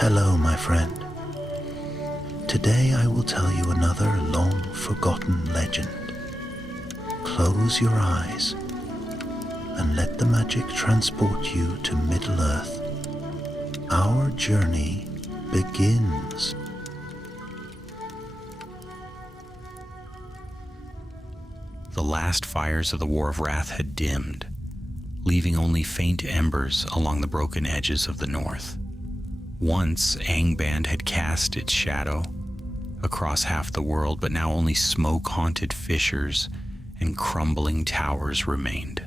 Hello, my friend. Today I will tell you another long-forgotten legend. Close your eyes and let the magic transport you to Middle-earth. Our journey begins. The last fires of the War of Wrath had dimmed, leaving only faint embers along the broken edges of the north. Once, Angband had cast its shadow across half the world, but now only smoke-haunted fissures and crumbling towers remained.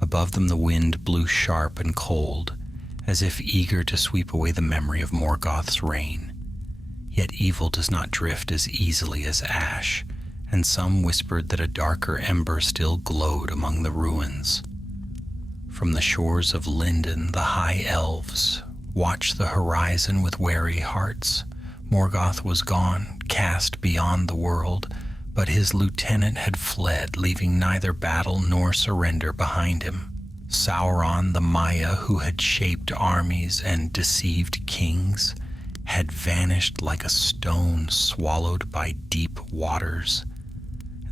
Above them the wind blew sharp and cold, as if eager to sweep away the memory of Morgoth's reign. Yet evil does not drift as easily as ash, and some whispered that a darker ember still glowed among the ruins. From the shores of Lindon, the high elves watched the horizon with wary hearts. Morgoth was gone, cast beyond the world, but his lieutenant had fled, leaving neither battle nor surrender behind him. Sauron, the Maya who had shaped armies and deceived kings, had vanished like a stone swallowed by deep waters.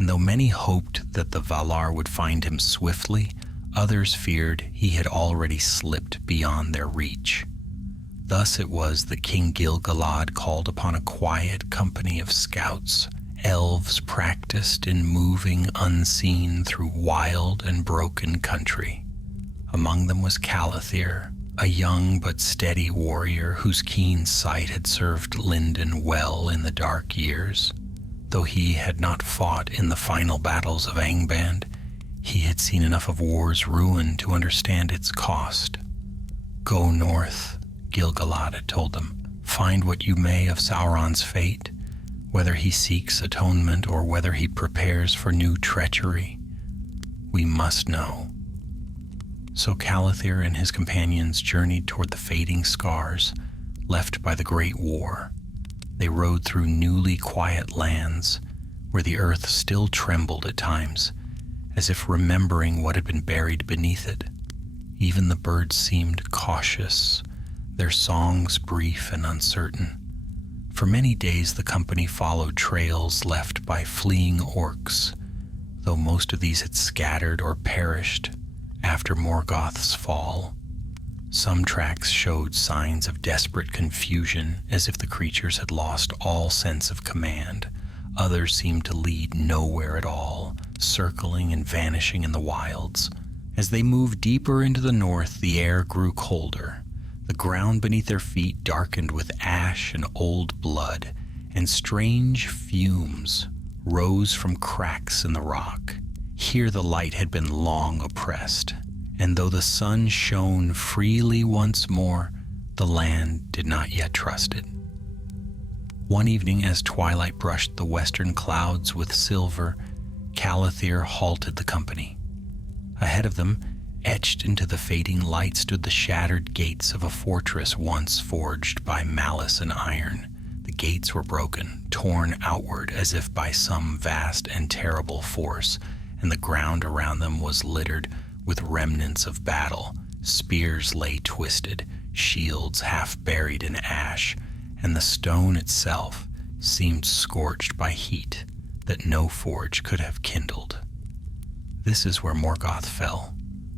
And though many hoped that the Valar would find him swiftly, others feared he had already slipped beyond their reach. Thus it was that King Gil-galad called upon a quiet company of scouts, elves practiced in moving unseen through wild and broken country. Among them was Calathir, a young but steady warrior whose keen sight had served Lindon well in the dark years. Though he had not fought in the final battles of Angband, he had seen enough of war's ruin to understand its cost. "Go north," Gil-galad had told them. "Find what you may of Sauron's fate, whether he seeks atonement or whether he prepares for new treachery. We must know." So Calathir and his companions journeyed toward the fading scars left by the Great War. They rode through newly quiet lands where the earth still trembled at times, as if remembering what had been buried beneath it. Even the birds seemed cautious, their songs brief and uncertain. For many days the company followed trails left by fleeing orcs, though most of these had scattered or perished after Morgoth's fall. Some tracks showed signs of desperate confusion, as if the creatures had lost all sense of command. Others seemed to lead nowhere at all, circling and vanishing in the wilds. As they moved deeper into the north, the air grew colder. The ground beneath their feet darkened with ash and old blood, and strange fumes rose from cracks in the rock. Here the light had been long oppressed, and though the sun shone freely once more, the land did not yet trust it. One evening, as twilight brushed the western clouds with silver, Calathir halted the company. Ahead of them, etched into the fading light, stood the shattered gates of a fortress once forged by malice and iron. The gates were broken, torn outward as if by some vast and terrible force, and the ground around them was littered with remnants of battle. Spears lay twisted, shields half buried in ash, and the stone itself seemed scorched by heat that no forge could have kindled. "This is where Morgoth fell,"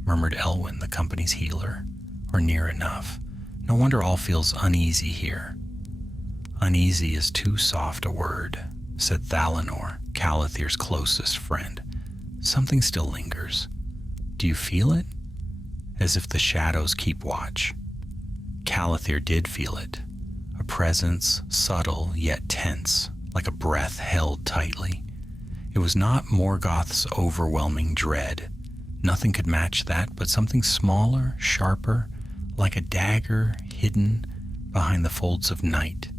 murmured Elwyn, the company's healer, "or near enough. No wonder all feels uneasy here." "Uneasy is too soft a word," said Thalanor, Calathir's closest friend. "Something still lingers. Do you feel it?" As if the shadows keep watch. Calathir did feel it, a presence subtle yet tense, like a breath held tightly. It was not Morgoth's overwhelming dread. Nothing could match that, but something smaller, sharper, like a dagger hidden behind the folds of night.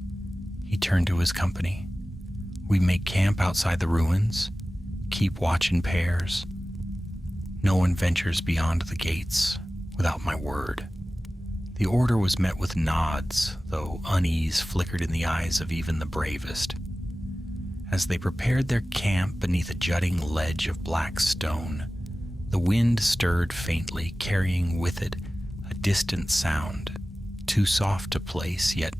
He turned to his company. "We make camp outside the ruins, keep watch in pairs. No one ventures beyond the gates without my word." The order was met with nods, though unease flickered in the eyes of even the bravest. As they prepared their camp beneath a jutting ledge of black stone, the wind stirred faintly, carrying with it a distant sound, too soft to place, yet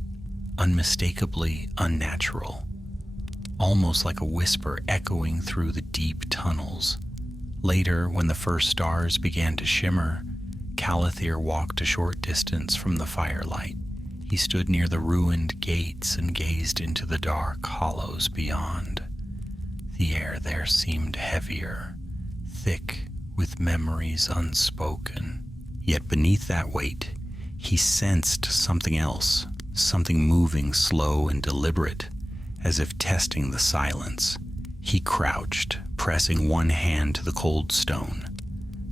unmistakably unnatural, almost like a whisper echoing through the deep tunnels. Later, when the first stars began to shimmer, Calathir walked a short distance from the firelight. He stood near the ruined gates and gazed into the dark hollows beyond. The air there seemed heavier, thick with memories unspoken. Yet beneath that weight, he sensed something else, something moving slow and deliberate, as if testing the silence. He crouched, pressing one hand to the cold stone.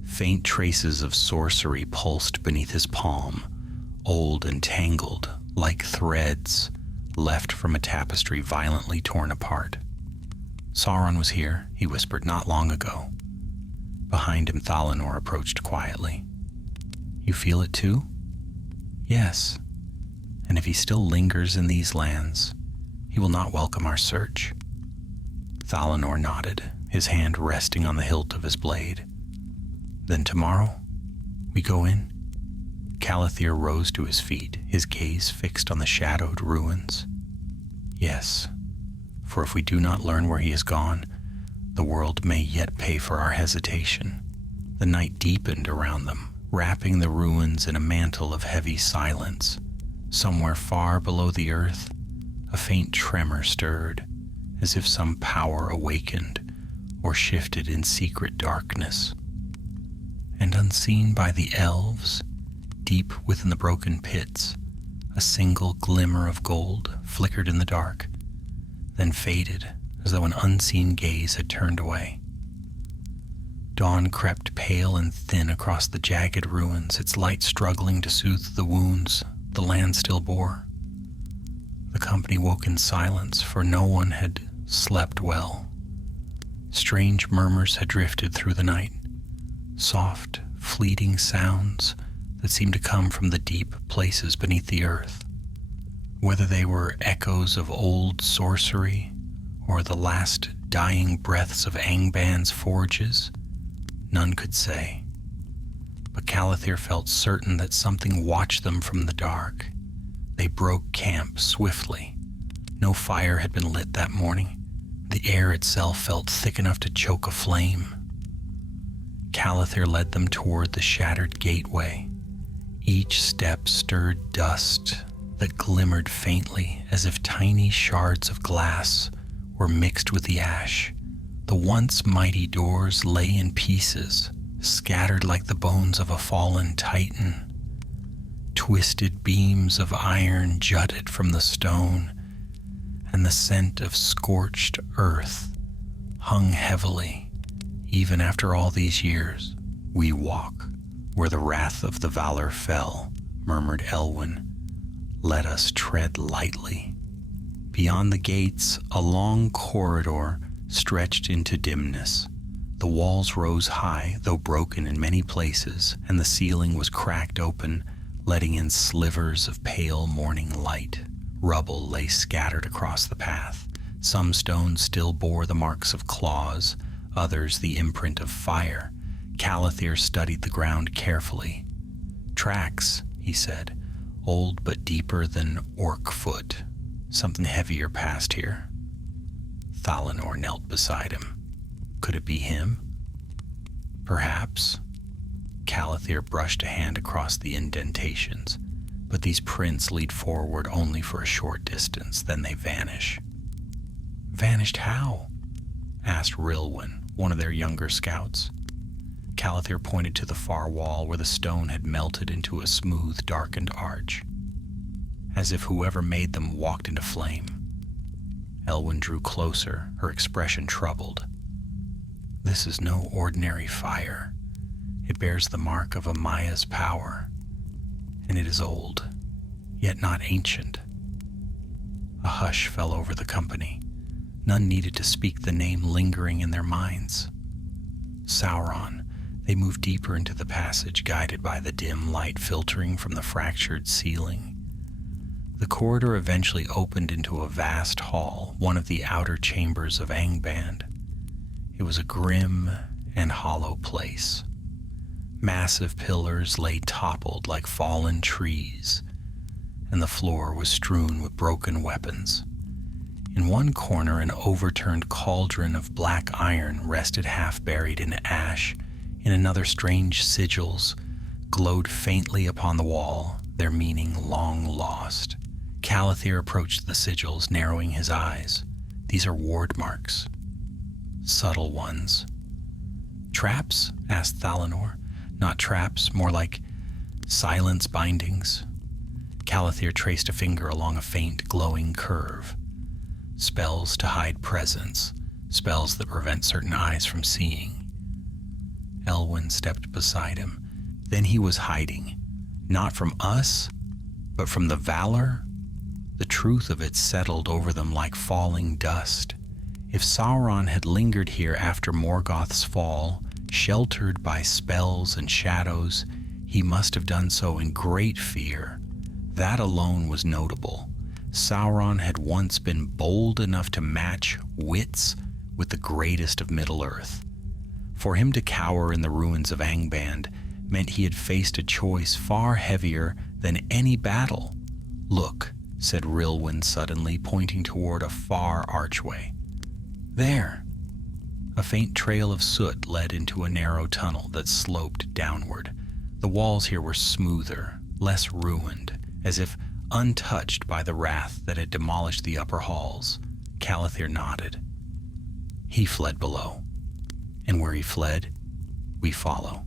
Faint traces of sorcery pulsed beneath his palm, old and tangled, like threads left from a tapestry violently torn apart. Sauron was here, he whispered, not long ago. Behind him, Thalanor approached quietly. You feel it too? Yes. And if he still lingers in these lands, he will not welcome our search. Thalanor nodded, his hand resting on the hilt of his blade. Then tomorrow, we go in? Calathir rose to his feet, his gaze fixed on the shadowed ruins. Yes, for if we do not learn where he is gone, the world may yet pay for our hesitation. The night deepened around them, wrapping the ruins in a mantle of heavy silence. Somewhere far below the earth, a faint tremor stirred, as if some power awakened or shifted in secret darkness. And unseen by the elves, deep within the broken pits, a single glimmer of gold flickered in the dark, then faded as though an unseen gaze had turned away. Dawn crept pale and thin across the jagged ruins, its light struggling to soothe the wounds the land still bore. The company woke in silence, for no one had slept well. Strange murmurs had drifted through the night, soft, fleeting sounds that seemed to come from the deep places beneath the earth. Whether they were echoes of old sorcery or the last dying breaths of Angband's forges, none could say. But Calathir felt certain that something watched them from the dark. They broke camp swiftly. No fire had been lit that morning. The air itself felt thick enough to choke a flame. Calathir led them toward the shattered gateway. Each step stirred dust that glimmered faintly, as if tiny shards of glass were mixed with the ash. The once mighty doors lay in pieces, scattered like the bones of a fallen titan. Twisted beams of iron jutted from the stone, and the scent of scorched earth hung heavily, even after all these years. We walk where the wrath of the Valar fell, murmured Elwyn. Let us tread lightly. Beyond the gates, a long corridor stretched into dimness. The walls rose high, though broken in many places, and the ceiling was cracked open, letting in slivers of pale morning light. Rubble lay scattered across the path. Some stones still bore the marks of claws, others the imprint of fire. Calathir studied the ground carefully. Tracks, he said, old but deeper than orc foot. Something heavier passed here. Thalanor knelt beside him. Could it be him? Perhaps. Calathir brushed a hand across the indentations, but these prints lead forward only for a short distance, then they vanish. Vanished how? Asked Rilwyn, one of their younger scouts. Calathir pointed to the far wall where the stone had melted into a smooth, darkened arch, as if whoever made them walked into flame. Elwyn drew closer, her expression troubled. This is no ordinary fire. It bears the mark of a Maya's power, and it is old, yet not ancient. A hush fell over the company. None needed to speak the name lingering in their minds. Sauron. They moved deeper into the passage, guided by the dim light filtering from the fractured ceiling. The corridor eventually opened into a vast hall, one of the outer chambers of Angband. It was a grim and hollow place. Massive pillars lay toppled like fallen trees. and the floor was strewn with broken weapons. In one corner, an overturned cauldron of black iron rested half buried in ash. In another, strange sigils glowed faintly upon the wall, their meaning long lost. Calathir approached the sigils, narrowing his eyes. These are ward marks. Subtle ones. Traps? Asked Thalanor. Not traps, more like silence bindings. Calathir traced a finger along a faint, glowing curve. Spells to hide presence, spells that prevent certain eyes from seeing. Elwyn stepped beside him. Then he was hiding, not from us, but from the Valor. The truth of it settled over them like falling dust. If Sauron had lingered here after Morgoth's fall, sheltered by spells and shadows, he must have done so in great fear. That alone was notable. Sauron had once been bold enough to match wits with the greatest of Middle-earth. For him to cower in the ruins of Angband meant he had faced a choice far heavier than any battle. "Look," said Rilwyn suddenly, pointing toward a far archway. "There." A faint trail of soot led into a narrow tunnel that sloped downward. The walls here were smoother, less ruined, as if untouched by the wrath that had demolished the upper halls. Calathir nodded. He fled below. And where he fled, we follow.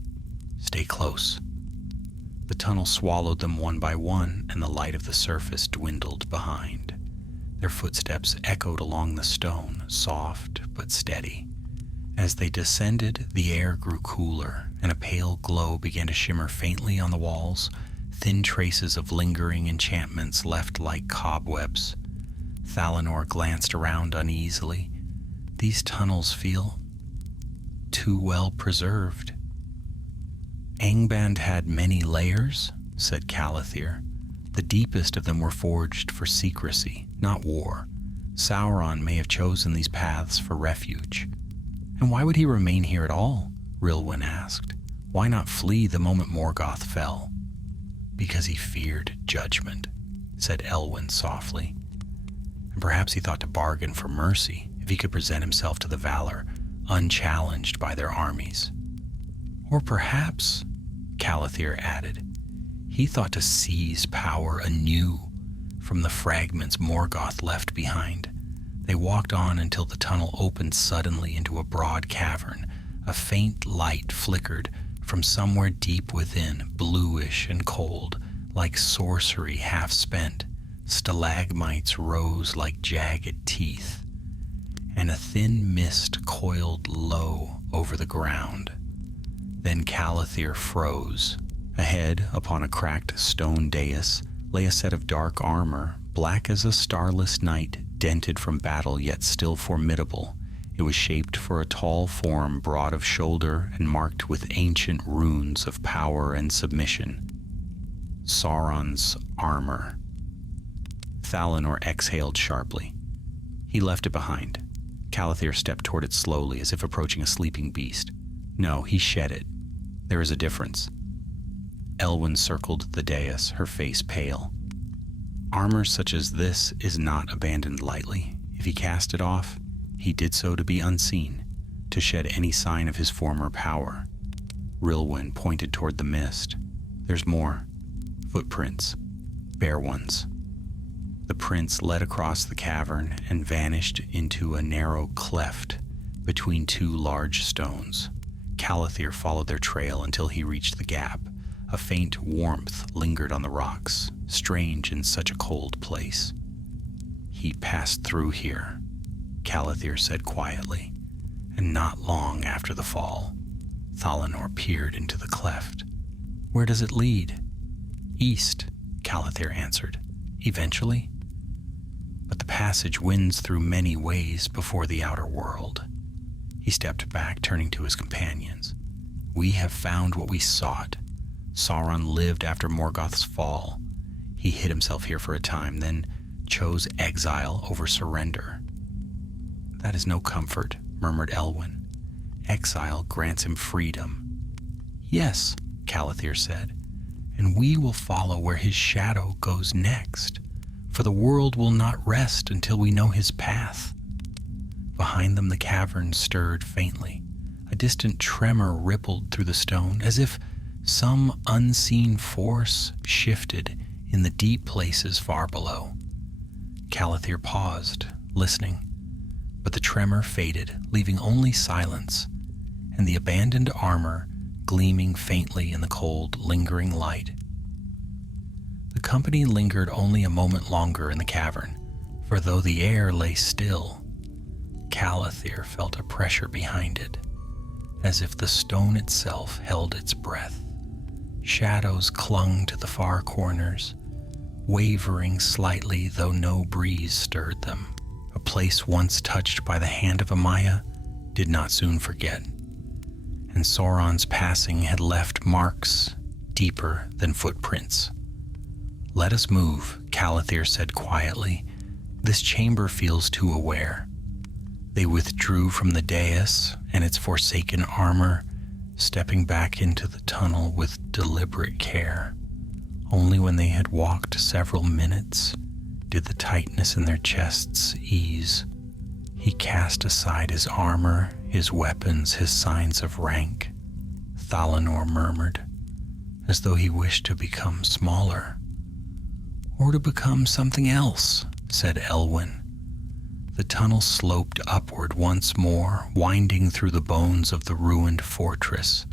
Stay close. The tunnel swallowed them one by one, and the light of the surface dwindled behind. Their footsteps echoed along the stone, soft but steady. As they descended, the air grew cooler, and a pale glow began to shimmer faintly on the walls, thin traces of lingering enchantments left like cobwebs. Thalanor glanced around uneasily. These tunnels feel too well preserved. Angband had many layers, said Calathir. The deepest of them were forged for secrecy, not war. Sauron may have chosen these paths for refuge. And why would he remain here at all? Rilwyn asked. Why not flee the moment Morgoth fell? Because he feared judgment, said Elwyn softly. And perhaps he thought to bargain for mercy if he could present himself to the Valor, unchallenged by their armies. Or perhaps, Calathir added, he thought to seize power anew from the fragments Morgoth left behind. They walked on until the tunnel opened suddenly into a broad cavern. A faint light flickered from somewhere deep within, bluish and cold, like sorcery half spent. Stalagmites rose like jagged teeth, and a thin mist coiled low over the ground. Then Calathir froze. Ahead, upon a cracked stone dais, lay a set of dark armor, black as a starless night, dented from battle yet still formidable. It was shaped for a tall form, broad of shoulder and marked with ancient runes of power and submission. Sauron's armor. Thalanor exhaled sharply. He left it behind. Calathir stepped toward it slowly, as if approaching a sleeping beast. No, he shed it. There is a difference. Elwyn circled the dais, her face pale. Armor such as this is not abandoned lightly. If he cast it off, he did so to be unseen, to shed any sign of his former power. Rilwyn pointed toward the mist. There's more. Footprints. Bare ones. The prints led across the cavern and vanished into a narrow cleft between two large stones. Calathir followed their trail until he reached the gap. A faint warmth lingered on the rocks, strange in such a cold place. He passed through here, Calathir said quietly, and not long after the fall. Thalanor peered into the cleft. Where does it lead? East, Calathir answered. Eventually? But the passage winds through many ways before the outer world. He stepped back, turning to his companions. We have found what we sought. Sauron lived after Morgoth's fall. He hid himself here for a time, then chose exile over surrender. That is no comfort, murmured Elwyn. Exile grants him freedom. Yes, Calathir said, and we will follow where his shadow goes next, for the world will not rest until we know his path." Behind them the cavern stirred faintly. A distant tremor rippled through the stone, as if some unseen force shifted in the deep places far below. Calathir paused, listening, but the tremor faded, leaving only silence and the abandoned armor gleaming faintly in the cold, lingering light. The company lingered only a moment longer in the cavern, for though the air lay still, Calathir felt a pressure behind it, as if the stone itself held its breath. Shadows clung to the far corners, wavering slightly though no breeze stirred them. A place once touched by the hand of Amaya did not soon forget, and Sauron's passing had left marks deeper than footprints. "Let us move," Calathir said quietly. "This chamber feels too aware." They withdrew from the dais and its forsaken armor, stepping back into the tunnel with deliberate care. Only when they had walked several minutes did the tightness in their chests ease. He cast aside his armor, his weapons, his signs of rank. Thalanor murmured, as though he wished to become smaller. "Or to become something else," said Elwyn. The tunnel sloped upward once more, winding through the bones of the ruined fortress.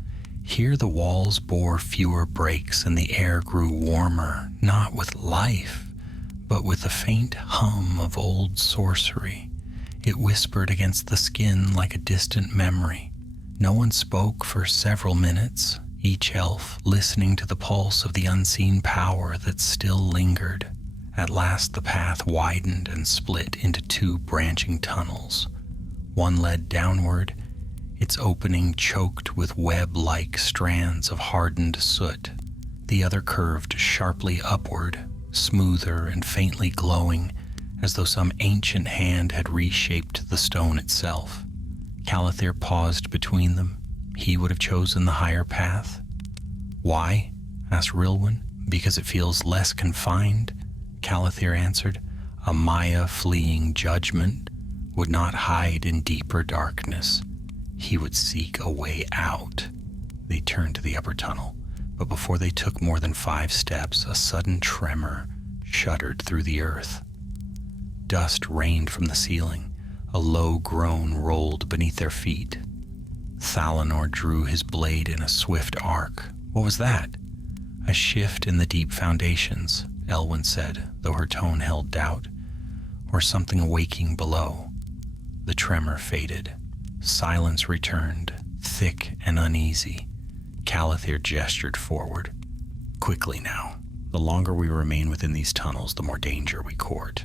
Here the walls bore fewer breaks and the air grew warmer, not with life, but with a faint hum of old sorcery. It whispered against the skin like a distant memory. No one spoke for several minutes, each elf listening to the pulse of the unseen power that still lingered. At last the path widened and split into two branching tunnels. One led downward, its opening choked with web-like strands of hardened soot. The other curved sharply upward, smoother and faintly glowing, as though some ancient hand had reshaped the stone itself. Calathir paused between them. He would have chosen the higher path. "Why?" asked Rilwyn. "Because it feels less confined," Calathir answered. "A Maya fleeing judgment would not hide in deeper darkness. He would seek a way out." They turned to the upper tunnel, but before they took more than 5 steps, a sudden tremor shuddered through the earth. Dust rained from the ceiling. A low groan rolled beneath their feet. Thalanor drew his blade in a swift arc. "What was that?" "A shift in the deep foundations," Elwyn said, though her tone held doubt. "Or something awaking below." The tremor faded. Silence returned, thick and uneasy. Calathir gestured forward. "Quickly now. The longer we remain within these tunnels, the more danger we court."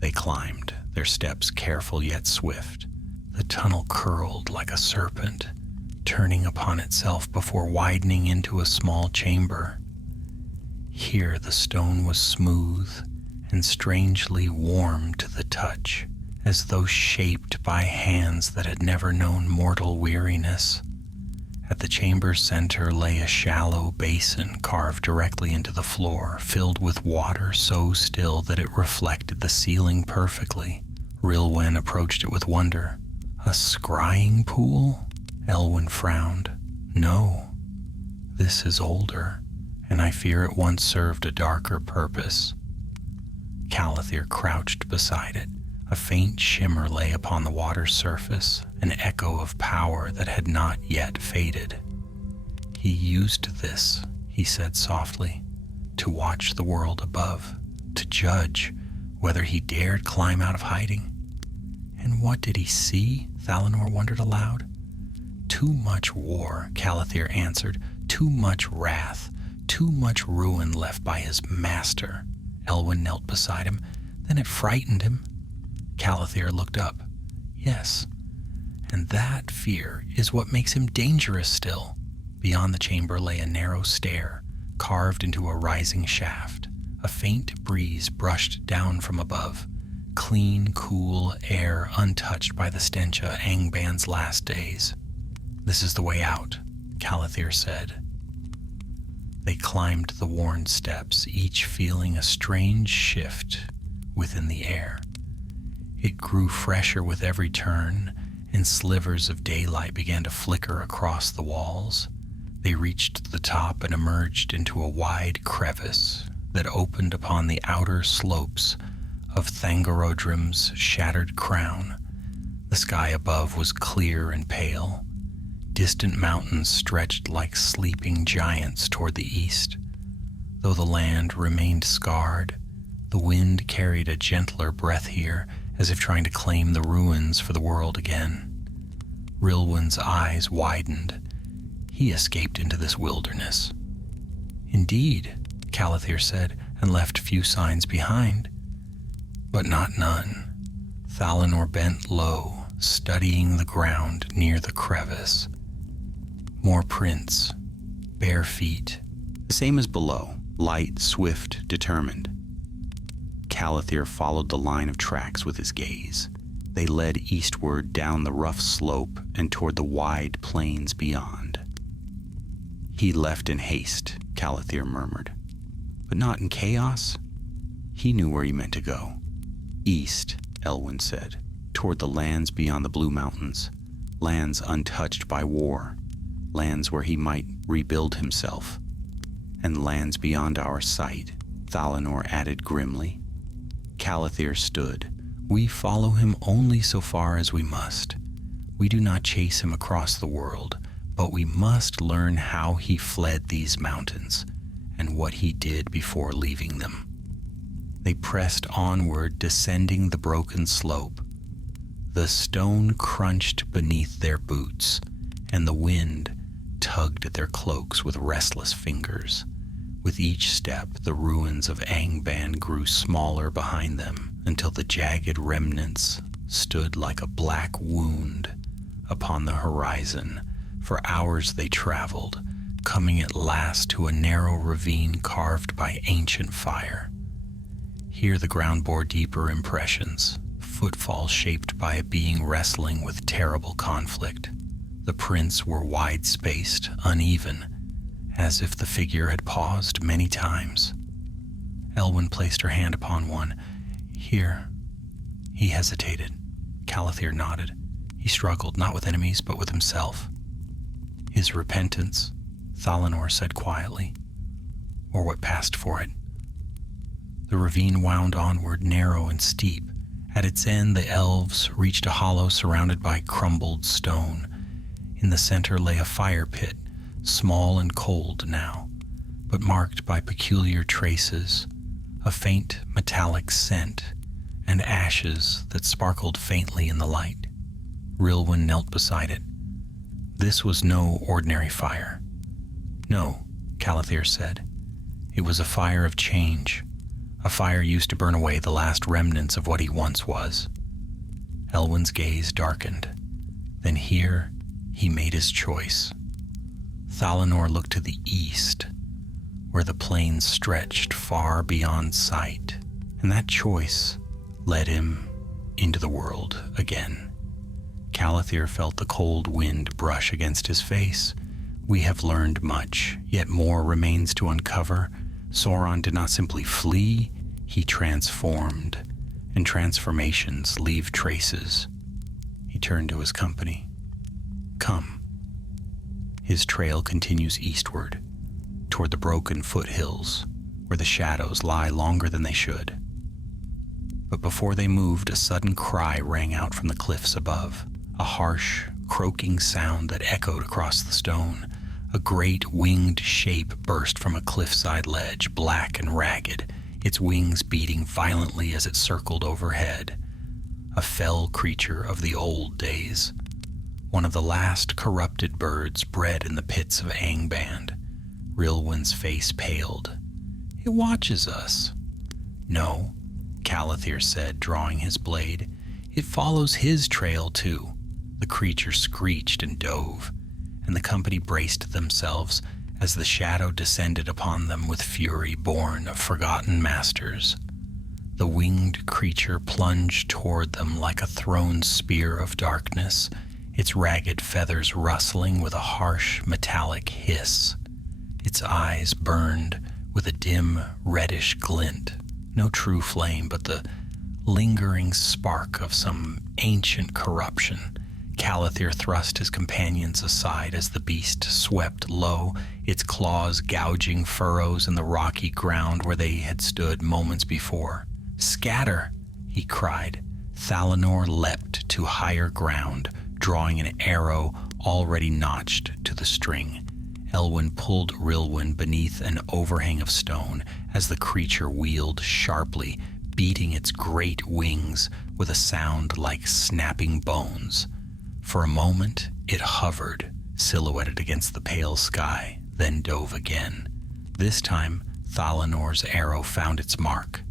They climbed, their steps careful yet swift. The tunnel curled like a serpent, turning upon itself before widening into a small chamber. Here the stone was smooth and strangely warm to the touch, as though shaped by hands that had never known mortal weariness. At the chamber's center lay a shallow basin carved directly into the floor, filled with water so still that it reflected the ceiling perfectly. Rilwen approached it with wonder. "A scrying pool?" Elwyn frowned. "No, this is older, and I fear it once served a darker purpose." Calathir crouched beside it. A faint shimmer lay upon the water's surface, an echo of power that had not yet faded. "He used this," he said softly, "to watch the world above, to judge whether he dared climb out of hiding." "And what did he see?" Thalanor wondered aloud. "Too much war," Calathir answered. "Too much wrath, too much ruin left by his master." Elwyn knelt beside him. "Then it frightened him." Calathir looked up. "Yes, and that fear is what makes him dangerous still." Beyond the chamber lay a narrow stair, carved into a rising shaft. A faint breeze brushed down from above. Clean, cool air untouched by the stench of Angband's last days. "This is the way out," Calathir said. They climbed the worn steps, each feeling a strange shift within the air. It grew fresher with every turn, and slivers of daylight began to flicker across the walls. They reached the top and emerged into a wide crevice that opened upon the outer slopes of Thangorodrim's shattered crown. The sky above was clear and pale. Distant mountains stretched like sleeping giants toward the east. Though the land remained scarred, the wind carried a gentler breath here, as if trying to claim the ruins for the world again. Rilwyn's eyes widened. He escaped into this wilderness. Indeed, Calathir said, and left few signs behind. But not none. Thalanor bent low, studying the ground near the crevice. More prints, bare feet. The same as below, light, swift, determined. Calathir followed the line of tracks with his gaze. They led eastward down the rough slope and toward the wide plains beyond. He left in haste, Calathir murmured. But not in chaos. He knew where he meant to go. East, Elwyn said, toward the lands beyond the Blue Mountains, lands untouched by war, lands where he might rebuild himself, and lands beyond our sight, Thalanor added grimly. Calathir stood. We follow him only so far as we must. We do not chase him across the world, but we must learn how he fled these mountains and what he did before leaving them. They pressed onward, descending the broken slope. The stone crunched beneath their boots, and the wind tugged at their cloaks with restless fingers. With each step, the ruins of Angband grew smaller behind them until the jagged remnants stood like a black wound upon the horizon. For hours they traveled, coming at last to a narrow ravine carved by ancient fire. Here the ground bore deeper impressions, footfalls shaped by a being wrestling with terrible conflict. The prints were wide-spaced, uneven, as if the figure had paused many times. Elwyn placed her hand upon one. Here. He hesitated. Calathir nodded. He struggled, not with enemies, but with himself. His repentance, Thalanor said quietly, or what passed for it. The ravine wound onward, narrow and steep. At its end, the elves reached a hollow surrounded by crumbled stone. In the center lay a fire pit, small and cold now, but marked by peculiar traces, a faint metallic scent, and ashes that sparkled faintly in the light. Rilwyn knelt beside it. This was no ordinary fire. No, Calathir said. It was a fire of change, a fire used to burn away the last remnants of what he once was. Elwyn's gaze darkened. Then here, he made his choice. Thalanor looked to the east, where the plains stretched far beyond sight, and that choice led him into the world again. Calathir felt the cold wind brush against his face. We have learned much, yet more remains to uncover. Sauron did not simply flee, he transformed, and transformations leave traces. He turned to his company. Come. His trail continues eastward, toward the broken foothills, where the shadows lie longer than they should. But before they moved, a sudden cry rang out from the cliffs above, a harsh, croaking sound that echoed across the stone. A great winged shape burst from a cliffside ledge, black and ragged, its wings beating violently as it circled overhead. A fell creature of the old days, one of the last corrupted birds bred in the pits of Angband. Rilwyn's face paled. It watches us. No, Calathir said, drawing his blade. It follows his trail too. The creature screeched and dove, and the company braced themselves as the shadow descended upon them with fury born of forgotten masters. The winged creature plunged toward them like a thrown spear of darkness, its ragged feathers rustling with a harsh, metallic hiss. Its eyes burned with a dim, reddish glint. No true flame, but the lingering spark of some ancient corruption. Calathir thrust his companions aside as the beast swept low, its claws gouging furrows in the rocky ground where they had stood moments before. "Scatter!" he cried. Thalanor leapt to higher ground, drawing an arrow already notched to the string. Elwyn pulled Rilwyn beneath an overhang of stone as the creature wheeled sharply, beating its great wings with a sound like snapping bones. For a moment, it hovered, silhouetted against the pale sky, then dove again. This time, Thalanor's arrow found its mark.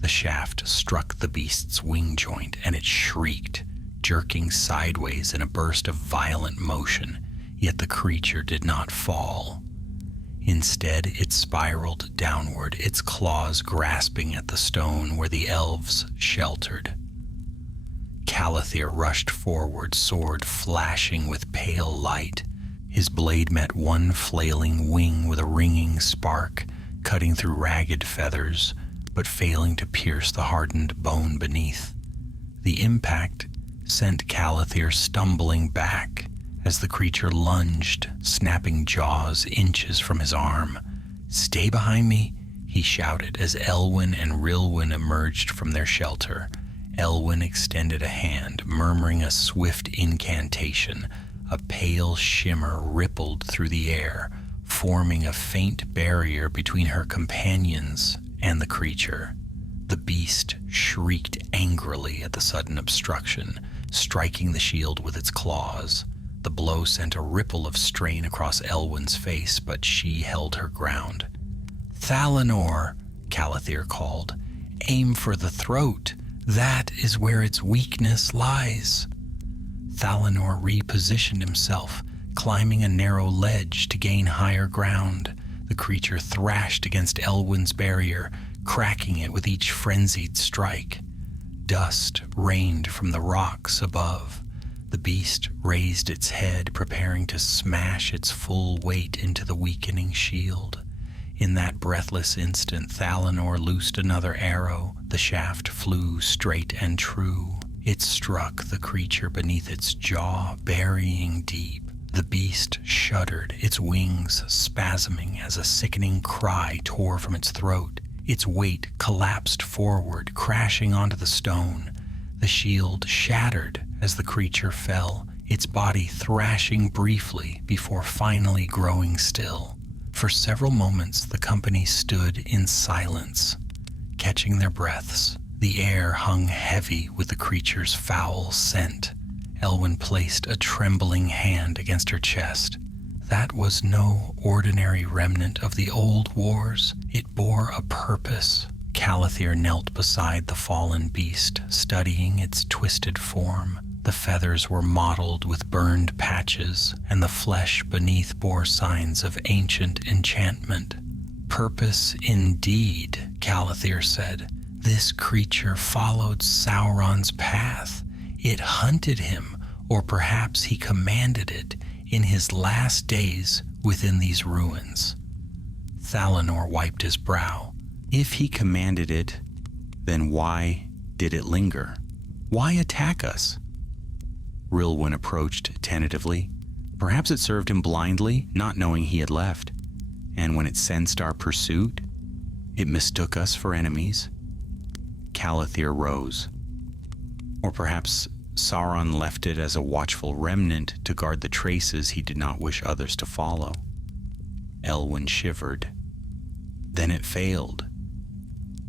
The shaft struck the beast's wing joint, and it shrieked, jerking sideways in a burst of violent motion, yet the creature did not fall. Instead, it spiraled downward, its claws grasping at the stone where the elves sheltered. Calathir rushed forward, sword flashing with pale light. His blade met one flailing wing with a ringing spark, cutting through ragged feathers, but failing to pierce the hardened bone beneath. The impact sent Calathir stumbling back as the creature lunged, snapping jaws inches from his arm. "Stay behind me," he shouted as Elwyn and Rilwyn emerged from their shelter. Elwyn extended a hand, murmuring a swift incantation. A pale shimmer rippled through the air, forming a faint barrier between her companions and the creature. The beast shrieked angrily at the sudden obstruction, striking the shield with its claws. The blow sent a ripple of strain across Elwyn's face, but she held her ground. "Thalanor," Calathir called, "aim for the throat. That is where its weakness lies." Thalanor repositioned himself, climbing a narrow ledge to gain higher ground. The creature thrashed against Elwyn's barrier, cracking it with each frenzied strike. Dust rained from the rocks above. The beast raised its head, preparing to smash its full weight into the weakening shield. In that breathless instant, Thalanor loosed another arrow. The shaft flew straight and true. It struck the creature beneath its jaw, burying deep. The beast shuddered, its wings spasming as a sickening cry tore from its throat. Its weight collapsed forward, crashing onto the stone. The shield shattered as the creature fell, its body thrashing briefly before finally growing still. For several moments, the company stood in silence, catching their breaths. The air hung heavy with the creature's foul scent. Elwyn placed a trembling hand against her chest. That was no ordinary remnant of the old wars. It bore a purpose. Calathir knelt beside the fallen beast, studying its twisted form. The feathers were mottled with burned patches, and the flesh beneath bore signs of ancient enchantment. "Purpose indeed," Calathir said. "This creature followed Sauron's path. It hunted him, or perhaps he commanded it, in his last days within these ruins." Thalanor wiped his brow. If he commanded it, then why did it linger? Why attack us? Rilwyn approached tentatively. Perhaps it served him blindly, not knowing he had left. And when it sensed our pursuit, it mistook us for enemies. Calathir rose. Or perhaps Sauron left it as a watchful remnant to guard the traces he did not wish others to follow. Elwyn shivered. Then it failed.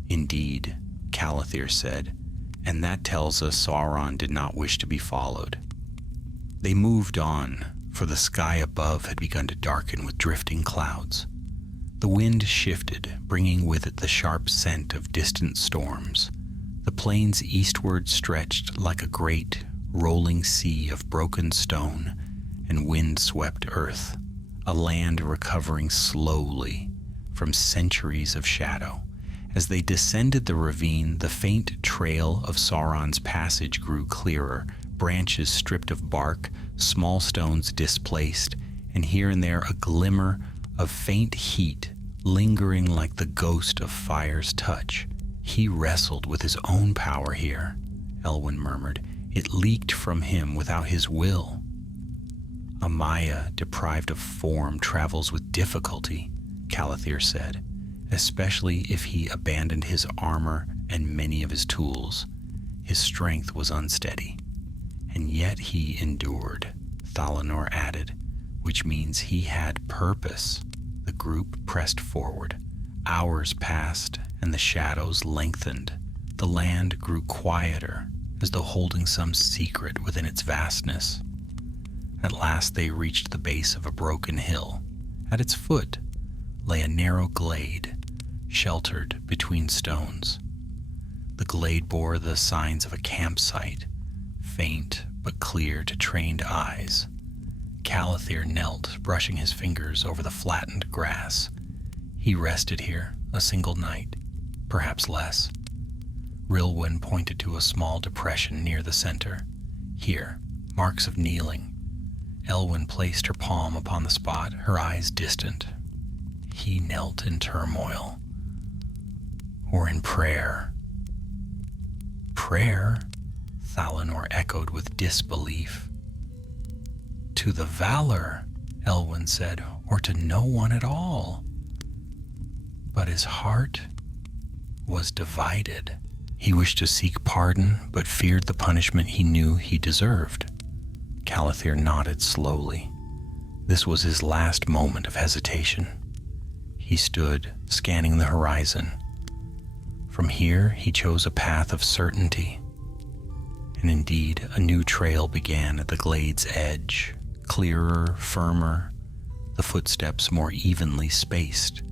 Indeed, Calathir said, and that tells us Sauron did not wish to be followed. They moved on, for the sky above had begun to darken with drifting clouds. The wind shifted, bringing with it the sharp scent of distant storms. The plains eastward stretched like a great, rolling sea of broken stone and wind-swept earth, a land recovering slowly from centuries of shadow. As they descended the ravine, the faint trail of Sauron's passage grew clearer, branches stripped of bark, small stones displaced, and here and there a glimmer of faint heat lingering like the ghost of fire's touch. He wrestled with his own power here, Elwyn murmured. It leaked from him without his will. A Maya deprived of form travels with difficulty, Calathir said, especially if he abandoned his armor and many of his tools. His strength was unsteady. And yet he endured, Thalanor added, which means he had purpose. The group pressed forward. Hours passed, and the shadows lengthened. The land grew quieter, as though holding some secret within its vastness. At last they reached the base of a broken hill. At its foot lay a narrow glade, sheltered between stones. The glade bore the signs of a campsite, faint but clear to trained eyes. Calathir knelt, brushing his fingers over the flattened grass. He rested here a single night, perhaps less. Rilwyn pointed to a small depression near the center. Here, marks of kneeling. Elwyn placed her palm upon the spot, her eyes distant. He knelt in turmoil, or in prayer. Prayer? Thalanor echoed with disbelief. To the Valor, Elwyn said, or to no one at all. But his heart was divided. He wished to seek pardon, but feared the punishment he knew he deserved. Calathir nodded slowly. This was his last moment of hesitation. He stood, scanning the horizon. From here, he chose a path of certainty. And indeed, a new trail began at the glade's edge, clearer, firmer, the footsteps more evenly spaced.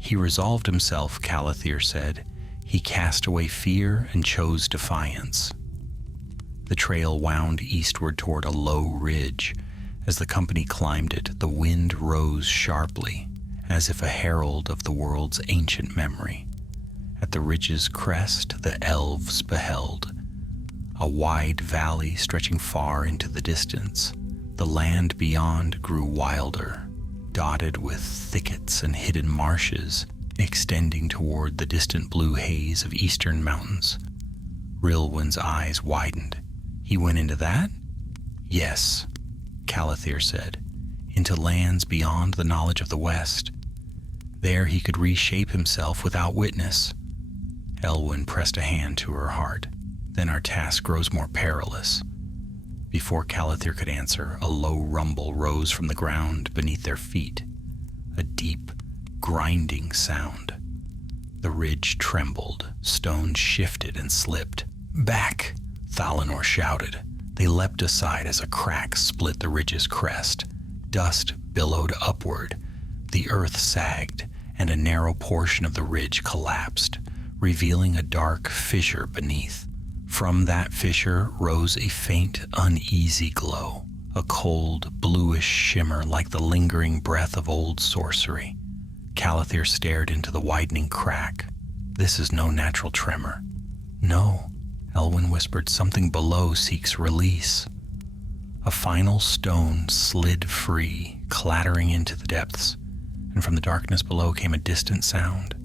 He resolved himself, Calathir said. He cast away fear and chose defiance. The trail wound eastward toward a low ridge. As the company climbed it, the wind rose sharply, as if a herald of the world's ancient memory. At the ridge's crest, the elves beheld a wide valley stretching far into the distance. The land beyond grew wilder, dotted with thickets and hidden marshes, extending toward the distant blue haze of eastern mountains. Rilwyn's eyes widened. He went into that? Yes, Calathir said, into lands beyond the knowledge of the West. There he could reshape himself without witness. Elwyn pressed a hand to her heart. Then our task grows more perilous. Before Calathir could answer, a low rumble rose from the ground beneath their feet. A deep, grinding sound. The ridge trembled, stones shifted and slipped. Back! Thalanor shouted. They leapt aside as a crack split the ridge's crest. Dust billowed upward. The earth sagged, and a narrow portion of the ridge collapsed, revealing a dark fissure beneath. From that fissure rose a faint, uneasy glow, a cold, bluish shimmer like the lingering breath of old sorcery. Calathir stared into the widening crack. This is no natural tremor. No, Elwyn whispered, something below seeks release. A final stone slid free, clattering into the depths, and from the darkness below came a distant sound.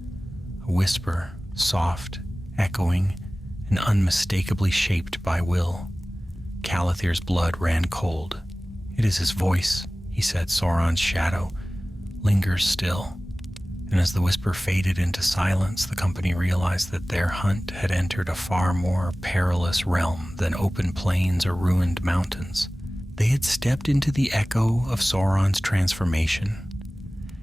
A whisper, soft, echoing, and unmistakably shaped by will. Calathir's blood ran cold. It is his voice, he said. Sauron's shadow lingers still. And as the whisper faded into silence, the company realized that their hunt had entered a far more perilous realm than open plains or ruined mountains. They had stepped into the echo of Sauron's transformation,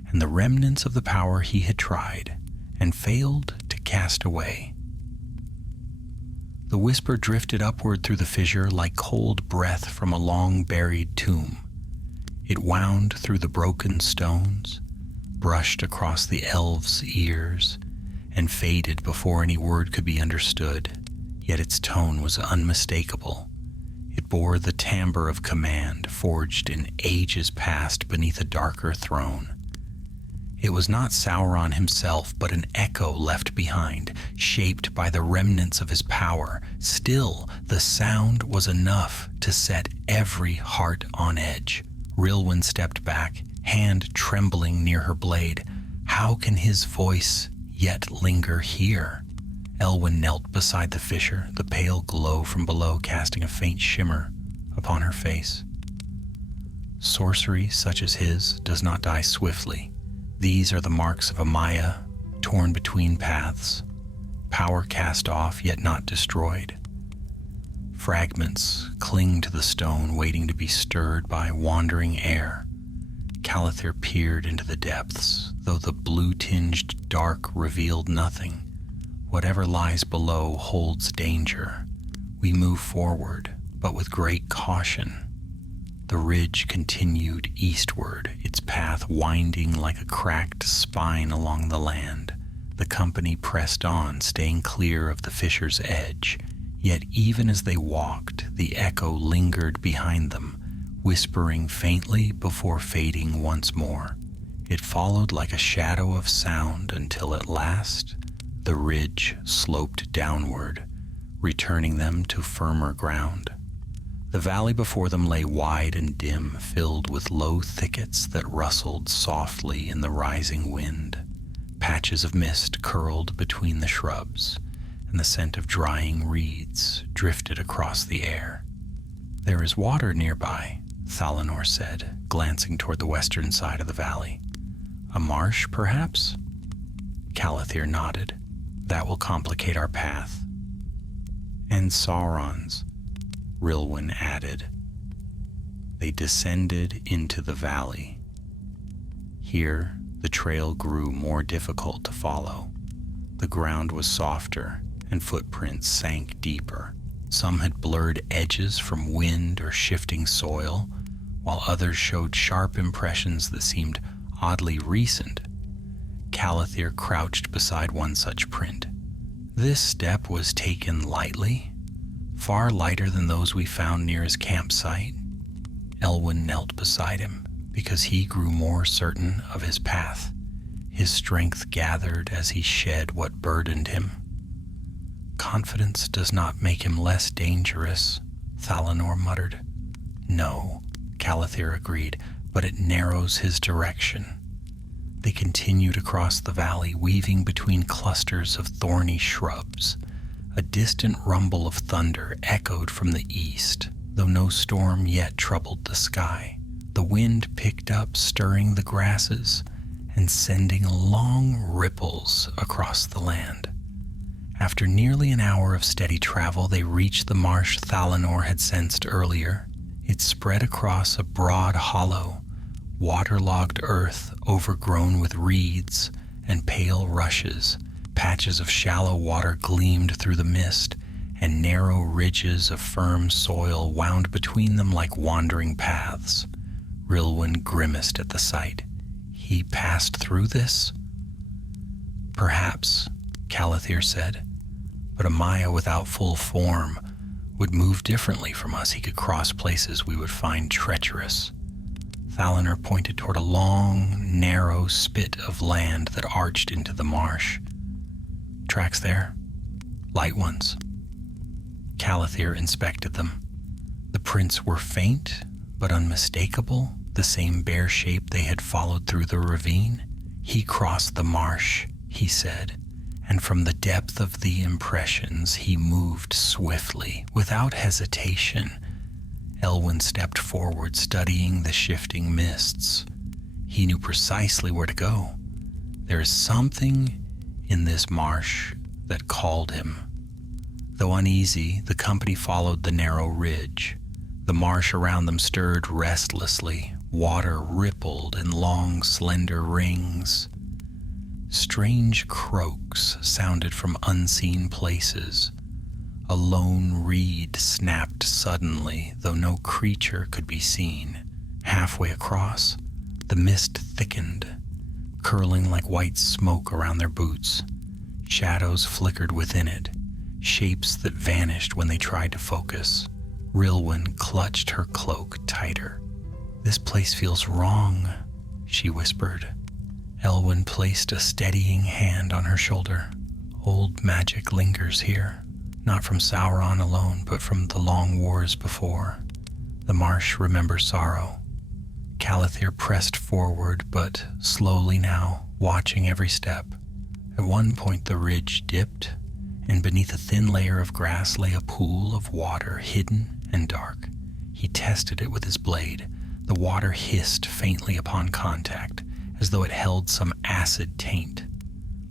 and the remnants of the power he had tried and failed to cast away. The whisper drifted upward through the fissure like cold breath from a long-buried tomb. It wound through the broken stones, brushed across the elves' ears, and faded before any word could be understood, yet its tone was unmistakable. It bore the timbre of command forged in ages past beneath a darker throne. It was not Sauron himself, but an echo left behind, shaped by the remnants of his power. Still, the sound was enough to set every heart on edge. Rilwyn stepped back, hand trembling near her blade. How can his voice yet linger here? Elwyn knelt beside the fissure, the pale glow from below casting a faint shimmer upon her face. Sorcery such as his does not die swiftly. These are the marks of a Maya torn between paths, power cast off yet not destroyed. Fragments cling to the stone, waiting to be stirred by wandering air. Calathir peered into the depths, though the blue-tinged dark revealed nothing. Whatever lies below holds danger. We move forward, but with great caution. The ridge continued eastward, its path winding like a cracked spine along the land. The company pressed on, staying clear of the fissure's edge. Yet even as they walked, the echo lingered behind them, whispering faintly before fading once more. It followed like a shadow of sound until at last the ridge sloped downward, returning them to firmer ground. The valley before them lay wide and dim, filled with low thickets that rustled softly in the rising wind. Patches of mist curled between the shrubs, and the scent of drying reeds drifted across the air. "There is water nearby," Thalanor said, glancing toward the western side of the valley. "A marsh, perhaps?" Calathir nodded. "That will complicate our path." "And Sauron's," Rilwyn added. They descended into the valley. Here, the trail grew more difficult to follow. The ground was softer, and footprints sank deeper. Some had blurred edges from wind or shifting soil, while others showed sharp impressions that seemed oddly recent. Calathir crouched beside one such print. This step was taken lightly, far lighter than those we found near his campsite. Elwyn knelt beside him, because he grew more certain of his path. His strength gathered as he shed what burdened him. "Confidence does not make him less dangerous," Thalanor muttered. "No," Calathir agreed, "but it narrows his direction." They continued across the valley, weaving between clusters of thorny shrubs. A distant rumble of thunder echoed from the east, though no storm yet troubled the sky. The wind picked up, stirring the grasses and sending long ripples across the land. After nearly an hour of steady travel, they reached the marsh Thalanor had sensed earlier. It spread across a broad hollow, waterlogged earth overgrown with reeds and pale rushes. Patches of shallow water gleamed through the mist, and narrow ridges of firm soil wound between them like wandering paths. Rilwyn grimaced at the sight. He passed through this? "Perhaps," Calathir said, "but a Maya without full form would move differently from us. He could cross places we would find treacherous." Thalanor pointed toward a long, narrow spit of land that arched into the marsh. "Tracks there? Light ones." Calathir inspected them. The prints were faint, but unmistakable, the same bare shape they had followed through the ravine. "He crossed the marsh," he said, "and from the depth of the impressions he moved swiftly, without hesitation." Elwyn stepped forward, studying the shifting mists. He knew precisely where to go. There is something in this marsh that called him. Though uneasy, the company followed the narrow ridge. The marsh around them stirred restlessly. Water rippled in long, slender rings. Strange croaks sounded from unseen places. A lone reed snapped suddenly, though no creature could be seen. Halfway across, the mist thickened, curling like white smoke around their boots. Shadows flickered within it, shapes that vanished when they tried to focus. Rilwyn clutched her cloak tighter. "This place feels wrong," she whispered. Elwyn placed a steadying hand on her shoulder. "Old magic lingers here, not from Sauron alone, but from the long wars before. The marsh remembers sorrow." Calathir pressed forward, but slowly now, watching every step. At one point the ridge dipped, and beneath a thin layer of grass lay a pool of water, hidden and dark. He tested it with his blade. The water hissed faintly upon contact, as though it held some acid taint.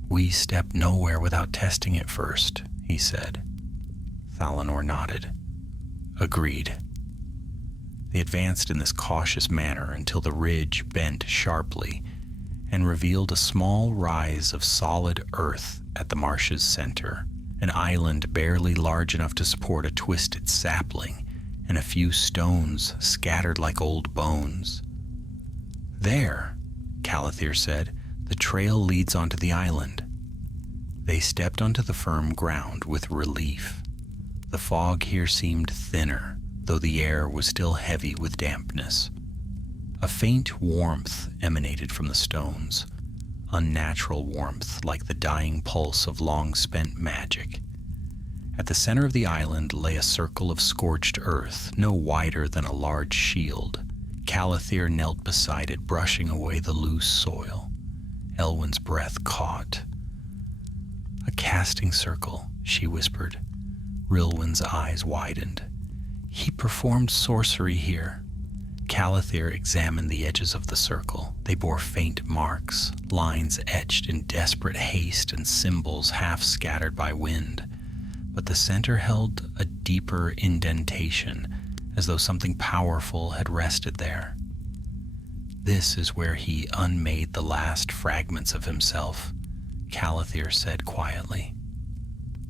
"We step nowhere without testing it first," he said. Thalanor nodded. "Agreed." They advanced in this cautious manner until the ridge bent sharply and revealed a small rise of solid earth at the marsh's center, an island barely large enough to support a twisted sapling and a few stones scattered like old bones. "There," Calathir said, "the trail leads onto the island." They stepped onto the firm ground with relief. The fog here seemed thinner, though the air was still heavy with dampness. A faint warmth emanated from the stones, unnatural warmth like the dying pulse of long-spent magic. At the center of the island lay a circle of scorched earth, no wider than a large shield. Calathir knelt beside it, brushing away the loose soil. Elwyn's breath caught. "A casting circle," she whispered. Rilwyn's eyes widened. "He performed sorcery here." Calathir examined the edges of the circle. They bore faint marks, lines etched in desperate haste and symbols half scattered by wind. But the center held a deeper indentation, as though something powerful had rested there. "This is where he unmade the last fragments of himself," Calathir said quietly.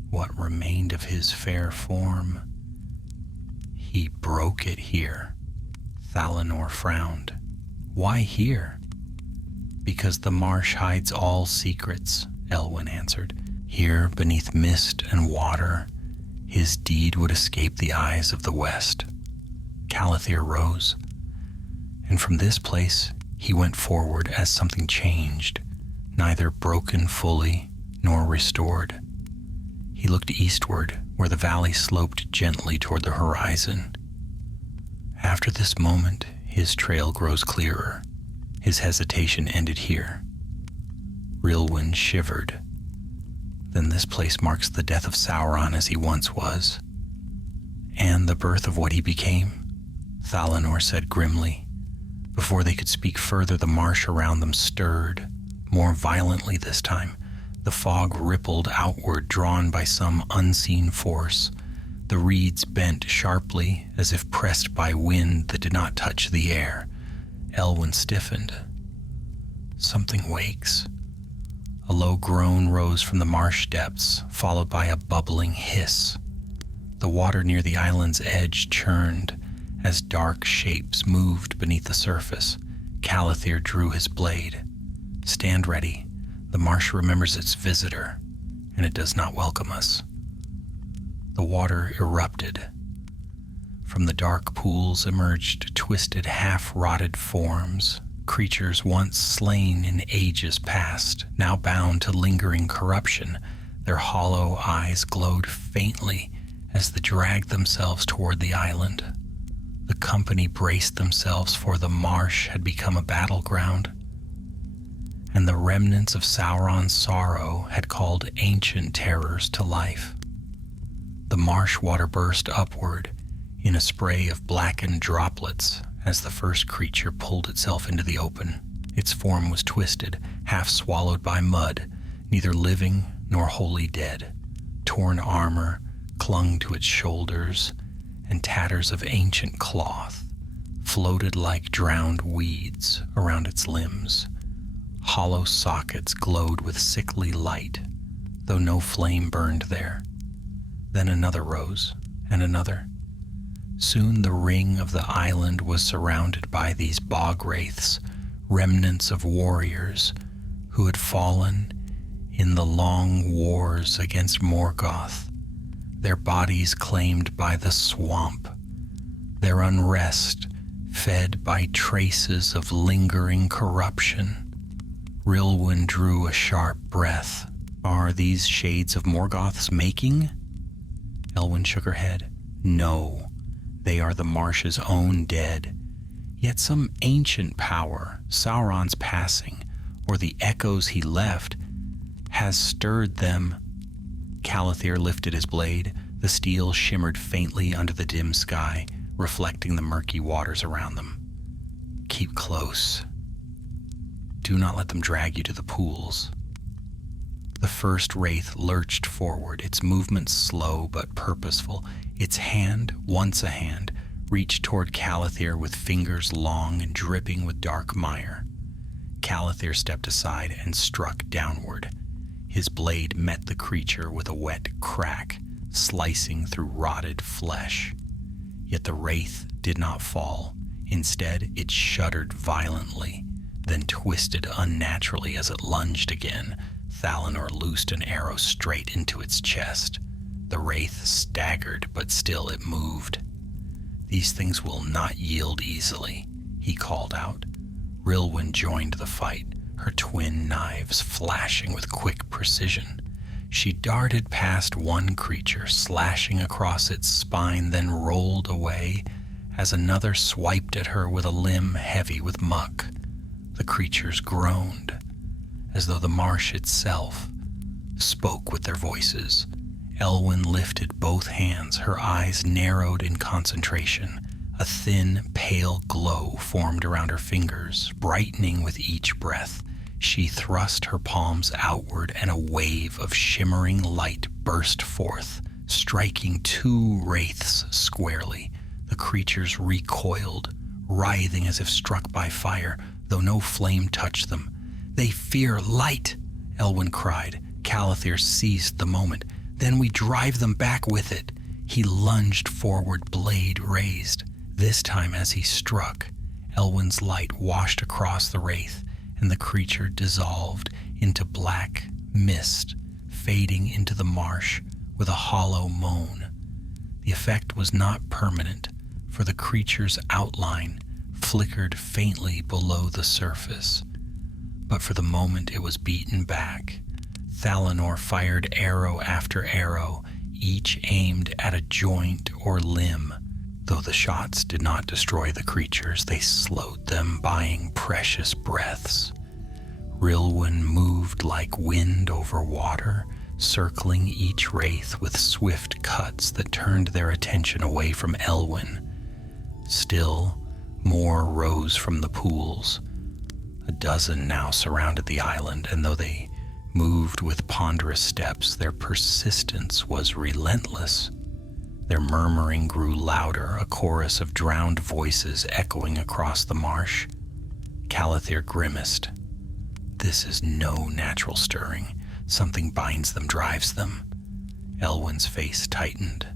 "What remained of his fair form? He broke it here." Thalanor frowned. "Why here?" "Because the marsh hides all secrets," Elwyn answered. "Here, beneath mist and water, his deed would escape the eyes of the West." Calathir rose, and from this place he went forward as something changed, neither broken fully nor restored. He looked eastward, where the valley sloped gently toward the horizon. After this moment, his trail grows clearer. His hesitation ended here. Rilwyn shivered. "Then this place marks the death of Sauron as he once was, and the birth of what he became," Thalanor said grimly. Before they could speak further, the marsh around them stirred, more violently this time. The fog rippled outward, drawn by some unseen force. The reeds bent sharply, as if pressed by wind that did not touch the air. Elwyn stiffened. "Something wakes." A low groan rose from the marsh depths, followed by a bubbling hiss. The water near the island's edge churned as dark shapes moved beneath the surface. Calathir drew his blade. "Stand ready. The marsh remembers its visitor, and it does not welcome us." The water erupted. From the dark pools emerged twisted, half-rotted forms, creatures once slain in ages past, now bound to lingering corruption. Their hollow eyes glowed faintly as they dragged themselves toward the island. The company braced themselves, for the marsh had become a battleground, and the remnants of Sauron's sorrow had called ancient terrors to life. The marsh water burst upward in a spray of blackened droplets as the first creature pulled itself into the open. Its form was twisted, half swallowed by mud, neither living nor wholly dead. Torn armor clung to its shoulders, and tatters of ancient cloth floated like drowned weeds around its limbs. Hollow sockets glowed with sickly light, though no flame burned there. Then another rose, and another. Soon the ring of the island was surrounded by these bog wraiths, remnants of warriors who had fallen in the long wars against Morgoth, their bodies claimed by the swamp, their unrest fed by traces of lingering corruption. Rilwyn drew a sharp breath. "Are these shades of Morgoth's making?" Elwyn shook her head. "No, they are the marsh's own dead. Yet some ancient power, Sauron's passing, or the echoes he left, has stirred them. Calathir lifted his blade. The steel shimmered faintly under the dim sky, reflecting the murky waters around them. Keep close. Do not let them drag you to the pools. The first wraith lurched forward, its movement slow but purposeful. Its hand, once a hand, reached toward Calathir with fingers long and dripping with dark mire. Calathir stepped aside and struck downward. His blade met the creature with a wet crack, slicing through rotted flesh. Yet the wraith did not fall. Instead, it shuddered violently, then twisted unnaturally as it lunged again. Thalanor loosed an arrow straight into its chest. The wraith staggered, but still it moved. These things will not yield easily, he called out. Rilwyn joined the fight, her twin knives flashing with quick precision. She darted past one creature, slashing across its spine, then rolled away as another swiped at her with a limb heavy with muck. The creatures groaned, as though the marsh itself spoke with their voices. Elwyn lifted both hands, her eyes narrowed in concentration. A thin, pale glow formed around her fingers, brightening with each breath. She thrust her palms outward, and a wave of shimmering light burst forth, striking two wraiths squarely. The creatures recoiled, writhing as if struck by fire, though no flame touched them. "They fear light," Elwyn cried. Calathir seized the moment. "Then we drive them back with it." He lunged forward, blade raised. This time as he struck, Elwyn's light washed across the wraith, and the creature dissolved into black mist, fading into the marsh with a hollow moan. The effect was not permanent, for the creature's outline flickered faintly below the surface. But for the moment it was beaten back. Thalanor fired arrow after arrow, each aimed at a joint or limb. Though the shots did not destroy the creatures, they slowed them, buying precious breaths. Rilwyn moved like wind over water, circling each wraith with swift cuts that turned their attention away from Elwyn. Still, more rose from the pools. A dozen now surrounded the island, and though they moved with ponderous steps, their persistence was relentless. Their murmuring grew louder, a chorus of drowned voices echoing across the marsh. Calathir grimaced. This is no natural stirring. Something binds them, drives them. Elwyn's face tightened.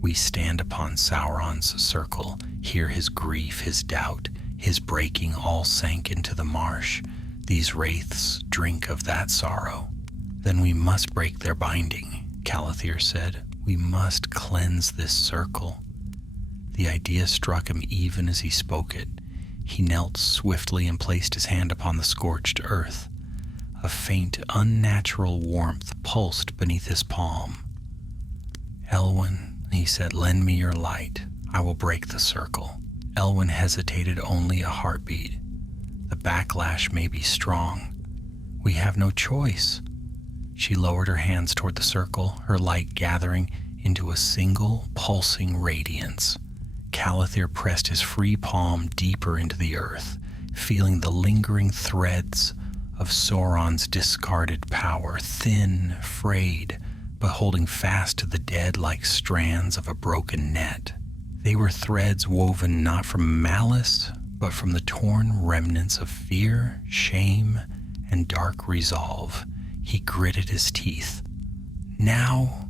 We stand upon Sauron's circle, hear his grief, his doubt, his breaking all sank into the marsh. These wraiths drink of that sorrow. Then we must break their binding, Calathir said. We must cleanse this circle. The idea struck him even as he spoke it. He knelt swiftly and placed his hand upon the scorched earth. A faint, unnatural warmth pulsed beneath his palm. Elwyn, he said, lend me your light. I will break the circle. Elwyn hesitated only a heartbeat. The backlash may be strong. We have no choice. She lowered her hands toward the circle, her light gathering into a single, pulsing radiance. Calathir pressed his free palm deeper into the earth, feeling the lingering threads of Sauron's discarded power, thin, frayed, but holding fast to the dead like strands of a broken net. They were threads woven not from malice, but from the torn remnants of fear, shame, and dark resolve. He gritted his teeth. Now,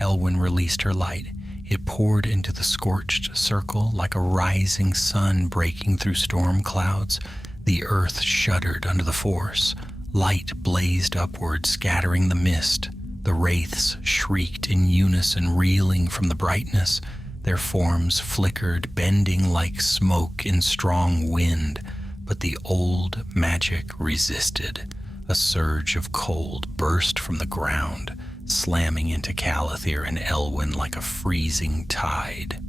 Elwyn released her light. It poured into the scorched circle like a rising sun breaking through storm clouds. The earth shuddered under the force. Light blazed upward, scattering the mist. The wraiths shrieked in unison, reeling from the brightness. Their forms flickered, bending like smoke in strong wind. But the old magic resisted. A surge of cold burst from the ground, slamming into Calathir and Elwyn like a freezing tide.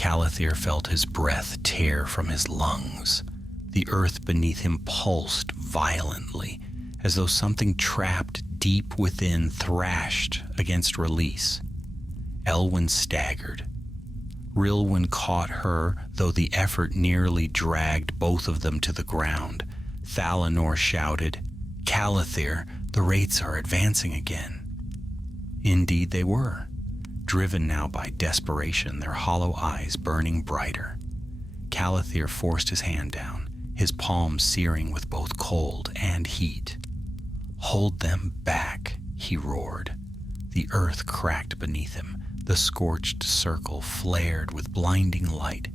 Calathir felt his breath tear from his lungs. The earth beneath him pulsed violently, as though something trapped deep within thrashed against release. Elwyn staggered. Rilwyn caught her, though the effort nearly dragged both of them to the ground. Thalanor shouted, "Calathir, the wraiths are advancing again." Indeed they were, driven now by desperation, their hollow eyes burning brighter. Calathir forced his hand down, his palms searing with both cold and heat. "Hold them back," he roared. The earth cracked beneath him. The scorched circle flared with blinding light,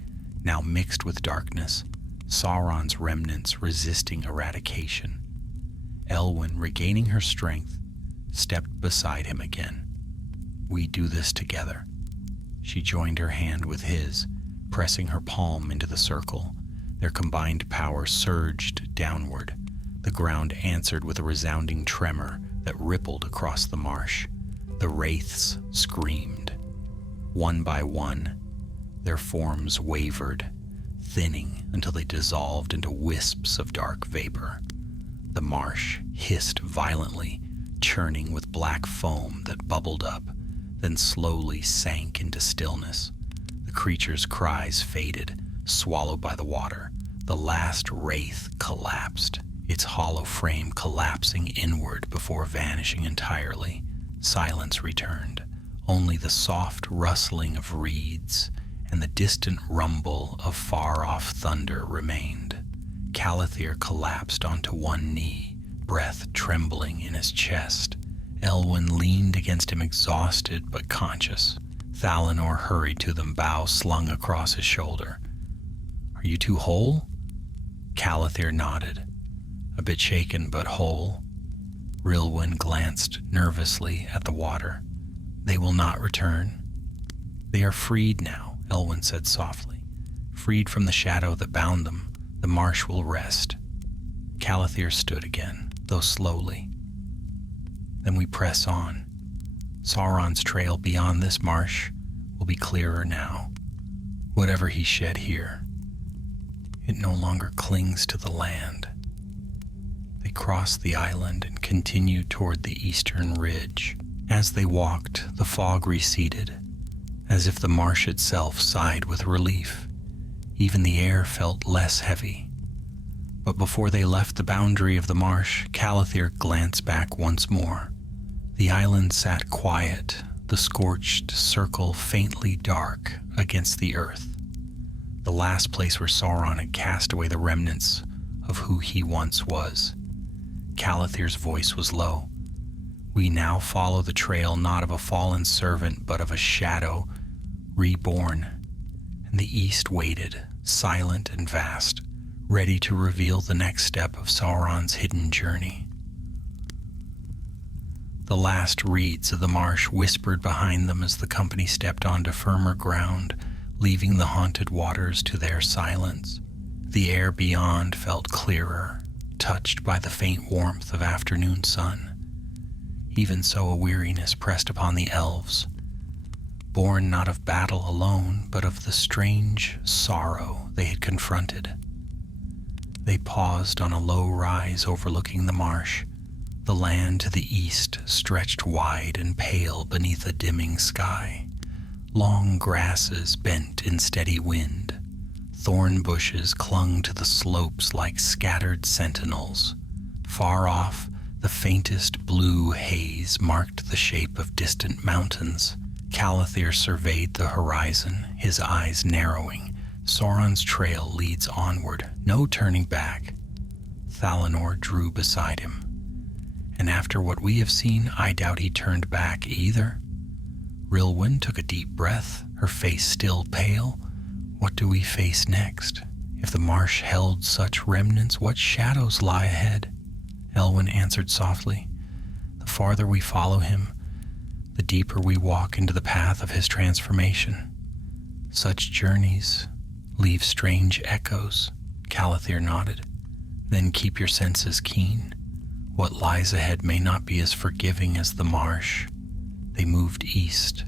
now mixed with darkness, Sauron's remnants resisting eradication. Elwyn, regaining her strength, stepped beside him again. "We do this together." She joined her hand with his, pressing her palm into the circle. Their combined power surged downward. The ground answered with a resounding tremor that rippled across the marsh. The wraiths screamed. One by one, their forms wavered, thinning until they dissolved into wisps of dark vapor. The marsh hissed violently, churning with black foam that bubbled up, then slowly sank into stillness. The creature's cries faded, swallowed by the water. The last wraith collapsed, its hollow frame collapsing inward before vanishing entirely. Silence returned. Only the soft rustling of reeds and the distant rumble of far-off thunder remained. Calathir collapsed onto one knee, breath trembling in his chest. Elwyn leaned against him, exhausted but conscious. Thalanor hurried to them, bow slung across his shoulder. "Are you two whole?" Calathir nodded, a bit shaken but whole. Rilwyn glanced nervously at the water. "They will not return." "They are freed now," Elwyn said softly. "Freed from the shadow that bound them. The marsh will rest." Calathir stood again, though slowly. "Then we press on. Sauron's trail beyond this marsh will be clearer now. Whatever he shed here, it no longer clings to the land." They crossed the island and continued toward the eastern ridge. As they walked, the fog receded, as if the marsh itself sighed with relief. Even the air felt less heavy. But before they left the boundary of the marsh, Calathir glanced back once more. The island sat quiet, the scorched circle faintly dark against the earth. The last place where Sauron had cast away the remnants of who he once was. Calathir's voice was low. "We now follow the trail not of a fallen servant, but of a shadow reborn." And the east waited, silent and vast, ready to reveal the next step of Sauron's hidden journey. The last reeds of the marsh whispered behind them as the company stepped onto firmer ground, leaving the haunted waters to their silence. The air beyond felt clearer, touched by the faint warmth of afternoon sun. Even so, a weariness pressed upon the elves, born not of battle alone, but of the strange sorrow they had confronted. They paused on a low rise overlooking the marsh. The land to the east stretched wide and pale beneath a dimming sky. Long grasses bent in steady wind. Thorn bushes clung to the slopes like scattered sentinels. Far off, the faintest blue haze marked the shape of distant mountains. Calathir surveyed the horizon, his eyes narrowing. Sauron's trail leads onward, no turning back. Thalanor drew beside him. And after what we have seen, I doubt he turned back either. Rilwyn took a deep breath, her face still pale. What do we face next? If the marsh held such remnants, what shadows lie ahead? Elwyn answered softly. The farther we follow him, the deeper we walk into the path of his transformation. Such journeys leave strange echoes. Calathir nodded. Then keep your senses keen. What lies ahead may not be as forgiving as the marsh. They moved east,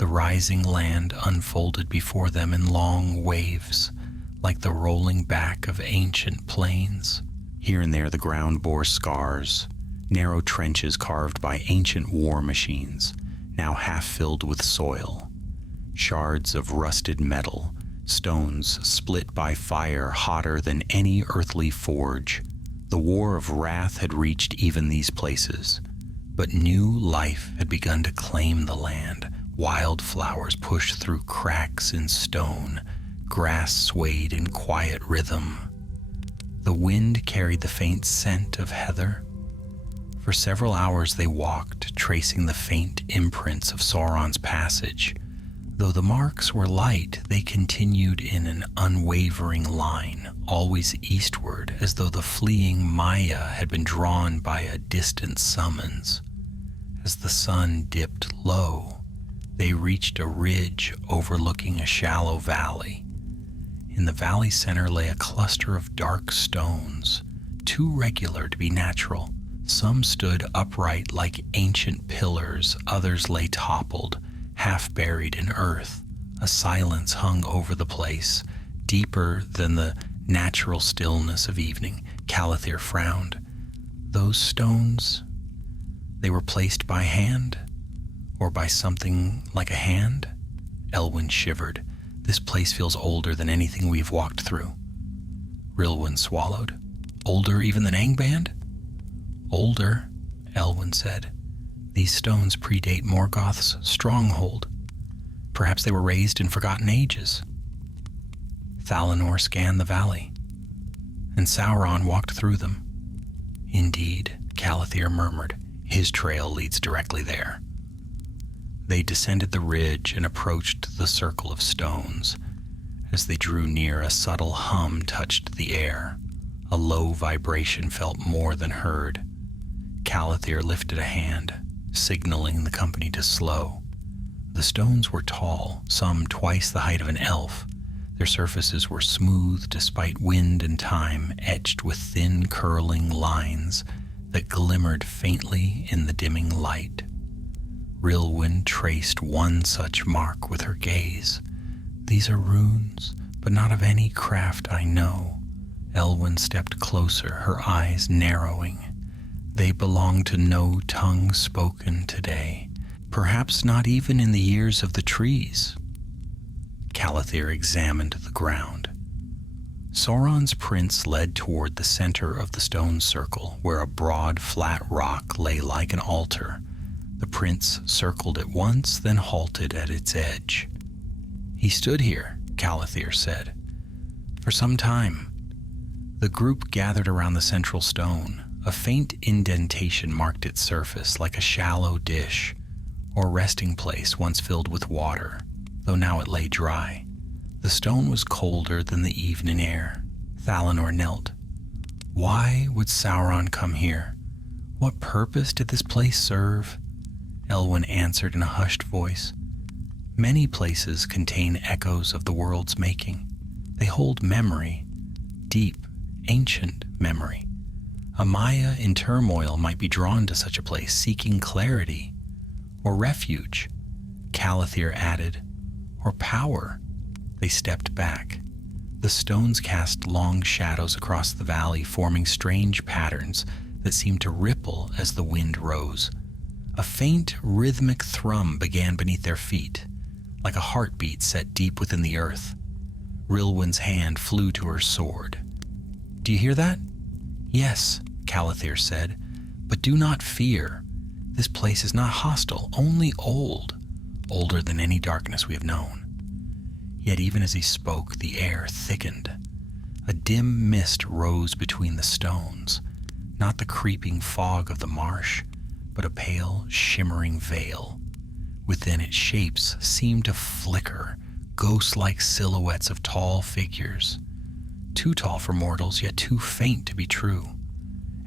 The rising land unfolded before them in long waves, like the rolling back of ancient plains. Here and there the ground bore scars, narrow trenches carved by ancient war machines, now half filled with soil. Shards of rusted metal, stones split by fire hotter than any earthly forge. The war of wrath had reached even these places, but new life had begun to claim the land. Wildflowers pushed through cracks in stone, grass swayed in quiet rhythm. The wind carried the faint scent of heather. For several hours they walked, tracing the faint imprints of Sauron's passage. Though the marks were light, they continued in an unwavering line, always eastward, as though the fleeing Maya had been drawn by a distant summons. As the sun dipped low, they reached a ridge overlooking a shallow valley. In the valley center lay a cluster of dark stones, too regular to be natural. Some stood upright like ancient pillars, others lay toppled, half buried in earth. A silence hung over the place, deeper than the natural stillness of evening. Calathir frowned. Those stones, they were placed by hand? Or by something like a hand? Elwyn shivered. This place feels older than anything we've walked through. Rilwyn swallowed. Older even than Angband? Older, Elwyn said. These stones predate Morgoth's stronghold. Perhaps they were raised in forgotten ages. Thalanor scanned the valley, and Sauron walked through them. Indeed, Calathir murmured. His trail leads directly there. They descended the ridge and approached the circle of stones. As they drew near, a subtle hum touched the air. A low vibration felt more than heard. Calathir lifted a hand, signaling the company to slow. The stones were tall, some twice the height of an elf. Their surfaces were smooth despite wind and time, etched with thin curling lines that glimmered faintly in the dimming light. Rilwyn traced one such mark with her gaze. These are runes, but not of any craft I know. Elwyn stepped closer, her eyes narrowing. They belong to no tongue spoken today, perhaps not even in the years of the trees. Calathir examined the ground. Sauron's prints led toward the center of the stone circle, where a broad, flat rock lay like an altar. The prince circled it once, then halted at its edge. He stood here, Calathir said. For some time, the group gathered around the central stone. A faint indentation marked its surface, like a shallow dish or resting place once filled with water, though now it lay dry. The stone was colder than the evening air. Thalanor knelt. Why would Sauron come here? What purpose did this place serve? Elwyn answered in a hushed voice. Many places contain echoes of the world's making. They hold memory, deep, ancient memory. A Maya in turmoil might be drawn to such a place, seeking clarity or refuge, Calathir added, or power. They stepped back. The stones cast long shadows across the valley, forming strange patterns that seemed to ripple as the wind rose. A faint, rhythmic thrum began beneath their feet, like a heartbeat set deep within the earth. Rilwyn's hand flew to her sword. Do you hear that? Yes, Calathir said, but do not fear. This place is not hostile, only old, older than any darkness we have known. Yet even as he spoke, the air thickened. A dim mist rose between the stones, not the creeping fog of the marsh, but a pale, shimmering veil. Within it, shapes seemed to flicker, ghost-like silhouettes of tall figures. Too tall for mortals, yet too faint to be true.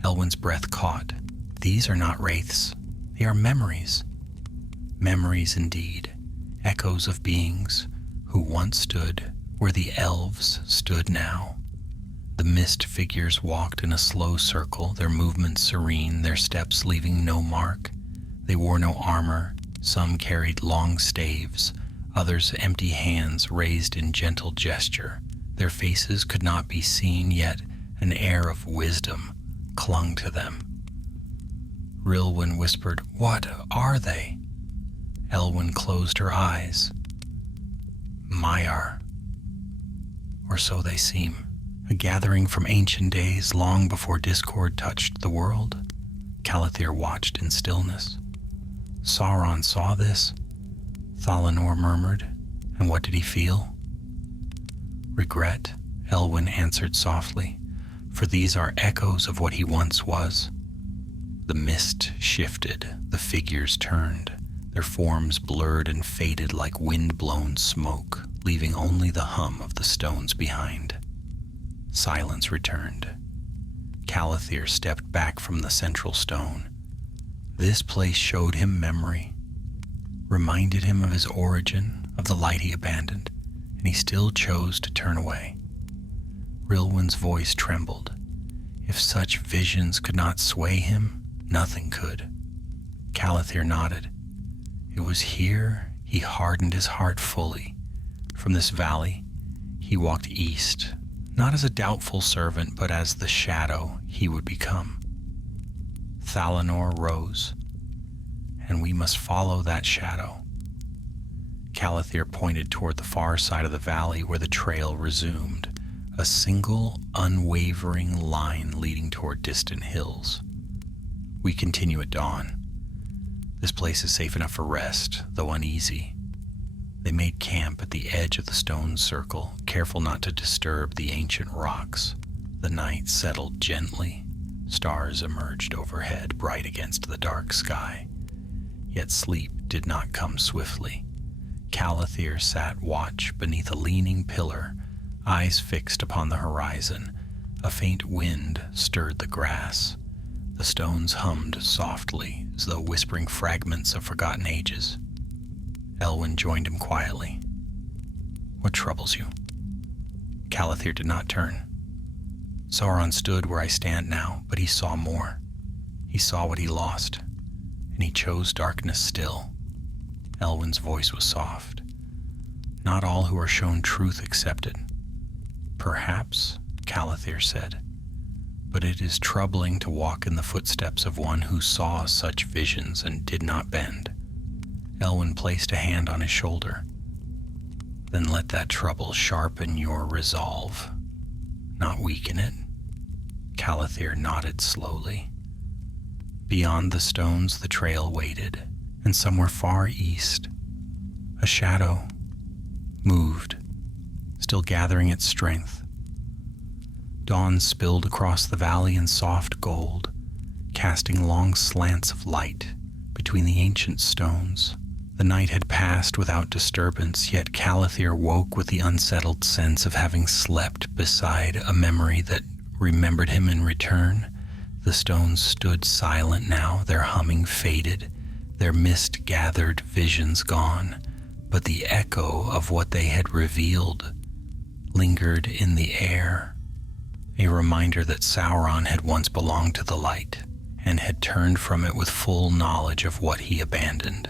Elwyn's breath caught. These are not wraiths. They are memories. Memories indeed, echoes of beings who once stood where the elves stood now. The mist figures walked in a slow circle, their movements serene, their steps leaving no mark. They wore no armor, Some carried long staves, others empty hands raised in gentle gesture. Their faces could not be seen, yet an air of wisdom clung to them. Rilwyn whispered, "What are they?" Elwyn closed her eyes. Maiar, or so they seem. A gathering from ancient days, long before discord touched the world. Calathir watched in stillness. Sauron saw this, Thalanor murmured, and what did he feel? Regret, Elwyn answered softly, for these are echoes of what he once was. The mist shifted, the figures turned, their forms blurred and faded like wind-blown smoke, leaving only the hum of the stones behind. Silence returned. Calathir stepped back from the central stone. This place showed him memory, reminded him of his origin, of the light he abandoned, and he still chose to turn away. Rilwyn's voice trembled. If such visions could not sway him, nothing could. Calathir nodded. It was here he hardened his heart fully. From this valley, he walked east, not as a doubtful servant, but as the shadow he would become. Thalanor rose, and we must follow that shadow. Calathir pointed toward the far side of the valley where the trail resumed, a single, unwavering line leading toward distant hills. We continue at dawn. This place is safe enough for rest, though uneasy. They made camp at the edge of the stone circle, careful not to disturb the ancient rocks. The night settled gently. Stars emerged overhead, bright against the dark sky. Yet sleep did not come swiftly. Calathir sat watch beneath a leaning pillar, eyes fixed upon the horizon. A faint wind stirred the grass. The stones hummed softly, as though whispering fragments of forgotten ages. Elwyn joined him quietly. "What troubles you?" Calathir did not turn. Sauron stood where I stand now, but he saw more. He saw what he lost, and he chose darkness still. Elwyn's voice was soft. "Not all who are shown truth accept it." "Perhaps," Calathir said, "but it is troubling to walk in the footsteps of one who saw such visions and did not bend." Elwyn placed a hand on his shoulder. "Then let that trouble sharpen your resolve, not weaken it." Calathir nodded slowly. Beyond the stones the trail waited, and somewhere far east, a shadow moved, still gathering its strength. Dawn spilled across the valley in soft gold, casting long slants of light between the ancient stones. The night had passed without disturbance, yet Calathir woke with the unsettled sense of having slept beside a memory that remembered him in return. The stones stood silent now, their humming faded, their mist-gathered visions gone, but the echo of what they had revealed lingered in the air, a reminder that Sauron had once belonged to the light and had turned from it with full knowledge of what he abandoned.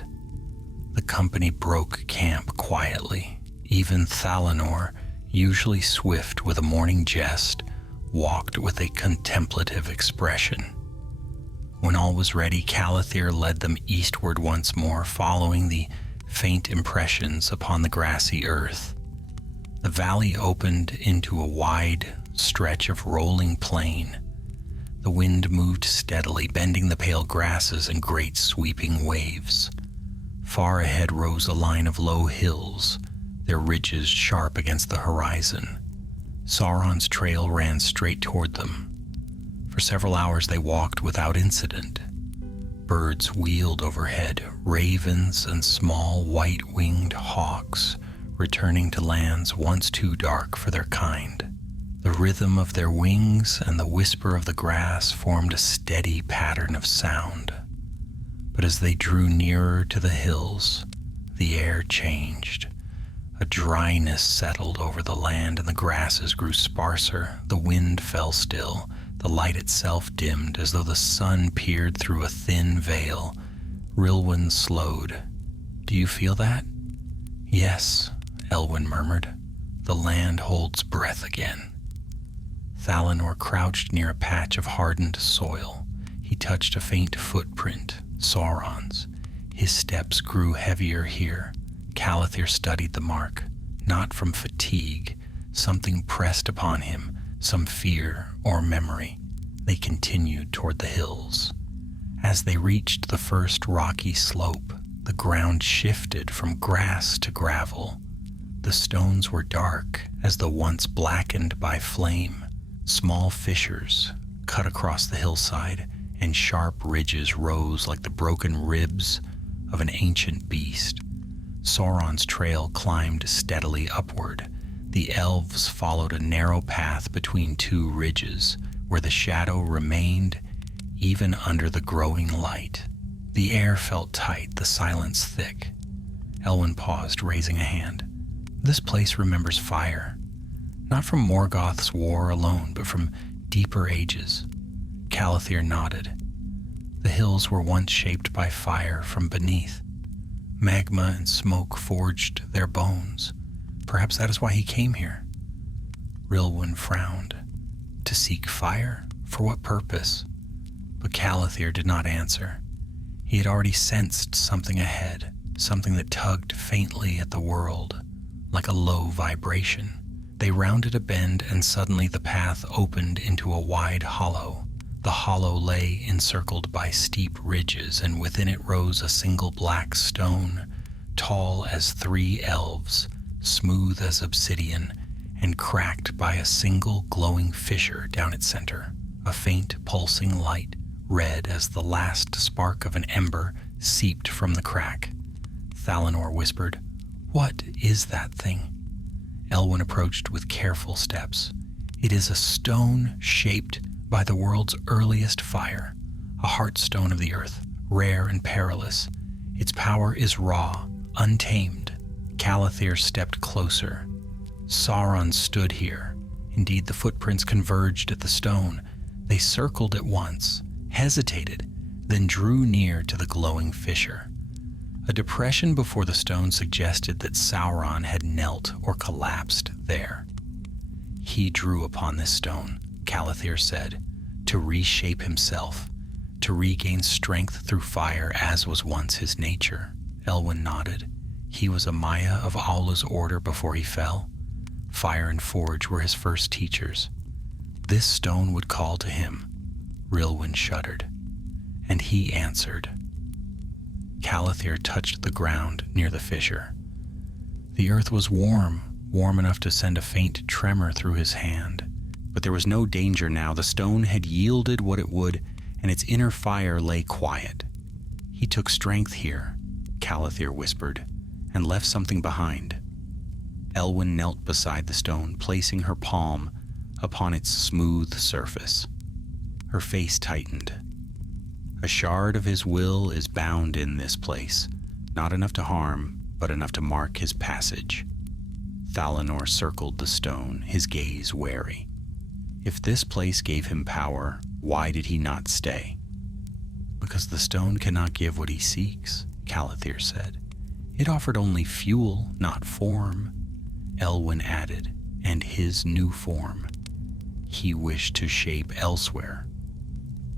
The company broke camp quietly. Even Thalanor, usually swift with a morning jest, walked with a contemplative expression. When all was ready, Calathir led them eastward once more, following the faint impressions upon the grassy earth. The valley opened into a wide stretch of rolling plain. The wind moved steadily, bending the pale grasses in great sweeping waves. Far ahead rose a line of low hills, their ridges sharp against the horizon. Sauron's trail ran straight toward them. For several hours they walked without incident. Birds wheeled overhead, ravens and small white-winged hawks, returning to lands once too dark for their kind. The rhythm of their wings and the whisper of the grass formed a steady pattern of sound. But as they drew nearer to the hills, the air changed. A dryness settled over the land and the grasses grew sparser. The wind fell still. The light itself dimmed as though the sun peered through a thin veil. Rilwyn slowed, Do you feel that? Yes, Elwyn murmured. The land holds breath again. Thalanor crouched near a patch of hardened soil. He touched a faint footprint, Sauron's. His steps grew heavier here. Calathir studied the mark, not from fatigue. Something pressed upon him, some fear or memory. They continued toward the hills. As they reached the first rocky slope, the ground shifted from grass to gravel. The stones were dark, as though once blackened by flame. Small fissures cut across the hillside, and sharp ridges rose like the broken ribs of an ancient beast. Sauron's trail climbed steadily upward. The elves followed a narrow path between two ridges, where the shadow remained even under the growing light. The air felt tight, the silence thick. Elwyn paused, raising a hand. This place remembers fire, not from Morgoth's war alone, but from deeper ages. Calathir nodded. The hills were once shaped by fire from beneath. Magma and smoke forged their bones. Perhaps that is why he came here. Rilwyn frowned. To seek fire? For what purpose? But Calathir did not answer. He had already sensed something ahead, something that tugged faintly at the world, like a low vibration. They rounded a bend, and suddenly the path opened into a wide hollow. The hollow lay encircled by steep ridges, and within it rose a single black stone, tall as 3 elves, smooth as obsidian, and cracked by a single glowing fissure down its center. A faint pulsing light, red as the last spark of an ember, seeped from the crack. Thalanor whispered, "What is that thing?" Elwyn approached with careful steps. It is a stone shaped by the world's earliest fire, a heartstone of the earth, rare and perilous. Its power is raw, untamed. Calathir stepped closer. Sauron stood here. Indeed, the footprints converged at the stone. They circled at once, hesitated, then drew near to the glowing fissure. A depression before the stone suggested that Sauron had knelt or collapsed there. He drew upon this stone, Calathir said, to reshape himself, to regain strength through fire as was once his nature. Elwyn nodded. He was a Maya of Aula's order before he fell. Fire and forge were his first teachers. This stone would call to him. Rilwyn shuddered, and he answered. Calathir touched the ground near the fissure. The earth was warm enough to send a faint tremor through his hand. But there was no danger now. The stone had yielded what it would, and its inner fire lay quiet. He took strength here, Calathir whispered, and left something behind. Elwyn knelt beside the stone, placing her palm upon its smooth surface. Her face tightened. A shard of his will is bound in this place, not enough to harm, but enough to mark his passage. Thalanor circled the stone, his gaze wary. If this place gave him power, why did he not stay? Because the stone cannot give what he seeks, Calathir said. It offered only fuel, not form. Elwyn added, and his new form. He wished to shape elsewhere.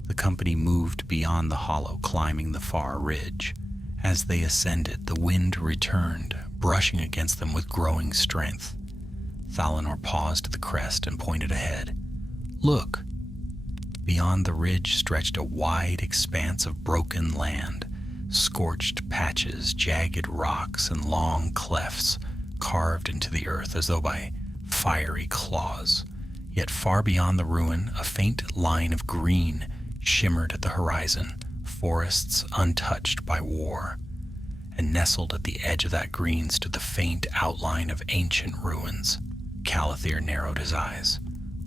The company moved beyond the hollow, climbing the far ridge. As they ascended, the wind returned, brushing against them with growing strength. Thalanor paused at the crest and pointed ahead. Look! Beyond the ridge stretched a wide expanse of broken land, scorched patches, jagged rocks, and long clefts carved into the earth as though by fiery claws. Yet far beyond the ruin, a faint line of green shimmered at the horizon, forests untouched by war. And nestled at the edge of that green stood the faint outline of ancient ruins. Calathir narrowed his eyes.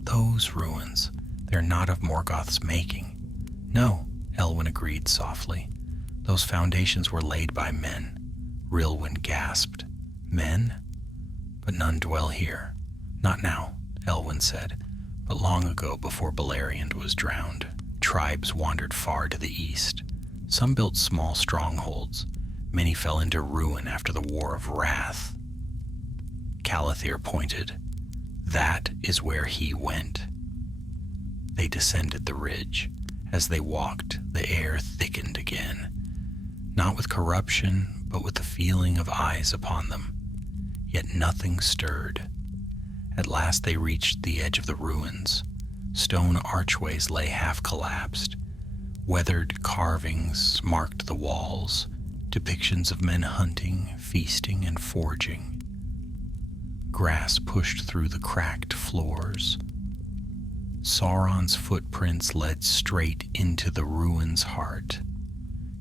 Those ruins, they're not of Morgoth's making. No, Elwyn agreed softly. Those foundations were laid by men. Rilwyn gasped. Men? But none dwell here. Not now, Elwyn said, but long ago before Beleriand was drowned. Tribes wandered far to the east. Some built small strongholds. Many fell into ruin after the War of Wrath. Calathir pointed. That is where he went. They descended the ridge. As they walked, the air thickened again, not with corruption, but with the feeling of eyes upon them. Yet nothing stirred. At last they reached the edge of the ruins. Stone archways lay half collapsed. Weathered carvings marked the walls, depictions of men hunting, feasting, and foraging. Grass pushed through the cracked floors. Sauron's footprints led straight into the ruin's heart.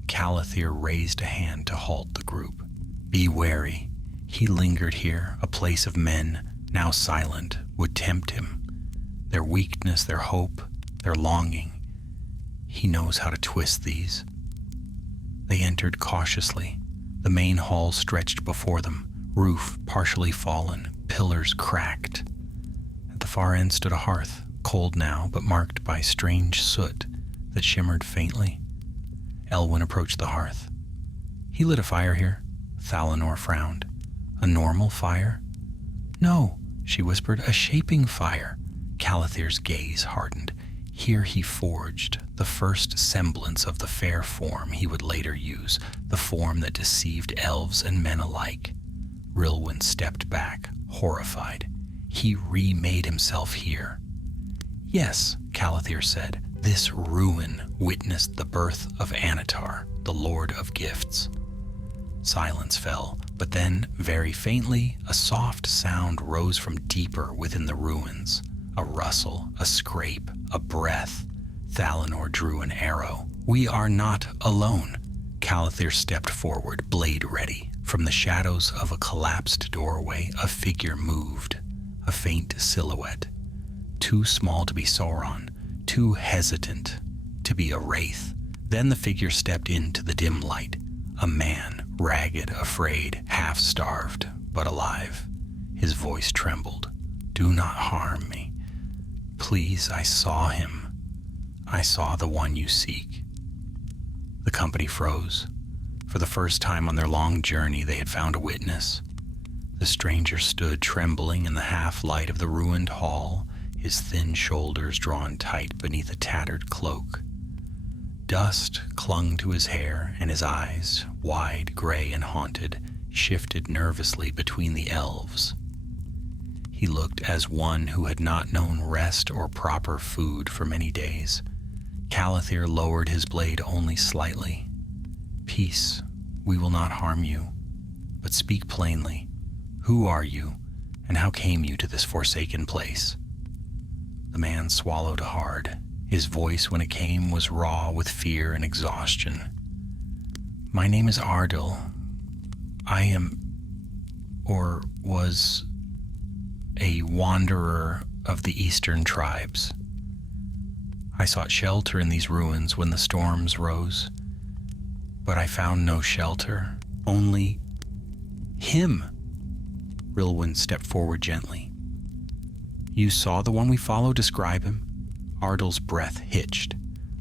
Calathir raised a hand to halt the group. Be wary. He lingered here, a place of men, now silent, would tempt him. Their weakness, their hope, their longing. He knows how to twist these. They entered cautiously. The main hall stretched before them, roof partially fallen, pillars cracked. At the far end stood a hearth, cold now, but marked by strange soot that shimmered faintly. Elwyn approached the hearth. He lit a fire here. Thalanor frowned. A normal fire? No, she whispered, a shaping fire. Calathir's gaze hardened. Here he forged the first semblance of the fair form he would later use, the form that deceived elves and men alike. Rilwyn stepped back, horrified. He remade himself here. Yes, Calathir said, this ruin witnessed the birth of Anatar, the Lord of Gifts. Silence fell, but then, very faintly, a soft sound rose from deeper within the ruins. A rustle, a scrape, a breath. Thalanor drew an arrow. We are not alone. Calathir stepped forward, blade ready. From the shadows of a collapsed doorway, a figure moved, a faint silhouette. Too small to be Sauron, too hesitant to be a wraith. Then the figure stepped into the dim light. A man, ragged, afraid, half-starved, but alive. His voice trembled. Do not harm me. Please, I saw him. I saw the one you seek. The company froze. For the first time on their long journey, they had found a witness. The stranger stood trembling in the half-light of the ruined hall, his thin shoulders drawn tight beneath a tattered cloak. Dust clung to his hair, and his eyes, wide, gray, and haunted, shifted nervously between the elves. He looked as one who had not known rest or proper food for many days. Calathir lowered his blade only slightly. Peace, we will not harm you, but speak plainly. Who are you, and how came you to this forsaken place? The man swallowed hard. His voice, when it came, was raw with fear and exhaustion. My name is Ardil. I am, or was, a wanderer of the eastern tribes. I sought shelter in these ruins when the storms rose, but I found no shelter, only him. Rilwyn stepped forward gently. You saw the one we follow? Describe him. Ardil's breath hitched.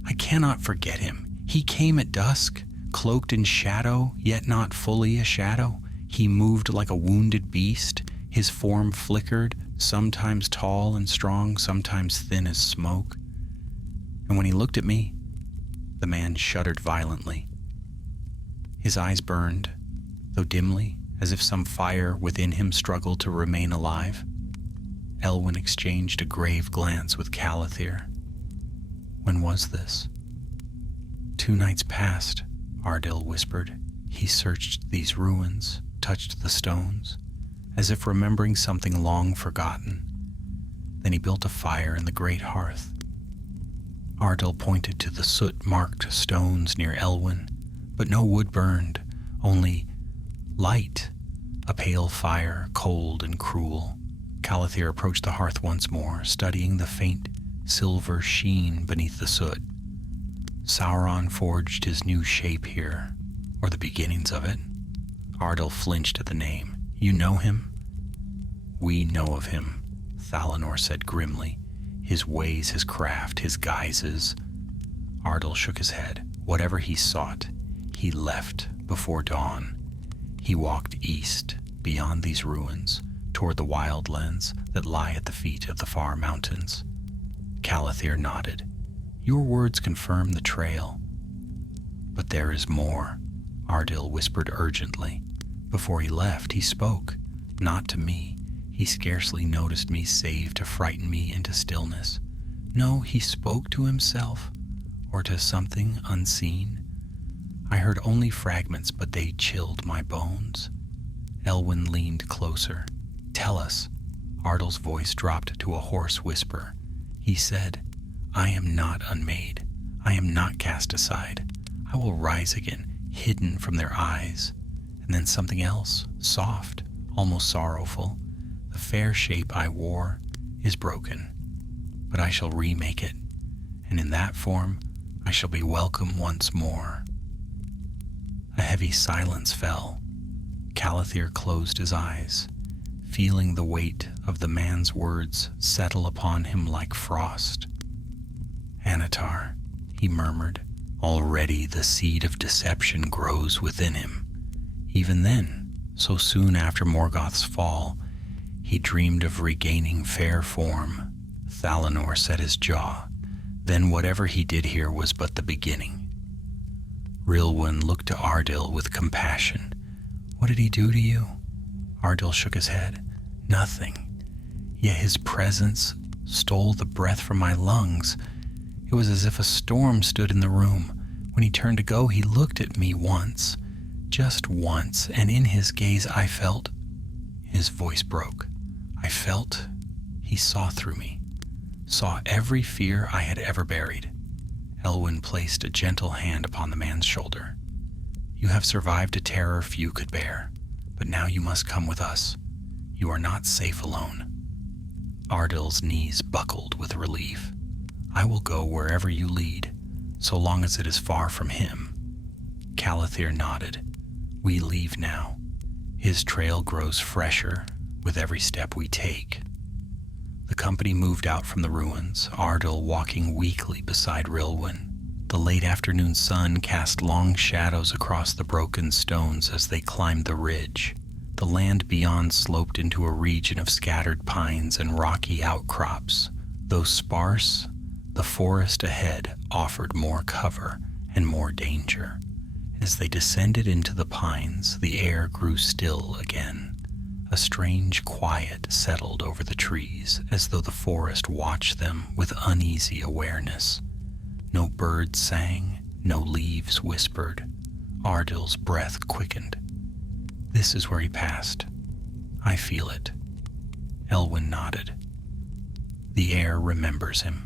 I cannot forget him. He came at dusk, cloaked in shadow, yet not fully a shadow. He moved like a wounded beast. His form flickered, sometimes tall and strong, sometimes thin as smoke. And when he looked at me, the man shuddered violently. His eyes burned, though dimly, as if some fire within him struggled to remain alive. Elwyn exchanged a grave glance with Calathir. When was this? 2 nights past, Ardil whispered. He searched these ruins, touched the stones, as if remembering something long forgotten. Then he built a fire in the great hearth. Ardil pointed to the soot-marked stones near Elwyn, but no wood burned, only light, a pale fire, cold and cruel. Calathir approached the hearth once more, studying the faint silver sheen beneath the soot. Sauron forged his new shape here, or the beginnings of it. Ardil flinched at the name. You know him? We know of him, Thalanor said grimly. His ways, his craft, his guises. Ardil shook his head. Whatever he sought, he left before dawn, he walked east beyond these ruins toward the wildlands that lie at the feet of the far mountains. Calathir nodded. Your words confirm the trail. But there is more, Ardil whispered urgently. Before he left, he spoke, not to me. He scarcely noticed me save to frighten me into stillness. No, he spoke to himself, or to something unseen. I heard only fragments, but they chilled my bones. Elwyn leaned closer. Tell us. Ardil's voice dropped to a hoarse whisper. He said, I am not unmade. I am not cast aside. I will rise again, hidden from their eyes. And then something else, soft, almost sorrowful. The fair shape I wore is broken, but I shall remake it, and in that form I shall be welcome once more. A heavy silence fell. Calathir closed his eyes, feeling the weight of the man's words settle upon him like frost. Anatar, he murmured, already the seed of deception grows within him. Even then, so soon after Morgoth's fall, he dreamed of regaining fair form. Thalanor set his jaw. Then whatever he did here was but the beginning. Rilwyn looked to Ardil with compassion. What did he do to you? Ardil shook his head. Nothing. Yet his presence stole the breath from my lungs. It was as if a storm stood in the room. When he turned to go, he looked at me once, just once, and in his gaze I felt... His voice broke. I felt he saw through me, saw every fear I had ever buried. Elwyn placed a gentle hand upon the man's shoulder. You have survived a terror few could bear, but now you must come with us. You are not safe alone. Ardil's knees buckled with relief. I will go wherever you lead, so long as it is far from him. Calathir nodded. We leave now. His trail grows fresher with every step we take. The company moved out from the ruins, Ardil walking weakly beside Rilwyn. The late afternoon sun cast long shadows across the broken stones as they climbed the ridge. The land beyond sloped into a region of scattered pines and rocky outcrops. Though sparse, the forest ahead offered more cover and more danger. As they descended into the pines, the air grew still again. A strange quiet settled over the trees, as though the forest watched them with uneasy awareness. No birds sang, no leaves whispered. Ardil's breath quickened. This is where he passed. I feel it. Elwyn nodded. The air remembers him.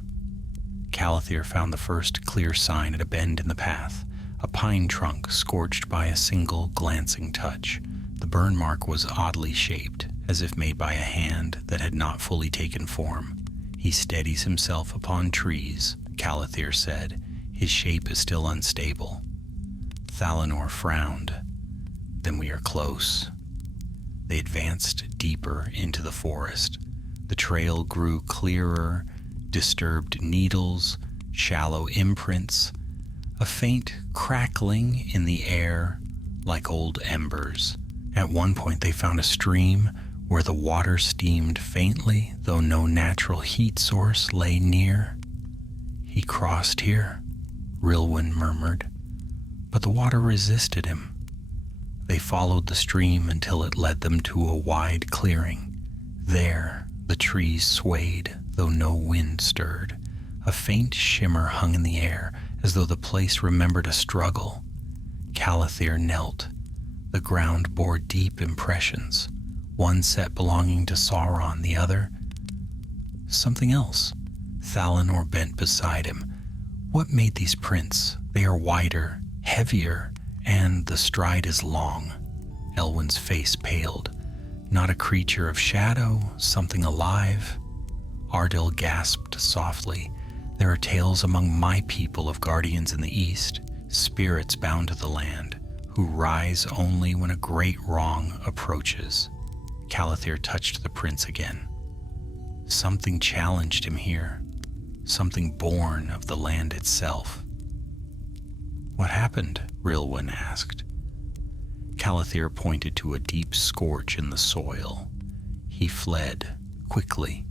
Calathir found the first clear sign at a bend in the path, a pine trunk scorched by a single glancing touch. The burn mark was oddly shaped, as if made by a hand that had not fully taken form. He steadies himself upon trees, Calathir said. His shape is still unstable. Thalanor frowned. Then we are close. They advanced deeper into the forest. The trail grew clearer, disturbed needles, shallow imprints, a faint crackling in the air like old embers. At one point they found a stream where the water steamed faintly, though no natural heat source lay near. He crossed here, Rilwyn murmured, but the water resisted him. They followed the stream until it led them to a wide clearing. There, the trees swayed, though no wind stirred. A faint shimmer hung in the air, as though the place remembered a struggle. Calathir knelt. The ground bore deep impressions, one set belonging to Sauron, the other something else. Thalanor bent beside him. What made these prints? They are wider, heavier, and the stride is long. Elwyn's face paled. Not a creature of shadow, something alive. Ardil gasped softly. There are tales among my people of guardians in the east, spirits bound to the land, who rise only when a great wrong approaches. Calathir touched the prince again. Something challenged him here, something born of the land itself. What happened? Rilwyn asked. Calathir pointed to a deep scorch in the soil. He fled, quickly.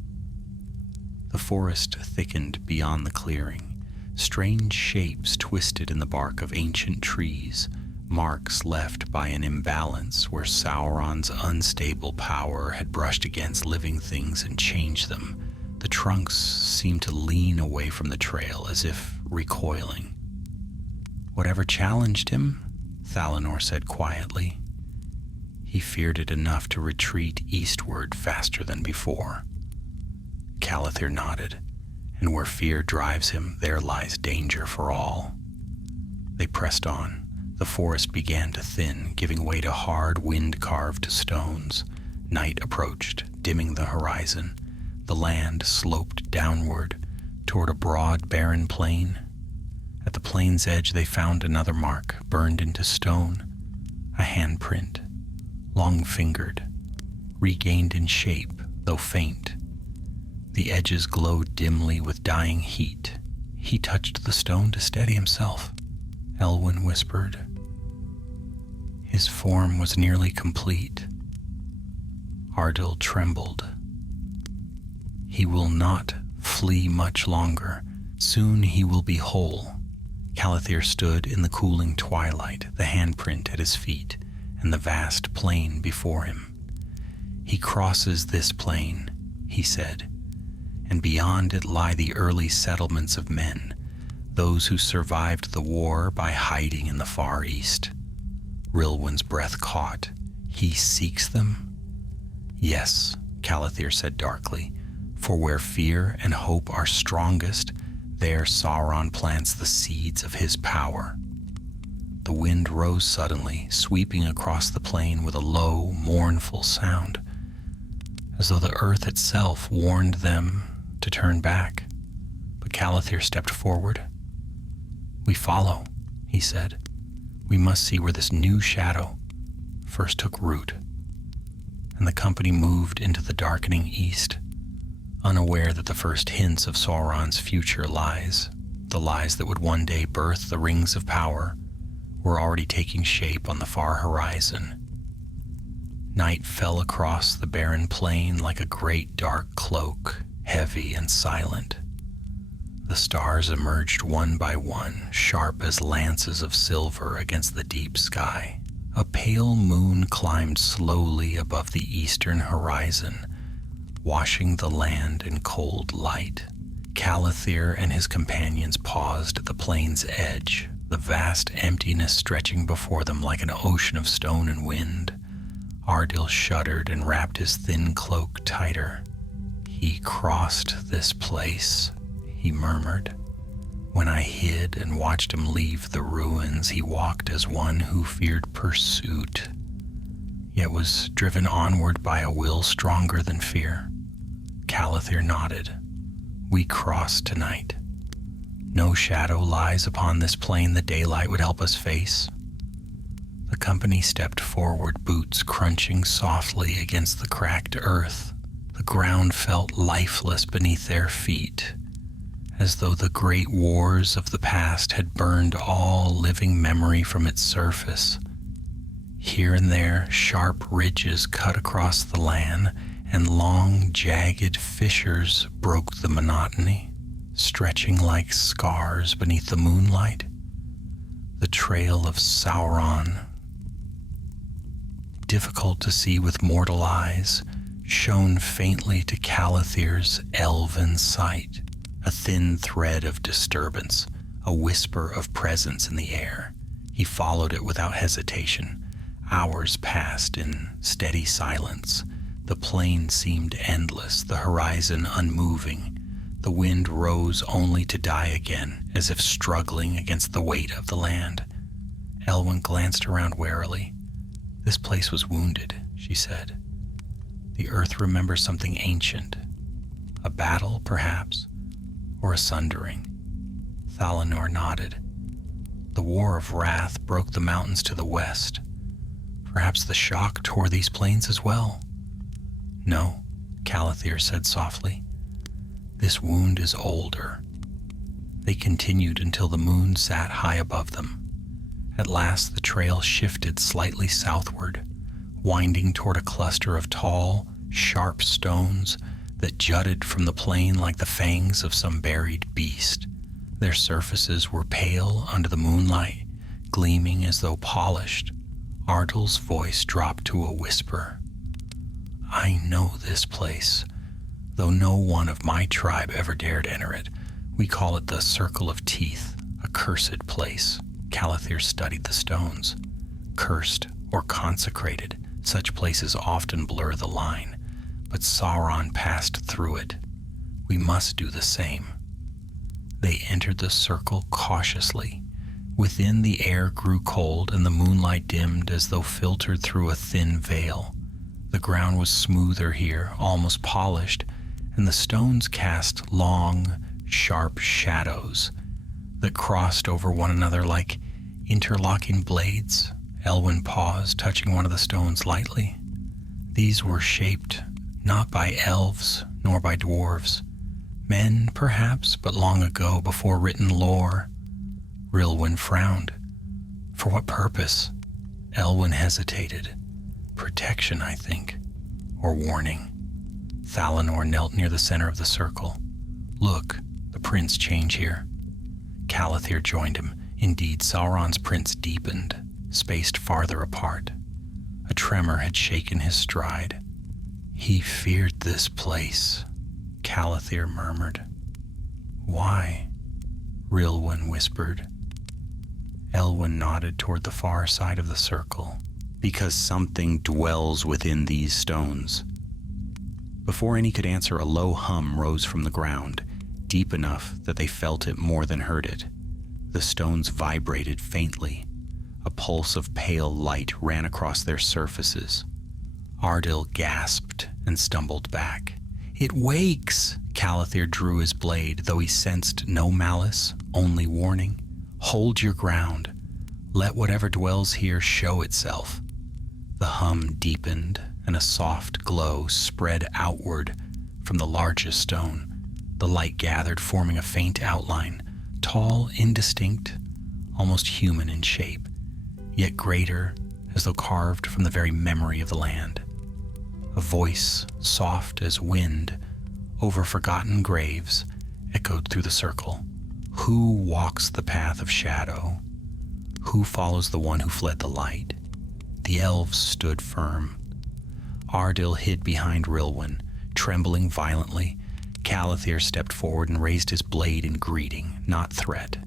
The forest thickened beyond the clearing. Strange shapes twisted in the bark of ancient trees, marks left by an imbalance where Sauron's unstable power had brushed against living things and changed them. The trunks seemed to lean away from the trail as if recoiling. Whatever challenged him, Thalanor said quietly. He feared it enough to retreat eastward faster than before. Calathir nodded, and where fear drives him, there lies danger for all. They pressed on. The forest began to thin, giving way to hard, wind-carved stones. Night approached, dimming the horizon. The land sloped downward toward a broad, barren plain. At the plain's edge, they found another mark, burned into stone. A handprint, long-fingered, regained in shape, though faint. The edges glowed dimly with dying heat. He touched the stone to steady himself, Elwyn whispered. His form was nearly complete. Ardil trembled. He will not flee much longer. Soon he will be whole. Calathir stood in the cooling twilight, the handprint at his feet, and the vast plain before him. He crosses this plain, he said, and beyond it lie the early settlements of men, those who survived the war by hiding in the far east. Rilwyn's breath caught. He seeks them? Yes, Calathir said darkly, for where fear and hope are strongest, there Sauron plants the seeds of his power. The wind rose suddenly, sweeping across the plain with a low, mournful sound, as though the earth itself warned them to turn back. But Calathir stepped forward. We follow, he said. We must see where this new shadow first took root. And the company moved into the darkening east, unaware that the first hints of Sauron's future lies, the lies that would one day birth the rings of power, were already taking shape on the far horizon. Night fell across the barren plain like a great dark cloak, heavy and silent. The stars emerged one by one, sharp as lances of silver against the deep sky. A pale moon climbed slowly above the eastern horizon, washing the land in cold light. Calathir and his companions paused at the plain's edge, the vast emptiness stretching before them like an ocean of stone and wind. Ardil shuddered and wrapped his thin cloak tighter. He crossed this place, he murmured. When I hid and watched him leave the ruins, he walked as one who feared pursuit, yet was driven onward by a will stronger than fear. Calathir nodded. We cross tonight. No shadow lies upon this plain the daylight would help us face. The company stepped forward, boots crunching softly against the cracked earth. The ground felt lifeless beneath their feet, as though the great wars of the past had burned all living memory from its surface. Here and there, sharp ridges cut across the land, and long, jagged fissures broke the monotony, stretching like scars beneath the moonlight. The trail of Sauron, difficult to see with mortal eyes, shone faintly to Calathir's elven sight. A thin thread of disturbance, a whisper of presence in the air. He followed it without hesitation. Hours passed in steady silence. The plain seemed endless, the horizon unmoving. The wind rose only to die again, as if struggling against the weight of the land. Elwyn glanced around warily. This place was wounded, she said. The earth remembers something ancient. A battle, perhaps, or a sundering. Thalanor nodded. The War of Wrath broke the mountains to the west. Perhaps the shock tore these plains as well. No, Calathir said softly. This wound is older. They continued until the moon sat high above them. At last the trail shifted slightly southward, winding toward a cluster of tall, sharp stones that jutted from the plain like the fangs of some buried beast. Their surfaces were pale under the moonlight, gleaming as though polished. Ardil's voice dropped to a whisper. "I know this place, though no one of my tribe ever dared enter it. We call it the Circle of Teeth, a cursed place." Calathir studied the stones. Cursed or consecrated, such places often blur the line, but Sauron passed through it. We must do the same. They entered the circle cautiously. Within, the air grew cold and the moonlight dimmed as though filtered through a thin veil. The ground was smoother here, almost polished, and the stones cast long, sharp shadows that crossed over one another like interlocking blades. Elwyn paused, touching one of the stones lightly. These were shaped not by elves nor by dwarves. Men, perhaps, but long ago, before written lore. Rilwyn frowned. For what purpose? Elwyn hesitated. Protection, I think, or warning. Thalanor knelt near the center of the circle. Look, the prints change here. Calathir joined him. Indeed, Sauron's prints deepened, spaced farther apart. A tremor had shaken his stride. He feared this place, Calathir murmured. Why? Rilwyn whispered. Elwyn nodded toward the far side of the circle. Because something dwells within these stones. Before any could answer, a low hum rose from the ground, deep enough that they felt it more than heard it. The stones vibrated faintly. A pulse of pale light ran across their surfaces. Ardil gasped and stumbled back. It wakes! Calathir drew his blade, though he sensed no malice, only warning. Hold your ground. Let whatever dwells here show itself. The hum deepened, and a soft glow spread outward from the largest stone. The light gathered, forming a faint outline, tall, indistinct, almost human in shape, yet greater, as though carved from the very memory of the land. A voice, soft as wind, over forgotten graves, echoed through the circle. Who walks the path of shadow? Who follows the one who fled the light? The elves stood firm. Ardil hid behind Rilwyn, trembling violently. Calathir stepped forward and raised his blade in greeting, not threat.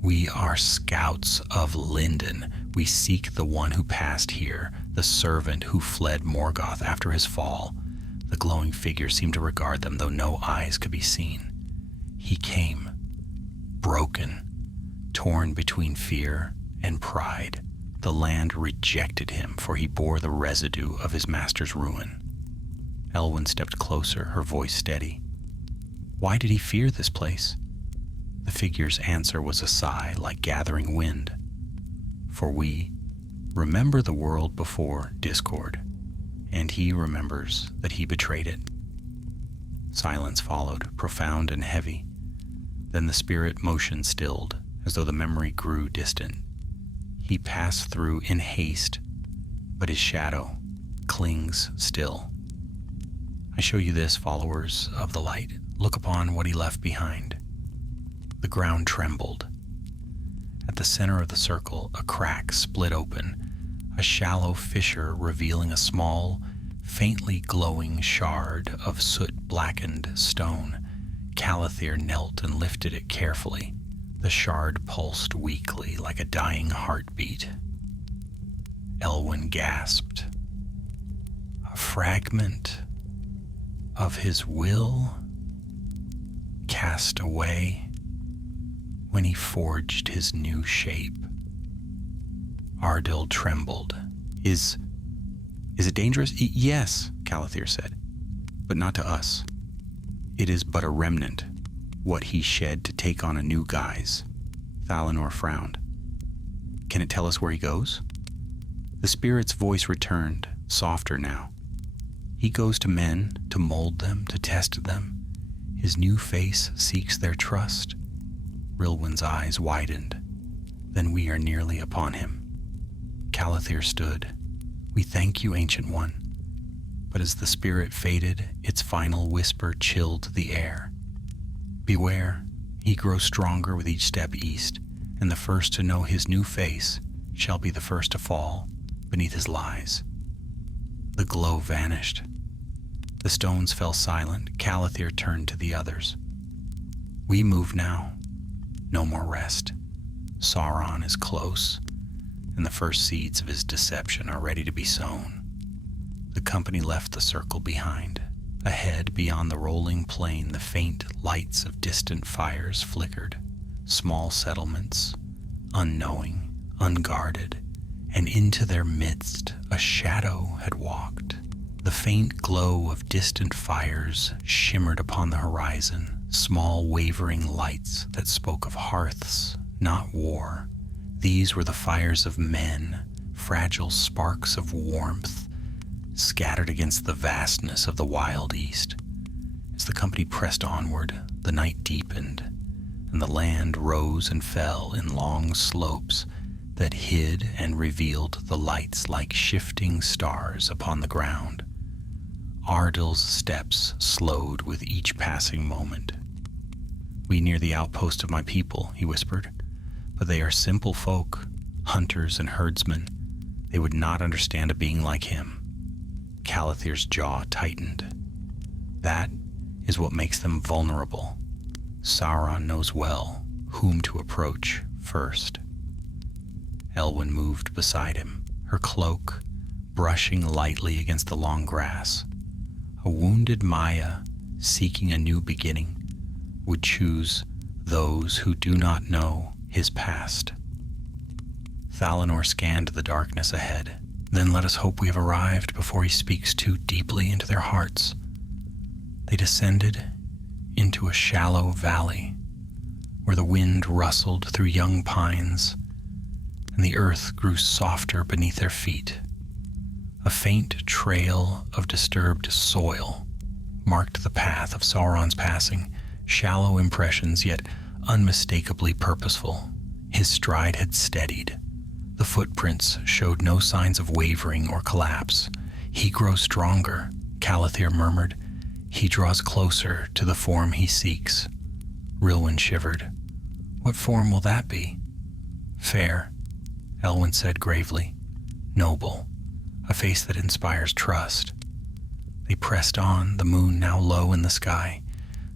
We are scouts of Lindon. We seek the one who passed here, the servant who fled Morgoth after his fall. The glowing figure seemed to regard them, though no eyes could be seen. He came, broken, torn between fear and pride. The land rejected him, for he bore the residue of his master's ruin. Elwyn stepped closer, her voice steady. Why did he fear this place? The figure's answer was a sigh like gathering wind. For we remember the world before discord, and he remembers that he betrayed it. Silence followed, profound and heavy. Then the spirit motion stilled, as though the memory grew distant. He passed through in haste, but his shadow clings still. I show you this, followers of the light. Look upon what he left behind. The ground trembled. At the center of the circle, a crack split open, a shallow fissure revealing a small, faintly glowing shard of soot-blackened stone. Calathir knelt and lifted it carefully. The shard pulsed weakly like a dying heartbeat. Elwyn gasped. A fragment of his will cast away when he forged his new shape. Ardil trembled. Is it dangerous? Yes, Calathir said, but not to us. It is but a remnant, what he shed to take on a new guise. Thalanor frowned. Can it tell us where he goes? The spirit's voice returned, softer now. He goes to men, to mold them, to test them. His new face seeks their trust. Rilwyn's eyes widened. Then we are nearly upon him. Calathir stood. We thank you, Ancient One. But as the spirit faded, its final whisper chilled the air. Beware, he grows stronger with each step east, and the first to know his new face shall be the first to fall beneath his lies. The glow vanished. The stones fell silent. Calathir turned to the others. We move now. No more rest. Sauron is close, and the first seeds of his deception are ready to be sown. The company left the circle behind. Ahead, beyond the rolling plain, the faint lights of distant fires flickered. Small settlements, unknowing, unguarded, and into their midst a shadow had walked. The faint glow of distant fires shimmered upon the horizon, small wavering lights that spoke of hearths, not war. These were the fires of men, fragile sparks of warmth, scattered against the vastness of the wild east. As the company pressed onward, the night deepened, and the land rose and fell in long slopes that hid and revealed the lights like shifting stars upon the ground. Ardil's steps slowed with each passing moment. We near the outpost of my people, he whispered, but they are simple folk, hunters and herdsmen. They would not understand a being like him. Calathir's jaw tightened. That is what makes them vulnerable. Sauron knows well whom to approach first. Elwyn moved beside him, her cloak brushing lightly against the long grass. A wounded Maya, seeking a new beginning, would choose those who do not know his past. Thalanor scanned the darkness ahead. Then let us hope we have arrived before he speaks too deeply into their hearts. They descended into a shallow valley where the wind rustled through young pines and the earth grew softer beneath their feet. A faint trail of disturbed soil marked the path of Sauron's passing, shallow impressions yet unmistakably purposeful. His stride had steadied. The footprints showed no signs of wavering or collapse. He grows stronger, Calathir murmured. He draws closer to the form he seeks. Rilwyn shivered. What form will that be? Fair, Elwyn said gravely. Noble, a face that inspires trust. They pressed on, the moon now low in the sky.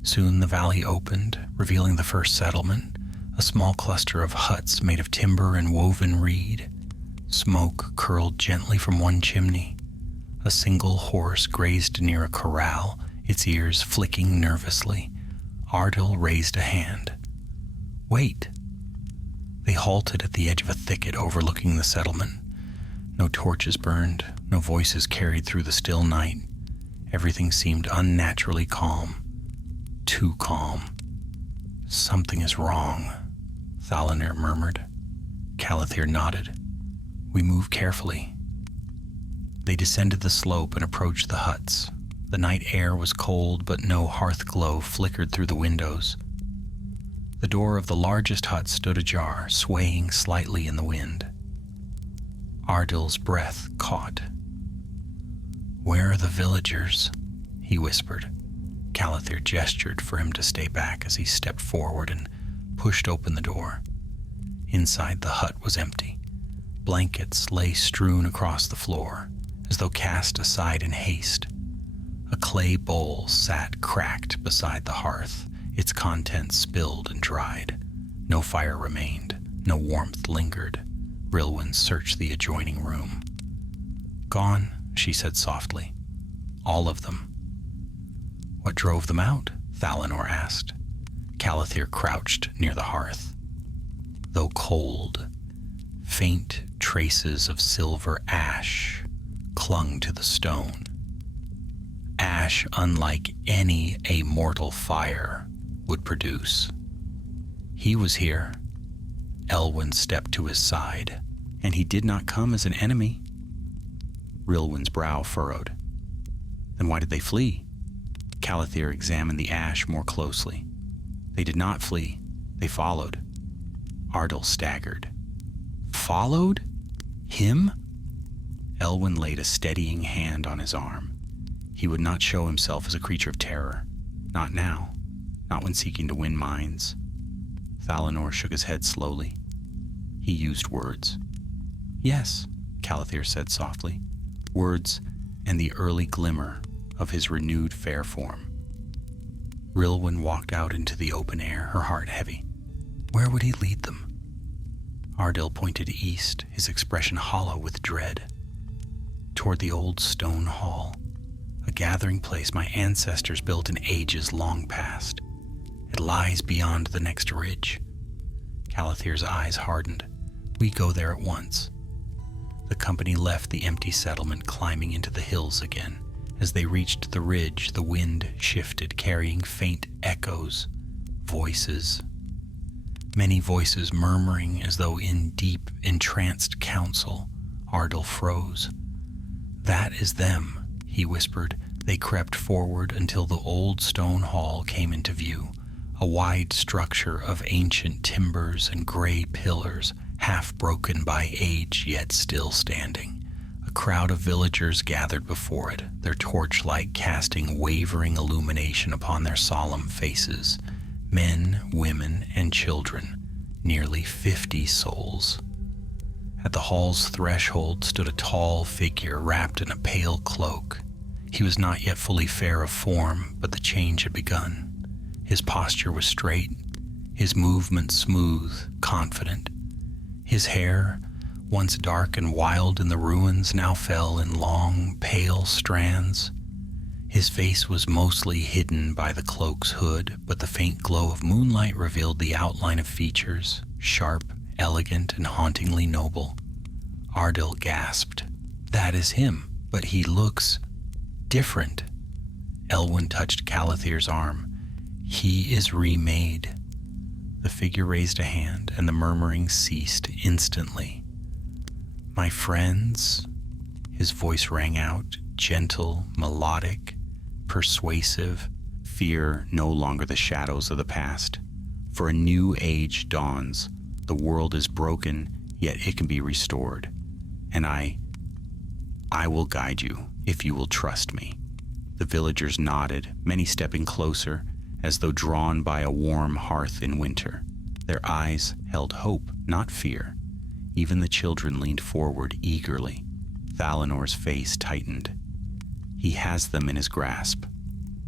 Soon the valley opened, revealing the first settlement. A small cluster of huts made of timber and woven reed. Smoke curled gently from one chimney. A single horse grazed near a corral, its ears flicking nervously. Ardil raised a hand. Wait! They halted at the edge of a thicket overlooking the settlement. No torches burned, no voices carried through the still night. Everything seemed unnaturally calm. Too calm. Something is wrong, Thalanor murmured. Calathir nodded. We move carefully. They descended the slope and approached the huts. The night air was cold, but no hearth glow flickered through the windows. The door of the largest hut stood ajar, swaying slightly in the wind. Ardil's breath caught. Where are the villagers? He whispered. Calathir gestured for him to stay back as he stepped forward and pushed open the door. Inside, the hut was empty. Blankets lay strewn across the floor, as though cast aside in haste. A clay bowl sat cracked beside the hearth, its contents spilled and dried. No fire remained, no warmth lingered. Rilwyn searched the adjoining room. Gone, she said softly. All of them. What drove them out? Thalanor asked. Calathir crouched near the hearth. Though cold, faint traces of silver ash clung to the stone. Ash unlike any a mortal fire would produce. He was here. Elwyn stepped to his side. And he did not come as an enemy. Rilwyn's brow furrowed. Then why did they flee? Calathir examined the ash more closely. They did not flee. They followed. Ardil staggered. followed? Him? Elwyn laid a steadying hand on his arm. He would not show himself as a creature of terror. Not now. Not when seeking to win minds. Thalanor shook his head slowly. He used words. Yes, Calathir said softly. Words and the early glimmer of his renewed fair form. Rilwyn walked out into the open air, her heart heavy. Where would he lead them? Ardil pointed east, his expression hollow with dread. Toward the old stone hall, a gathering place my ancestors built in ages long past. It lies beyond the next ridge. Calathir's eyes hardened. We go there at once. The company left the empty settlement, climbing into the hills again. As they reached the ridge, the wind shifted, carrying faint echoes, voices. Many voices murmuring as though in deep, entranced counsel. Ardil froze. That is them, he whispered. They crept forward until the old stone hall came into view, a wide structure of ancient timbers and gray pillars, half broken by age yet still standing. A crowd of villagers gathered before it, their torchlight casting wavering illumination upon their solemn faces. Men, women, and children, nearly 50 souls. At the hall's threshold stood a tall figure wrapped in a pale cloak. He was not yet fully fair of form, but the change had begun. His posture was straight, his movement smooth, confident. His hair, once dark and wild in the ruins, now fell in long, pale strands. His face was mostly hidden by the cloak's hood, but the faint glow of moonlight revealed the outline of features, sharp, elegant, and hauntingly noble. Ardil gasped. That is him, but he looks different. Elwyn touched Calathir's arm. He is remade. The figure raised a hand, and the murmuring ceased instantly. My friends, his voice rang out, gentle, melodic, persuasive. Fear no longer the shadows of the past. For a new age dawns. The world is broken, yet it can be restored. And I will guide you, if you will trust me. The villagers nodded, many stepping closer, as though drawn by a warm hearth in winter. Their eyes held hope, not fear. Even the children leaned forward eagerly. Thalanor's face tightened. He has them in his grasp.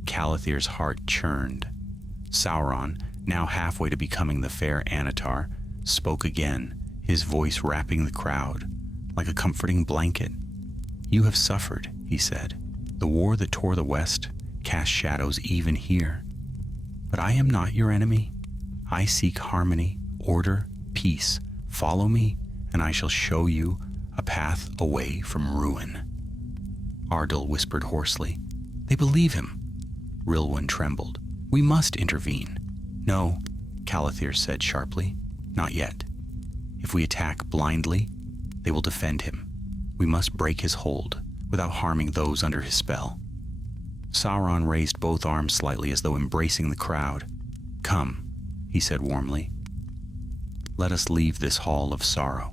Calathir's heart churned. Sauron, now halfway to becoming the fair Anatar, spoke again, his voice wrapping the crowd like a comforting blanket. You have suffered, he said. The war that tore the West cast shadows even here. But I am not your enemy. I seek harmony, order, peace. Follow me, and I shall show you a path away from ruin. Ardil whispered hoarsely. They believe him. Rilwyn trembled. We must intervene. No, Calathir said sharply. Not yet. If we attack blindly, they will defend him. We must break his hold without harming those under his spell. Sauron raised both arms slightly as though embracing the crowd. Come, he said warmly. Let us leave this hall of sorrow.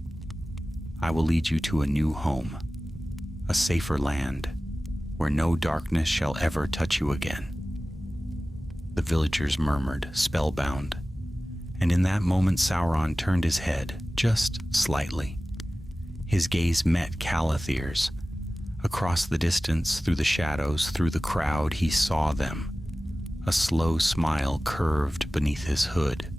I will lead you to a new home, a safer land, where no darkness shall ever touch you again. The villagers murmured, spellbound, and in that moment Sauron turned his head, just slightly. His gaze met Calathir's. Across the distance, through the shadows, through the crowd, he saw them. A slow smile curved beneath his hood.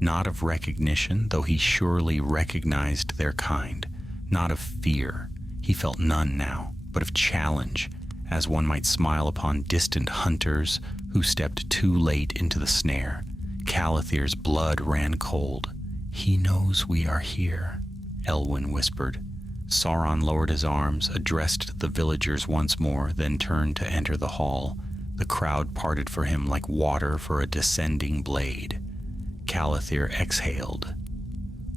Not of recognition, though he surely recognized their kind. Not of fear, he felt none now, but of challenge, as one might smile upon distant hunters who stepped too late into the snare. Calathir's blood ran cold. He knows we are here, Elwyn whispered. Sauron lowered his arms, addressed the villagers once more, then turned to enter the hall. The crowd parted for him like water for a descending blade. Calathir exhaled.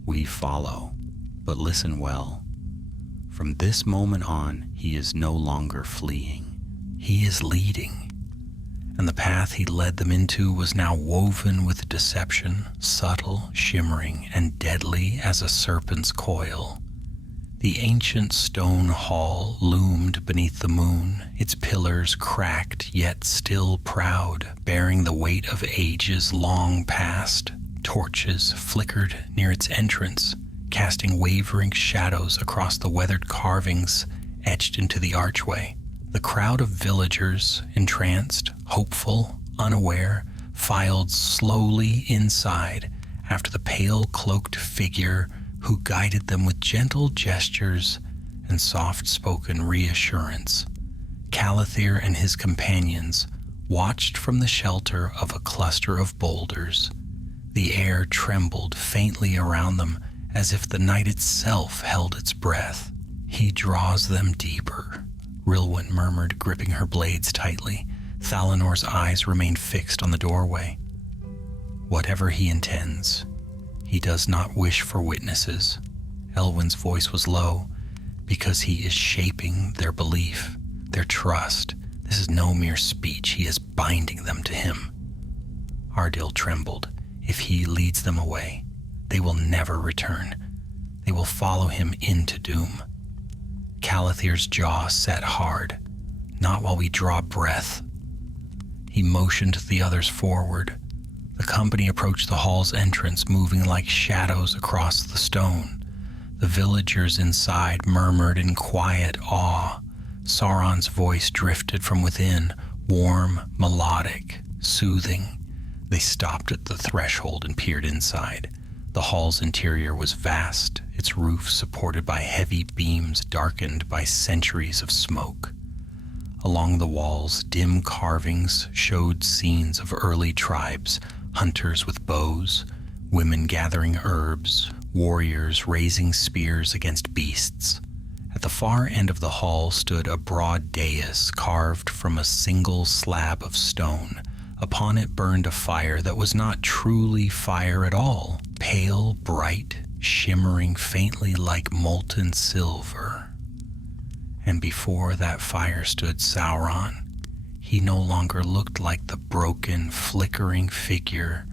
We follow, but listen well. From this moment on, he is no longer fleeing. He is leading. and the path he led them into was now woven with deception, subtle, shimmering, and deadly as a serpent's coil. The ancient stone hall loomed beneath the moon, its pillars cracked yet still proud, bearing the weight of ages long past. Torches flickered near its entrance, casting wavering shadows across the weathered carvings etched into the archway. The crowd of villagers, entranced, hopeful, unaware, filed slowly inside after the pale cloaked figure who guided them with gentle gestures and soft-spoken reassurance. Calathir and his companions watched from the shelter of a cluster of boulders. The air trembled faintly around them as if the night itself held its breath. "He draws them deeper," Rilwyn murmured, gripping her blades tightly. Thalinor's eyes remained fixed on the doorway. "Whatever he intends, he does not wish for witnesses." Elwyn's voice was low, "because he is shaping their belief, their trust. This is no mere speech. He is binding them to him." Ardil trembled. "If he leads them away, they will never return. They will follow him into doom." Calathir's jaw set hard. "Not while we draw breath." He motioned the others forward. The company approached the hall's entrance, moving like shadows across the stone. The villagers inside murmured in quiet awe. Sauron's voice drifted from within, warm, melodic, soothing. They stopped at the threshold and peered inside. The hall's interior was vast, its roof supported by heavy beams darkened by centuries of smoke. Along the walls, dim carvings showed scenes of early tribes, hunters with bows, women gathering herbs, warriors raising spears against beasts. At the far end of the hall stood a broad dais carved from a single slab of stone. Upon it burned a fire that was not truly fire at all, pale, bright, shimmering faintly like molten silver. And before that fire stood Sauron. He no longer looked like the broken, flickering figure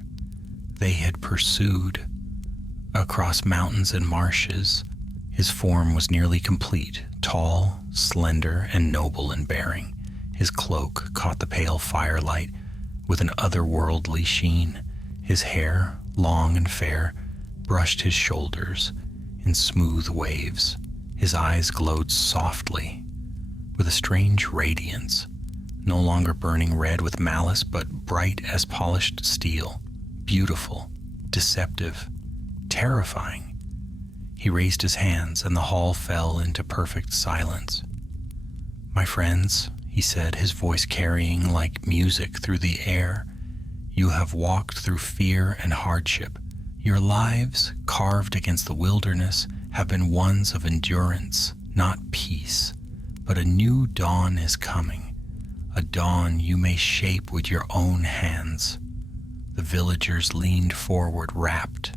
they had pursued across mountains and marshes. His form was nearly complete, tall, slender, and noble in bearing. His cloak caught the pale firelight with an otherworldly sheen. His hair, long and fair, brushed his shoulders in smooth waves. His eyes glowed softly with a strange radiance, no longer burning red with malice, but bright as polished steel, beautiful, deceptive, terrifying. He raised his hands, and the hall fell into perfect silence. "My friends," he said, his voice carrying like music through the air, "you have walked through fear and hardship. Your lives, carved against the wilderness, have been ones of endurance, not peace. But a new dawn is coming, a dawn you may shape with your own hands." The villagers leaned forward, rapt.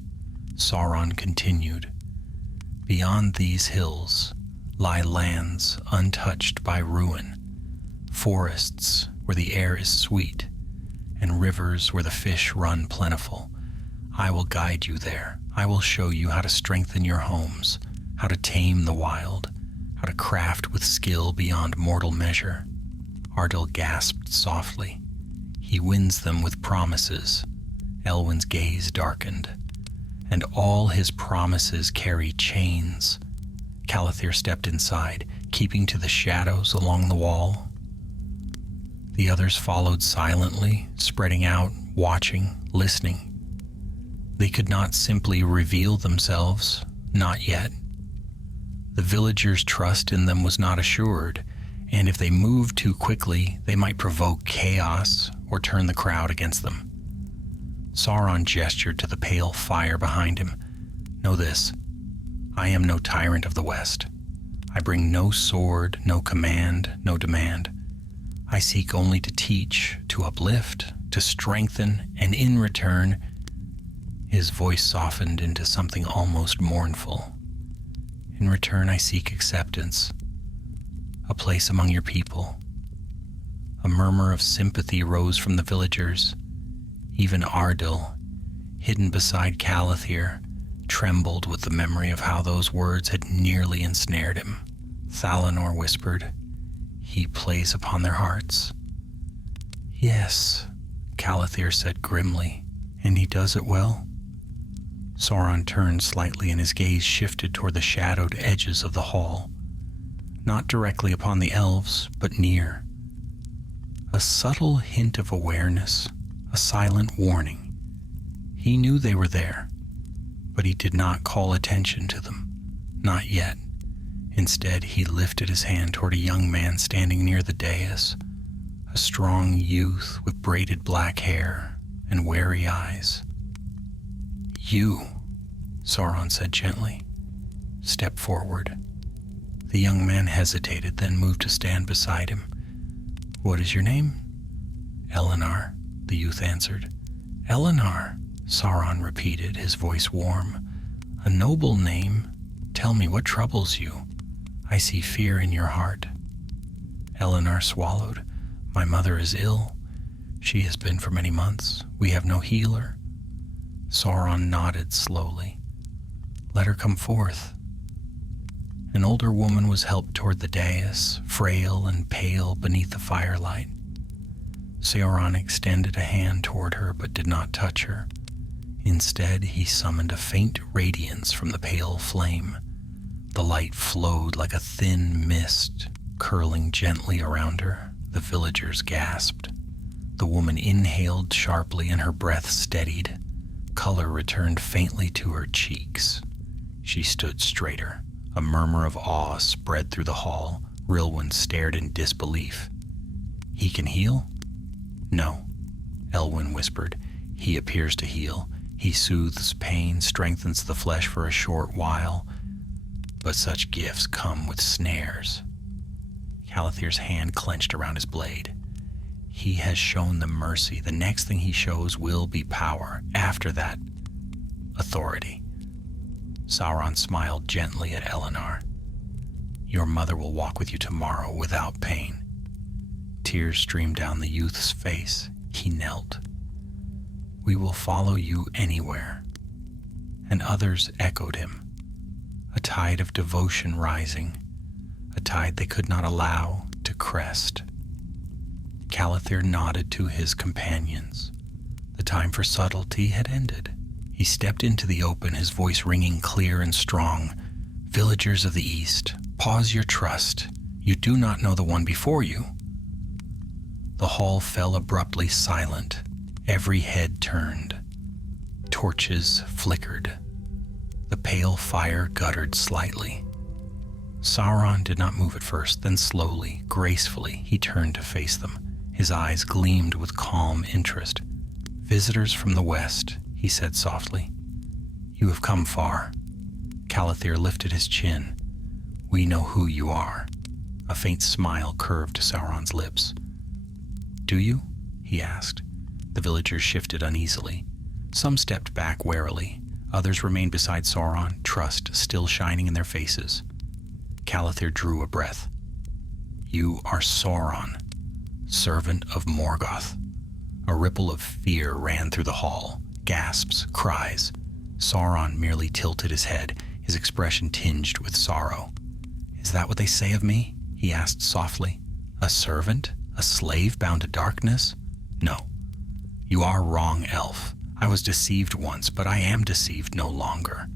Sauron continued, "Beyond these hills lie lands untouched by ruin, forests where the air is sweet, and rivers where the fish run plentiful. I will guide you there. I will show you how to strengthen your homes, how to tame the wild, how to craft with skill beyond mortal measure." Ardil gasped softly. "He wins them with promises." Elwyn's gaze darkened. "And all his promises carry chains." Calathir stepped inside, keeping to the shadows along the wall. The others followed silently, spreading out, watching, listening. They could not simply reveal themselves, not yet. The villagers' trust in them was not assured, and if they moved too quickly, they might provoke chaos or turn the crowd against them. Sauron gestured to the pale fire behind him. "Know this, I am no tyrant of the West. I bring no sword, no command, no demand. I seek only to teach, to uplift, to strengthen, and in return," his voice softened into something almost mournful, "in return I seek acceptance, a place among your people, A murmur of sympathy rose from the villagers. Even Ardil, hidden beside Calathir, trembled with the memory of how those words had nearly ensnared him. Thalanor whispered, "He plays upon their hearts." "Yes," Calathir said grimly, "and he does it well." Sauron turned slightly and his gaze shifted toward the shadowed edges of the hall. Not directly upon the elves, but near. A subtle hint of awareness, a silent warning. He knew they were there, but he did not call attention to them. Not yet. Instead, he lifted his hand toward a young man standing near the dais, a strong youth with braided black hair and wary eyes. "You," Sauron said gently. "Step forward." The young man hesitated, then moved to stand beside him. "What is your name?" "Eleanor," the youth answered. "Eleanor," Sauron repeated, his voice warm. "A noble name. Tell me, what troubles you? I see fear in your heart." Eleanor swallowed. "My mother is ill. She has been for many months. We have no healer." Sauron nodded slowly. "Let her come forth." An older woman was helped toward the dais, frail and pale beneath the firelight. Sauron extended a hand toward her but did not touch her. Instead, he summoned a faint radiance from the pale flame. The light flowed like a thin mist, curling gently around her. The villagers gasped. The woman inhaled sharply and her breath steadied. Color returned faintly to her cheeks. She stood straighter. A murmur of awe spread through the hall. Rilwyn stared in disbelief. "He can heal?" "No," Elwyn whispered. "He appears to heal. He soothes pain, strengthens the flesh for a short while. But such gifts come with snares." Calathir's hand clenched around his blade. "He has shown them mercy. The next thing he shows will be power. After that, authority." Sauron smiled gently at Eleanor. "Your mother will walk with you tomorrow without pain." Tears streamed down the youth's face. He knelt. "We will follow you anywhere." And others echoed him. A tide of devotion rising, a tide they could not allow to crest. Calathir nodded to his companions. The time for subtlety had ended. He stepped into the open, his voice ringing clear and strong. "Villagers of the East, pause your trust. You do not know the one before you." The hall fell abruptly silent. Every head turned. Torches flickered. The pale fire guttered slightly. Sauron did not move at first, then slowly, gracefully, he turned to face them. His eyes gleamed with calm interest. "Visitors from the west," he said softly. "You have come far." Calathir lifted his chin. "We know who you are." A faint smile curved Sauron's lips. "Do you?" he asked. The villagers shifted uneasily. Some stepped back warily. Others remained beside Sauron, trust still shining in their faces. Calathir drew a breath. "You are Sauron, servant of Morgoth." A ripple of fear ran through the hall. Gasps, cries. Sauron merely tilted his head, his expression tinged with sorrow. "Is that what they say of me?" he asked softly. "A servant? A slave bound to darkness? No. You are wrong, elf. I was deceived once, but I am deceived no longer."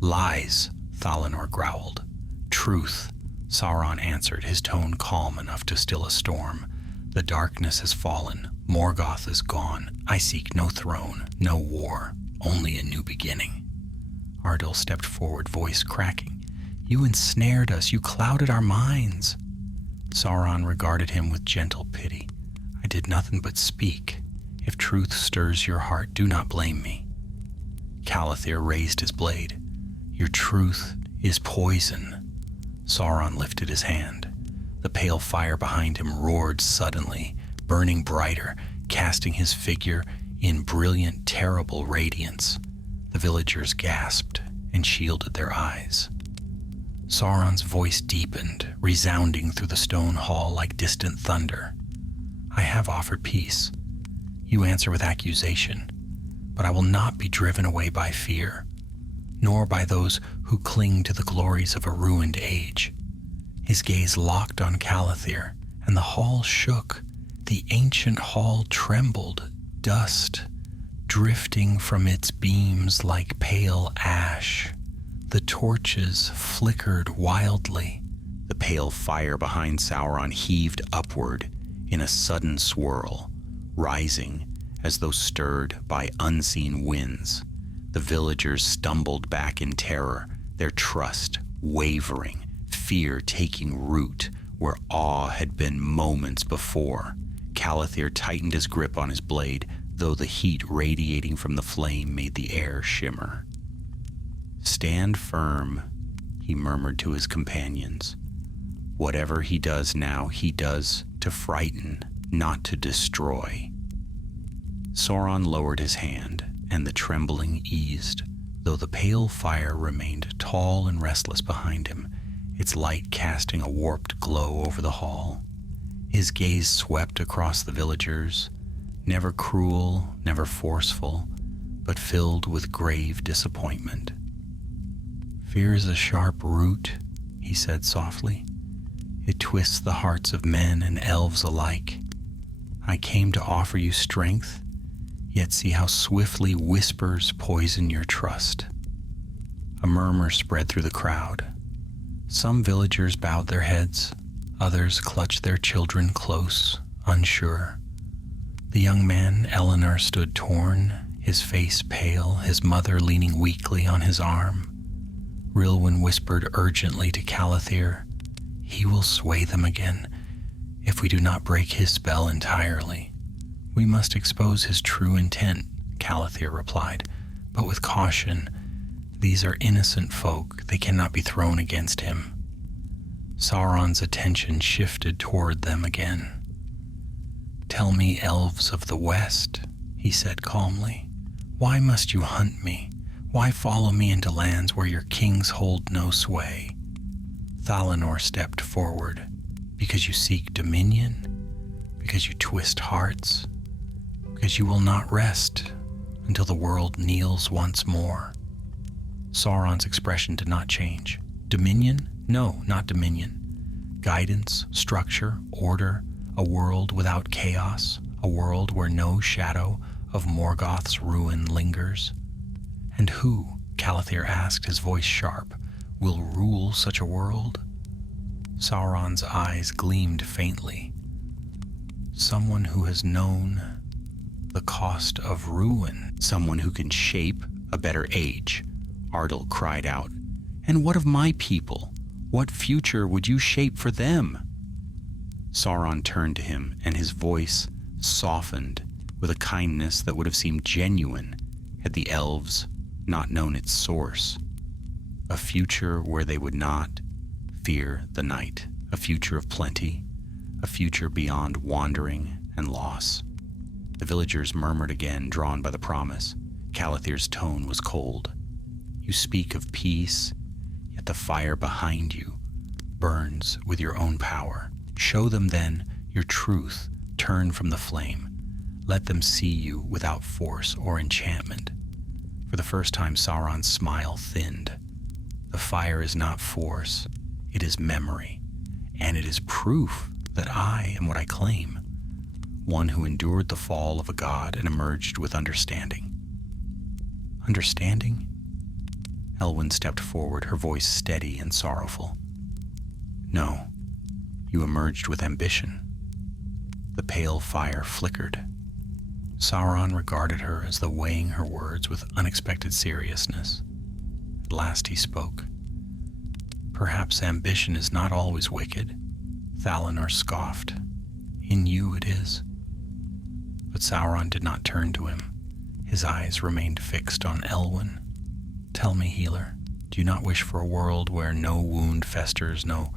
"Lies," Thalanor growled. "Truth," Sauron answered, his tone calm enough to still a storm. "The darkness has fallen. Morgoth is gone. I seek no throne, no war, only a new beginning." Ardil stepped forward, voice cracking. "You ensnared us. You clouded our minds." Sauron regarded him with gentle pity. "I did nothing but speak. If truth stirs your heart, do not blame me." Calathir raised his blade. "Your truth is poison." Sauron lifted his hand. The pale fire behind him roared suddenly, burning brighter, casting his figure in brilliant, terrible radiance. The villagers gasped and shielded their eyes. Sauron's voice deepened, resounding through the stone hall like distant thunder. I have offered peace. You answer with accusation, but I will not be driven away by fear, nor by those who cling to the glories of a ruined age. His gaze locked on Calathir, and the hall shook. The ancient hall trembled, dust drifting from its beams like pale ash. The torches flickered wildly. The pale fire behind Sauron heaved upward in a sudden swirl, rising as though stirred by unseen winds. The villagers stumbled back in terror, their trust wavering, fear taking root where awe had been moments before. Calathir tightened his grip on his blade, though the heat radiating from the flame made the air shimmer. "Stand firm," he murmured to his companions. "Whatever he does now, he does to frighten, not to destroy." Sauron lowered his hand, and the trembling eased, though the pale fire remained tall and restless behind him, its light casting a warped glow over the hall. His gaze swept across the villagers, never cruel, never forceful, but filled with grave disappointment. "Fear is a sharp root," he said softly. "It twists the hearts of men and elves alike. I came to offer you strength, yet see how swiftly whispers poison your trust." A murmur spread through the crowd. Some villagers bowed their heads, others clutched their children close, unsure. The young man, Eleanor, stood torn, his face pale, his mother leaning weakly on his arm. Rilwyn whispered urgently to Calathir, "He will sway them again, if we do not break his spell entirely." "We must expose his true intent," Calathir replied, "but with caution. These are innocent folk, they cannot be thrown against him." Sauron's attention shifted toward them again. "Tell me, elves of the West," he said calmly, "why must you hunt me? Why follow me into lands where your kings hold no sway?" Thalanor stepped forward. "Because you seek dominion? Because you twist hearts? Because you will not rest until the world kneels once more?" Sauron's expression did not change. "Dominion? No, not dominion. Guidance, structure, order, a world without chaos, a world where no shadow of Morgoth's ruin lingers." "And who," Calathir asked, his voice sharp, "will rule such a world?" Sauron's eyes gleamed faintly. "Someone who has known the cost of ruin." "Someone who can shape a better age," Ardal cried out. "And what of my people? What future would you shape for them?" Sauron turned to him, and his voice softened with a kindness that would have seemed genuine had the elves not known its source. "A future where they would not fear the night, a future of plenty, a future beyond wandering and loss." The villagers murmured again, drawn by the promise. Calathir's tone was cold. "You speak of peace, yet the fire behind you burns with your own power. Show them then your truth, turn from the flame. Let them see you without force or enchantment." For the first time, Sauron's smile thinned. "The fire is not force, it is memory, and it is proof that I am what I claim, one who endured the fall of a god and emerged with understanding." "Understanding?" Elwyn stepped forward, her voice steady and sorrowful. "No, you emerged with ambition." The pale fire flickered. Sauron regarded her as though weighing her words with unexpected seriousness. At last he spoke. "Perhaps ambition is not always wicked," Thalanor scoffed. "In you it is." But Sauron did not turn to him. His eyes remained fixed on Elwyn. "Tell me, healer, do you not wish for a world where no wound festers, no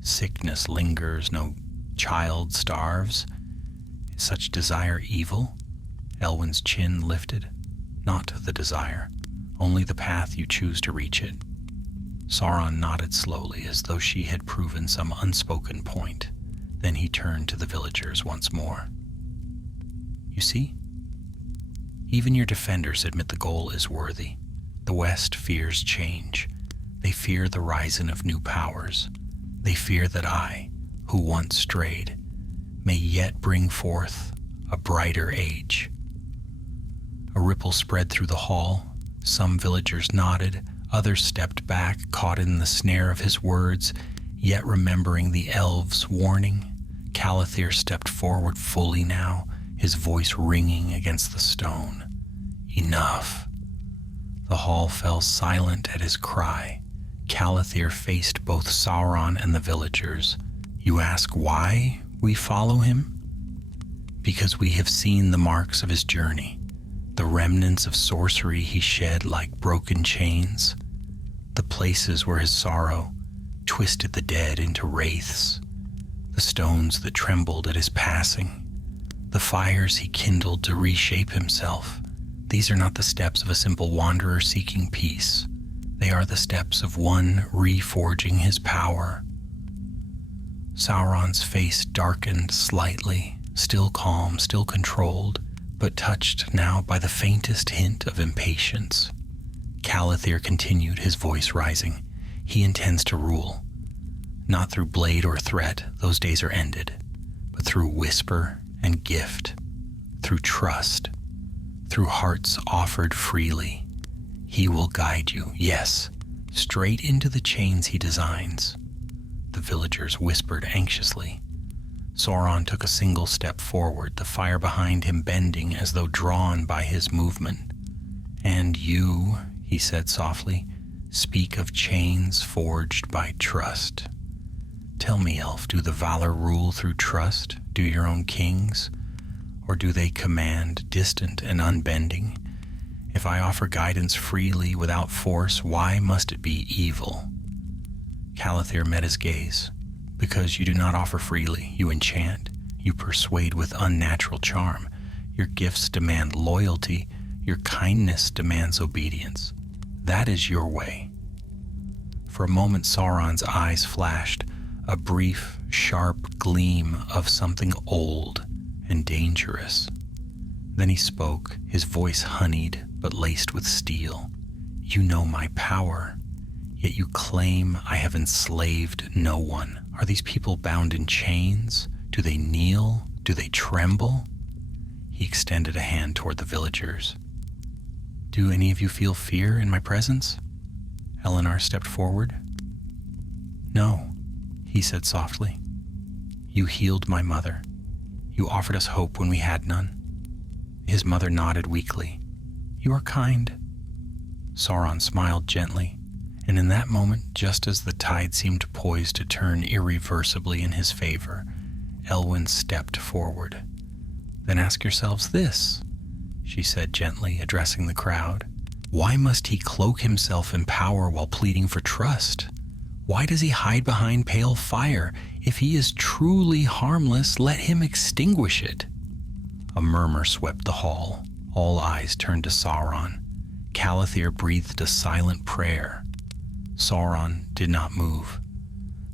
sickness lingers, no child starves? Is such desire evil?" Elwyn's chin lifted. "Not the desire, only the path you choose to reach it." Sauron nodded slowly, as though she had proven some unspoken point. Then he turned to the villagers once more. You see? Even your defenders admit the goal is worthy. The West fears change. They fear the rising of new powers. They fear that I, who once strayed, may yet bring forth a brighter age. A ripple spread through the hall. Some villagers nodded, others stepped back, caught in the snare of his words, yet remembering the elves' warning. Calathir stepped forward fully now, his voice ringing against the stone. Enough. The hall fell silent at his cry. Calathir faced both Sauron and the villagers. You ask why we follow him? Because we have seen the marks of his journey, the remnants of sorcery he shed like broken chains, the places where his sorrow twisted the dead into wraiths, the stones that trembled at his passing, the fires he kindled to reshape himself. These are not the steps of a simple wanderer seeking peace. They are the steps of one reforging his power. Sauron's face darkened slightly, still calm, still controlled, but touched now by the faintest hint of impatience. Calathir continued, his voice rising. He intends to rule, not through blade or threat, those days are ended, but through whisper and gift, through trust, through hearts offered freely. He will guide you, yes, straight into the chains he designs. The villagers whispered anxiously. Sauron took a single step forward, the fire behind him bending as though drawn by his movement. And you, he said softly, speak of chains forged by trust. Tell me, elf, do the Valar rule through trust? Do your own kings? Or do they command distant and unbending? If I offer guidance freely without force, why must it be evil? Calathir met his gaze. Because you do not offer freely, you enchant, you persuade with unnatural charm. Your gifts demand loyalty, your kindness demands obedience. That is your way. For a moment Sauron's eyes flashed, a brief, sharp gleam of something old and dangerous. Then he spoke, his voice honeyed but laced with steel. You know my power, yet you claim I have enslaved no one. Are these people bound in chains? Do they kneel? Do they tremble? He extended a hand toward the villagers. Do any of you feel fear in my presence? Eleanor stepped forward. No, he said softly. You healed my mother. You offered us hope when we had none. His mother nodded weakly. You are kind. Sauron smiled gently, and in that moment, just as the tide seemed poised to turn irreversibly in his favor, Elwyn stepped forward. Then ask yourselves this, she said gently, addressing the crowd. Why must he cloak himself in power while pleading for trust? Why does he hide behind pale fire? If he is truly harmless, let him extinguish it. A murmur swept the hall. All eyes turned to Sauron. Calathir breathed a silent prayer. Sauron did not move.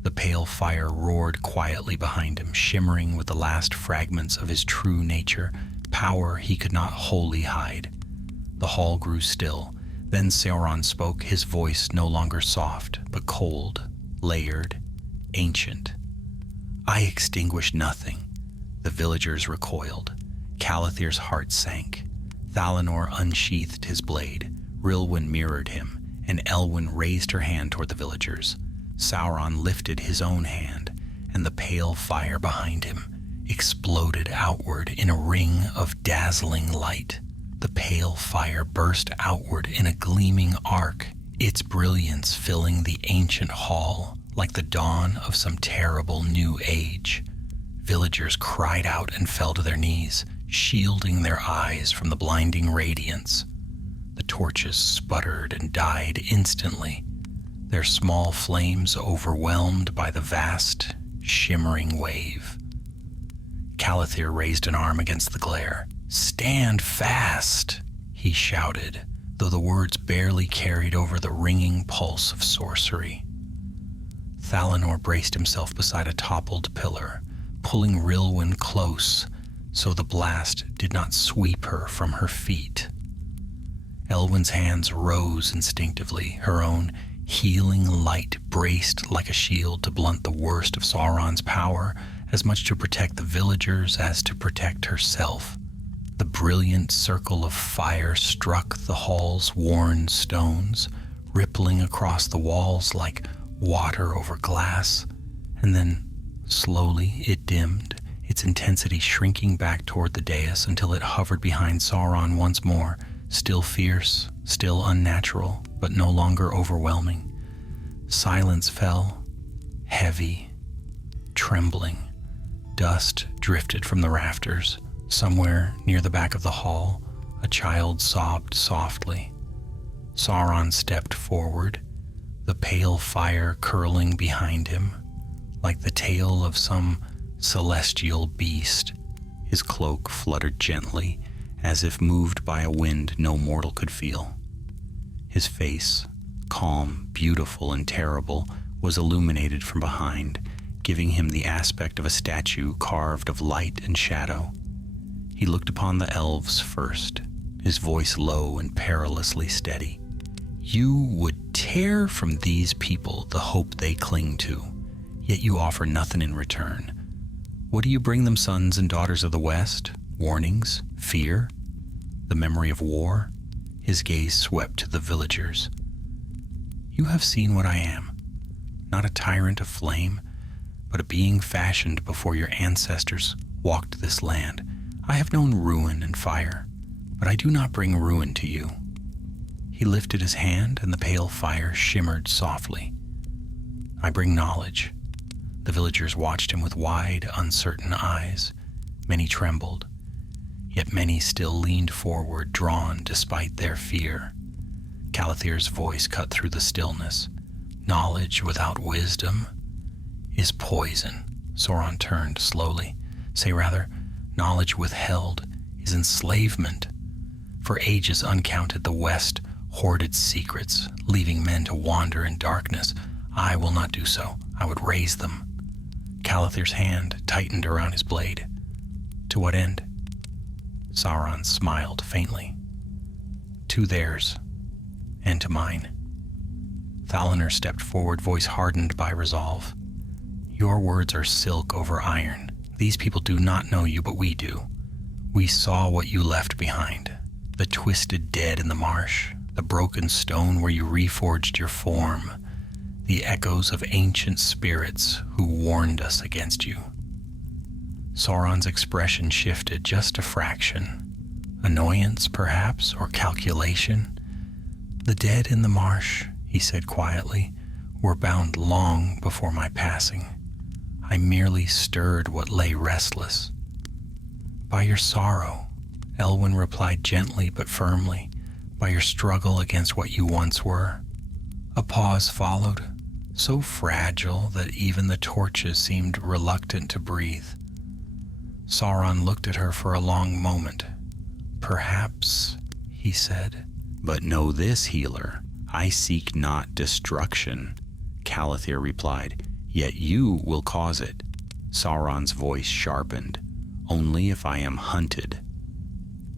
The pale fire roared quietly behind him, shimmering with the last fragments of his true nature, power he could not wholly hide. The hall grew still. Then Sauron spoke, his voice no longer soft, but cold, layered, ancient. I extinguish nothing. The villagers recoiled. Calathir's heart sank. Thalanor unsheathed his blade. Rilwyn mirrored him, and Elwyn raised her hand toward the villagers. Sauron lifted his own hand, and the pale fire behind him exploded outward in a ring of dazzling light. The pale fire burst outward in a gleaming arc, its brilliance filling the ancient hall like the dawn of some terrible new age. Villagers cried out and fell to their knees, shielding their eyes from the blinding radiance. The torches sputtered and died instantly, their small flames overwhelmed by the vast, shimmering wave. Calathir raised an arm against the glare. Stand fast, he shouted, though the words barely carried over the ringing pulse of sorcery. Thalanor braced himself beside a toppled pillar, pulling Rilwyn close. so the blast did not sweep her from her feet. Elwyn's hands rose instinctively, her own healing light braced like a shield to blunt the worst of Sauron's power, as much to protect the villagers as to protect herself. The brilliant circle of fire struck the hall's worn stones, rippling across the walls like water over glass, and then slowly it dimmed, its intensity shrinking back toward the dais until it hovered behind Sauron once more, still fierce, still unnatural, but no longer overwhelming. Silence fell, heavy, trembling. Dust drifted from the rafters. Somewhere near the back of the hall, a child sobbed softly. Sauron stepped forward, the pale fire curling behind him, like the tail of some celestial beast. His cloak fluttered gently, as if moved by a wind no mortal could feel. His face, calm, beautiful, and terrible, was illuminated from behind, giving him the aspect of a statue carved of light and shadow. He looked upon the elves first, his voice low and perilously steady. You would tear from these people the hope they cling to, yet you offer nothing in return. What do you bring them, sons and daughters of the West? Warnings? Fear? The memory of war? His gaze swept to the villagers. You have seen what I am, not a tyrant of flame, but a being fashioned before your ancestors walked this land. I have known ruin and fire, but I do not bring ruin to you. He lifted his hand, and the pale fire shimmered softly. I bring knowledge. The villagers watched him with wide, uncertain eyes. Many trembled, yet many still leaned forward, drawn despite their fear. Calathir's voice cut through the stillness. Knowledge without wisdom is poison. Sauron turned slowly. Say rather, knowledge withheld is enslavement. For ages uncounted, the West hoarded secrets, leaving men to wander in darkness. I will not do so. I would raise them. Calathir's hand tightened around his blade. To what end? Sauron smiled faintly. To theirs, and to mine. Thalonor stepped forward, voice hardened by resolve. Your words are silk over iron. These people do not know you, but we do. We saw what you left behind. The twisted dead in the marsh, the broken stone where you reforged your form, the echoes of ancient spirits who warned us against you. Sauron's expression shifted just a fraction. Annoyance, perhaps, or calculation. The dead in the marsh, he said quietly, were bound long before my passing. I merely stirred what lay restless. By your sorrow, Elwyn replied gently but firmly, by your struggle against what you once were. A pause followed, so fragile that even the torches seemed reluctant to breathe. Sauron looked at her for a long moment. Perhaps, he said. But know this, healer, I seek not destruction, Calathir replied, yet you will cause it. Sauron's voice sharpened. Only if I am hunted.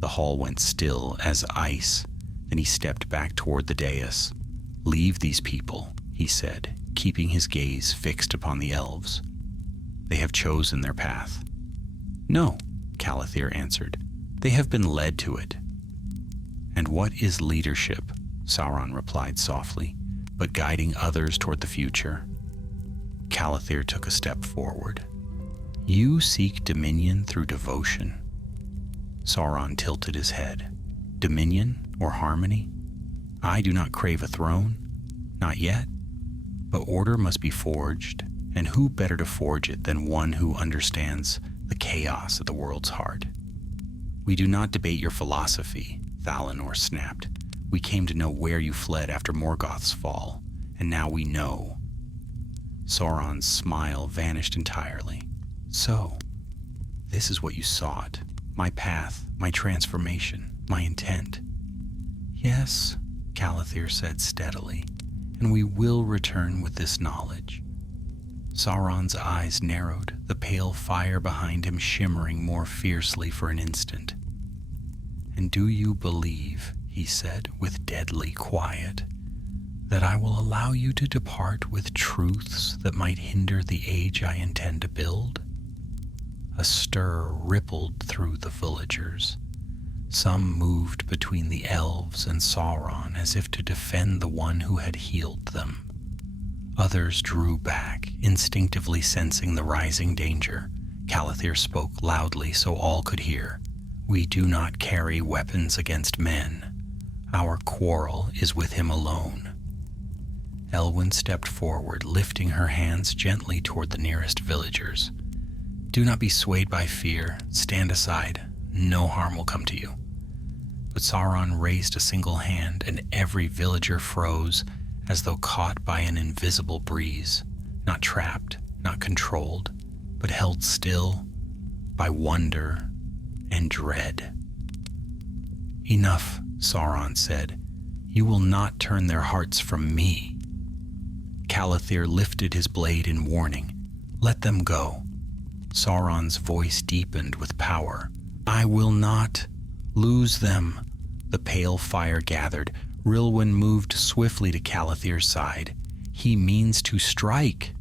The hall went still as ice. Then he stepped back toward the dais. Leave these people, he said, keeping his gaze fixed upon the elves. They have chosen their path. No, Calathir answered. They have been led to it. And what is leadership? Sauron replied softly, but guiding others toward the future. Calathir took a step forward. You seek dominion through devotion. Sauron tilted his head. Dominion or harmony? I do not crave a throne. Not yet. But order must be forged, and who better to forge it than one who understands the chaos at the world's heart? We do not debate your philosophy, Thalonor snapped. We came to know where you fled after Morgoth's fall, and now we know. Sauron's smile vanished entirely. So, this is what you sought. My path, my transformation, my intent. Yes, Calathir said steadily, and we will return with this knowledge. Sauron's eyes narrowed, the pale fire behind him shimmering more fiercely for an instant. "And do you believe," he said with deadly quiet, "that I will allow you to depart with truths that might hinder the age I intend to build?" A stir rippled through the villagers. Some moved between the elves and Sauron as if to defend the one who had healed them. Others drew back, instinctively sensing the rising danger. Calathir spoke loudly so all could hear. "We do not carry weapons against men. Our quarrel is with him alone." Elwyn stepped forward, lifting her hands gently toward the nearest villagers. "Do not be swayed by fear. Stand aside. No harm will come to you." But Sauron raised a single hand, and every villager froze, as though caught by an invisible breeze, not trapped, not controlled, but held still by wonder and dread. "Enough," Sauron said. "You will not turn their hearts from me." Calathir lifted his blade in warning. "Let them go." Sauron's voice deepened with power. "I will not lose them." The pale fire gathered. Rilwyn moved swiftly to Calathir's side. "He means to strike."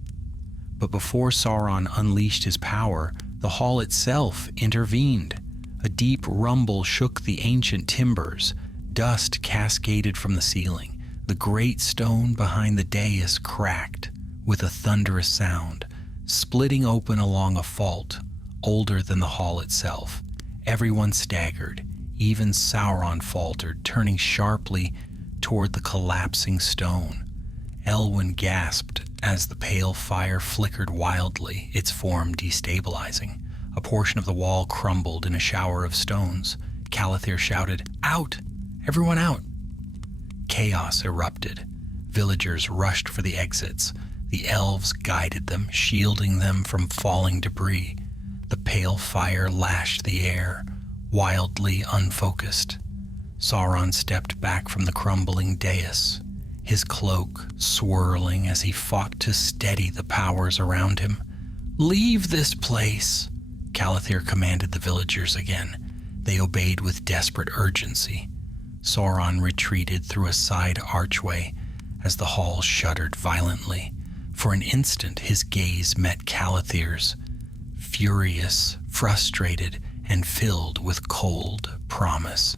But before Sauron unleashed his power, the hall itself intervened. A deep rumble shook the ancient timbers. Dust cascaded from the ceiling. The great stone behind the dais cracked with a thunderous sound, splitting open along a fault older than the hall itself. Everyone staggered. Even Sauron faltered, turning sharply toward the collapsing stone. Elwyn gasped as the pale fire flickered wildly, its form destabilizing. A portion of the wall crumbled in a shower of stones. Calathir shouted, "Out! Everyone out!" Chaos erupted. Villagers rushed for the exits. The elves guided them, shielding them from falling debris. The pale fire lashed the air, wildly unfocused. Sauron stepped back from the crumbling dais, his cloak swirling as he fought to steady the powers around him. "Leave this place," Calathir commanded the villagers again. They obeyed with desperate urgency. Sauron retreated through a side archway as the hall shuddered violently. For an instant, his gaze met Calathir's, furious, frustrated, and filled with cold promise.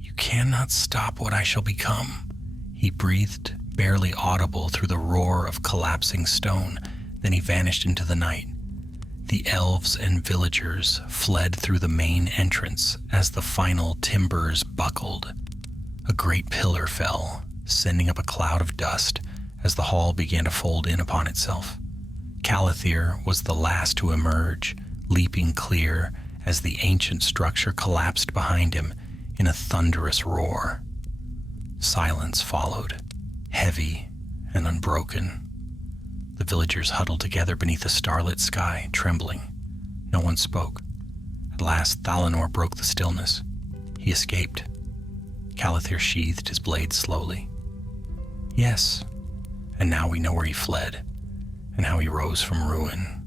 "You cannot stop what I shall become," he breathed, barely audible through the roar of collapsing stone. Then he vanished into the night. The elves and villagers fled through the main entrance as the final timbers buckled. A great pillar fell, sending up a cloud of dust as the hall began to fold in upon itself. Calathir was the last to emerge, leaping clear as the ancient structure collapsed behind him in a thunderous roar. Silence followed, heavy and unbroken. The villagers huddled together beneath the starlit sky, trembling. No one spoke. At last, Thalanor broke the stillness. He escaped. Calathir sheathed his blade slowly. "Yes, and now we know where he fled, and how he rose from ruin."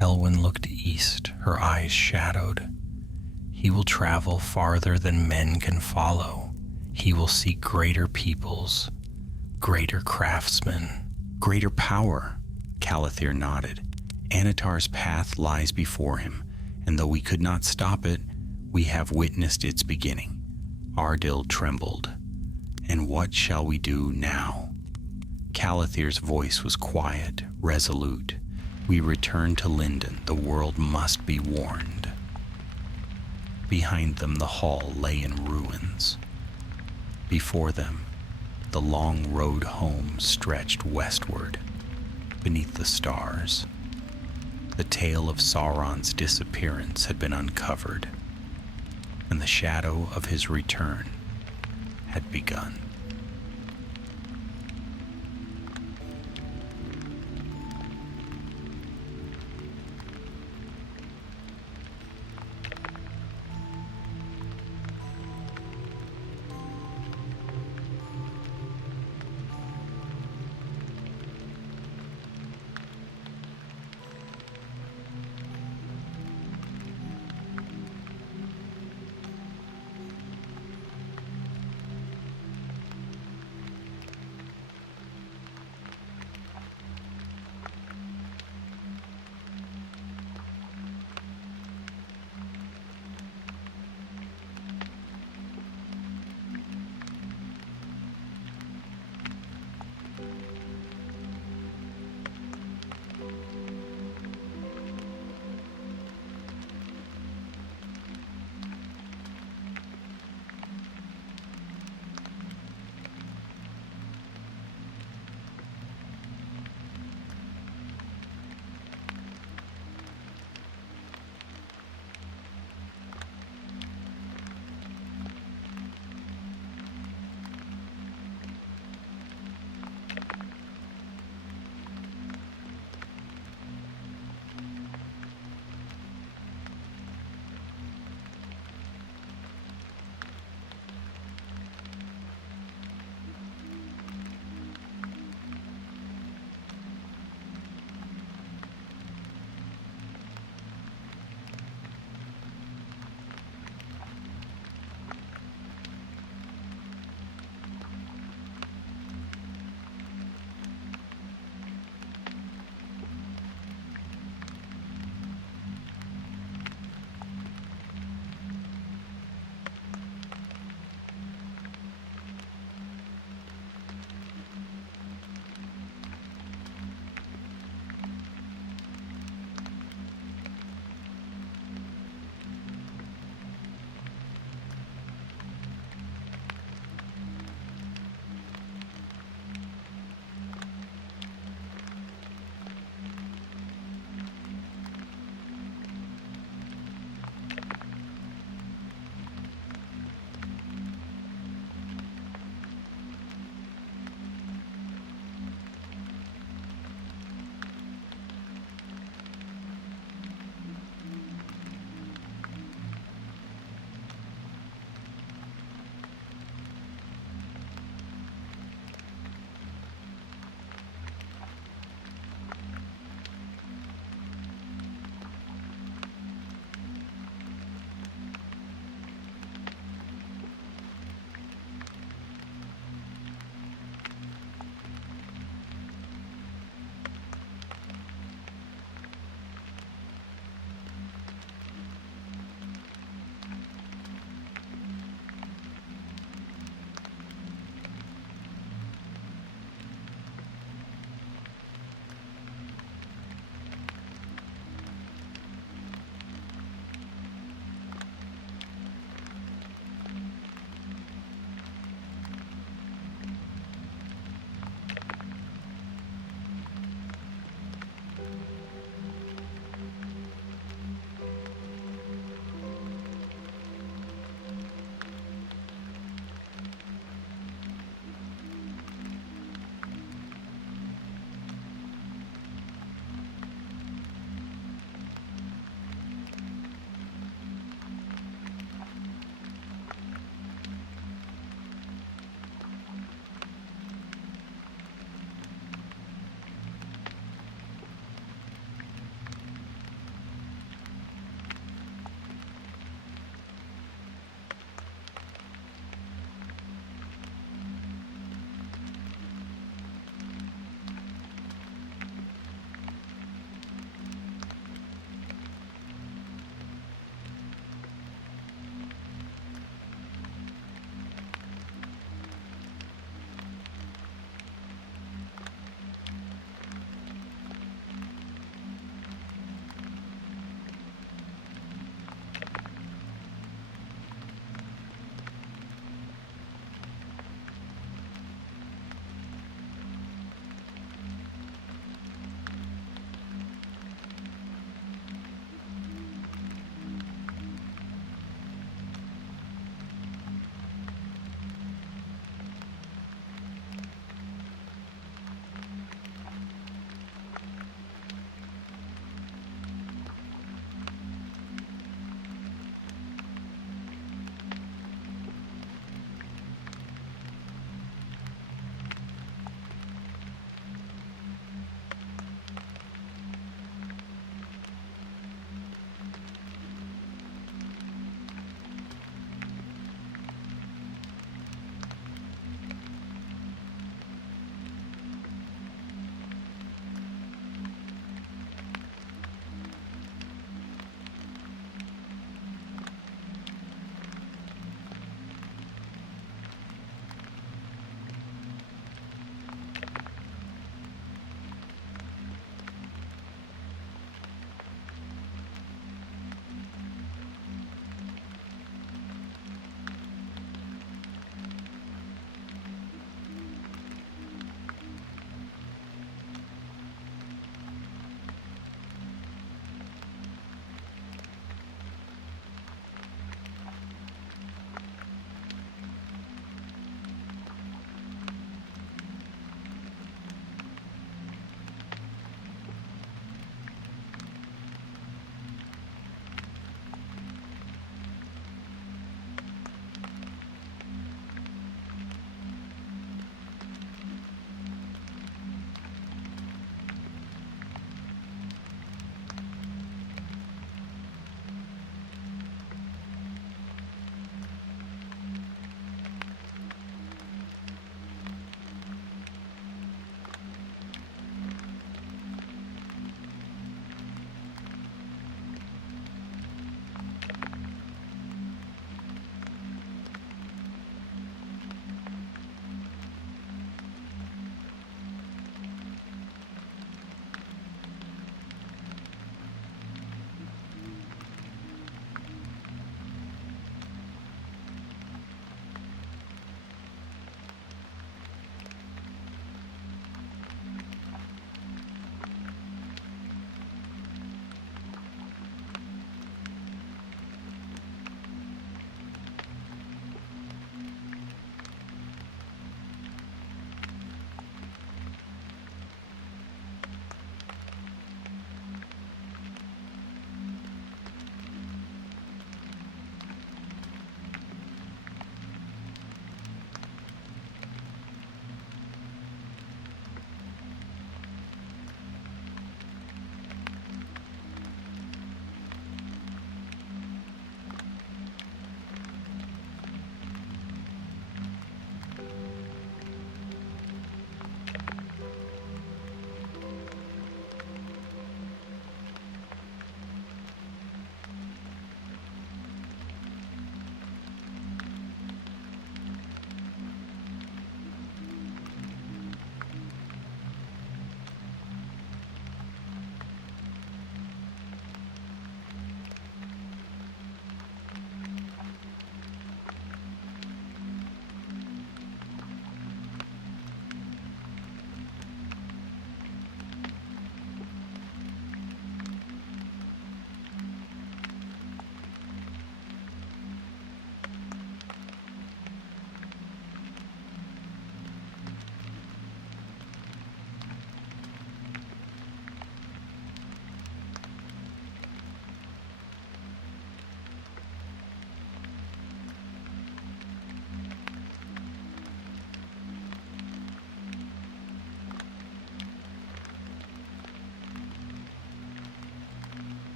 Elwyn looked east, her eyes shadowed. "He will travel farther than men can follow. He will seek greater peoples, greater craftsmen, greater power." Calathir nodded. "Anatar's path lies before him, and though we could not stop it, we have witnessed its beginning." Ardil trembled. "And what shall we do now?" Calathir's voice was quiet, resolute. "We return to Lindon. The world must be warned." Behind them, the hall lay in ruins. Before them, the long road home stretched westward, beneath the stars. The tale of Sauron's disappearance had been uncovered, and the shadow of his return had begun.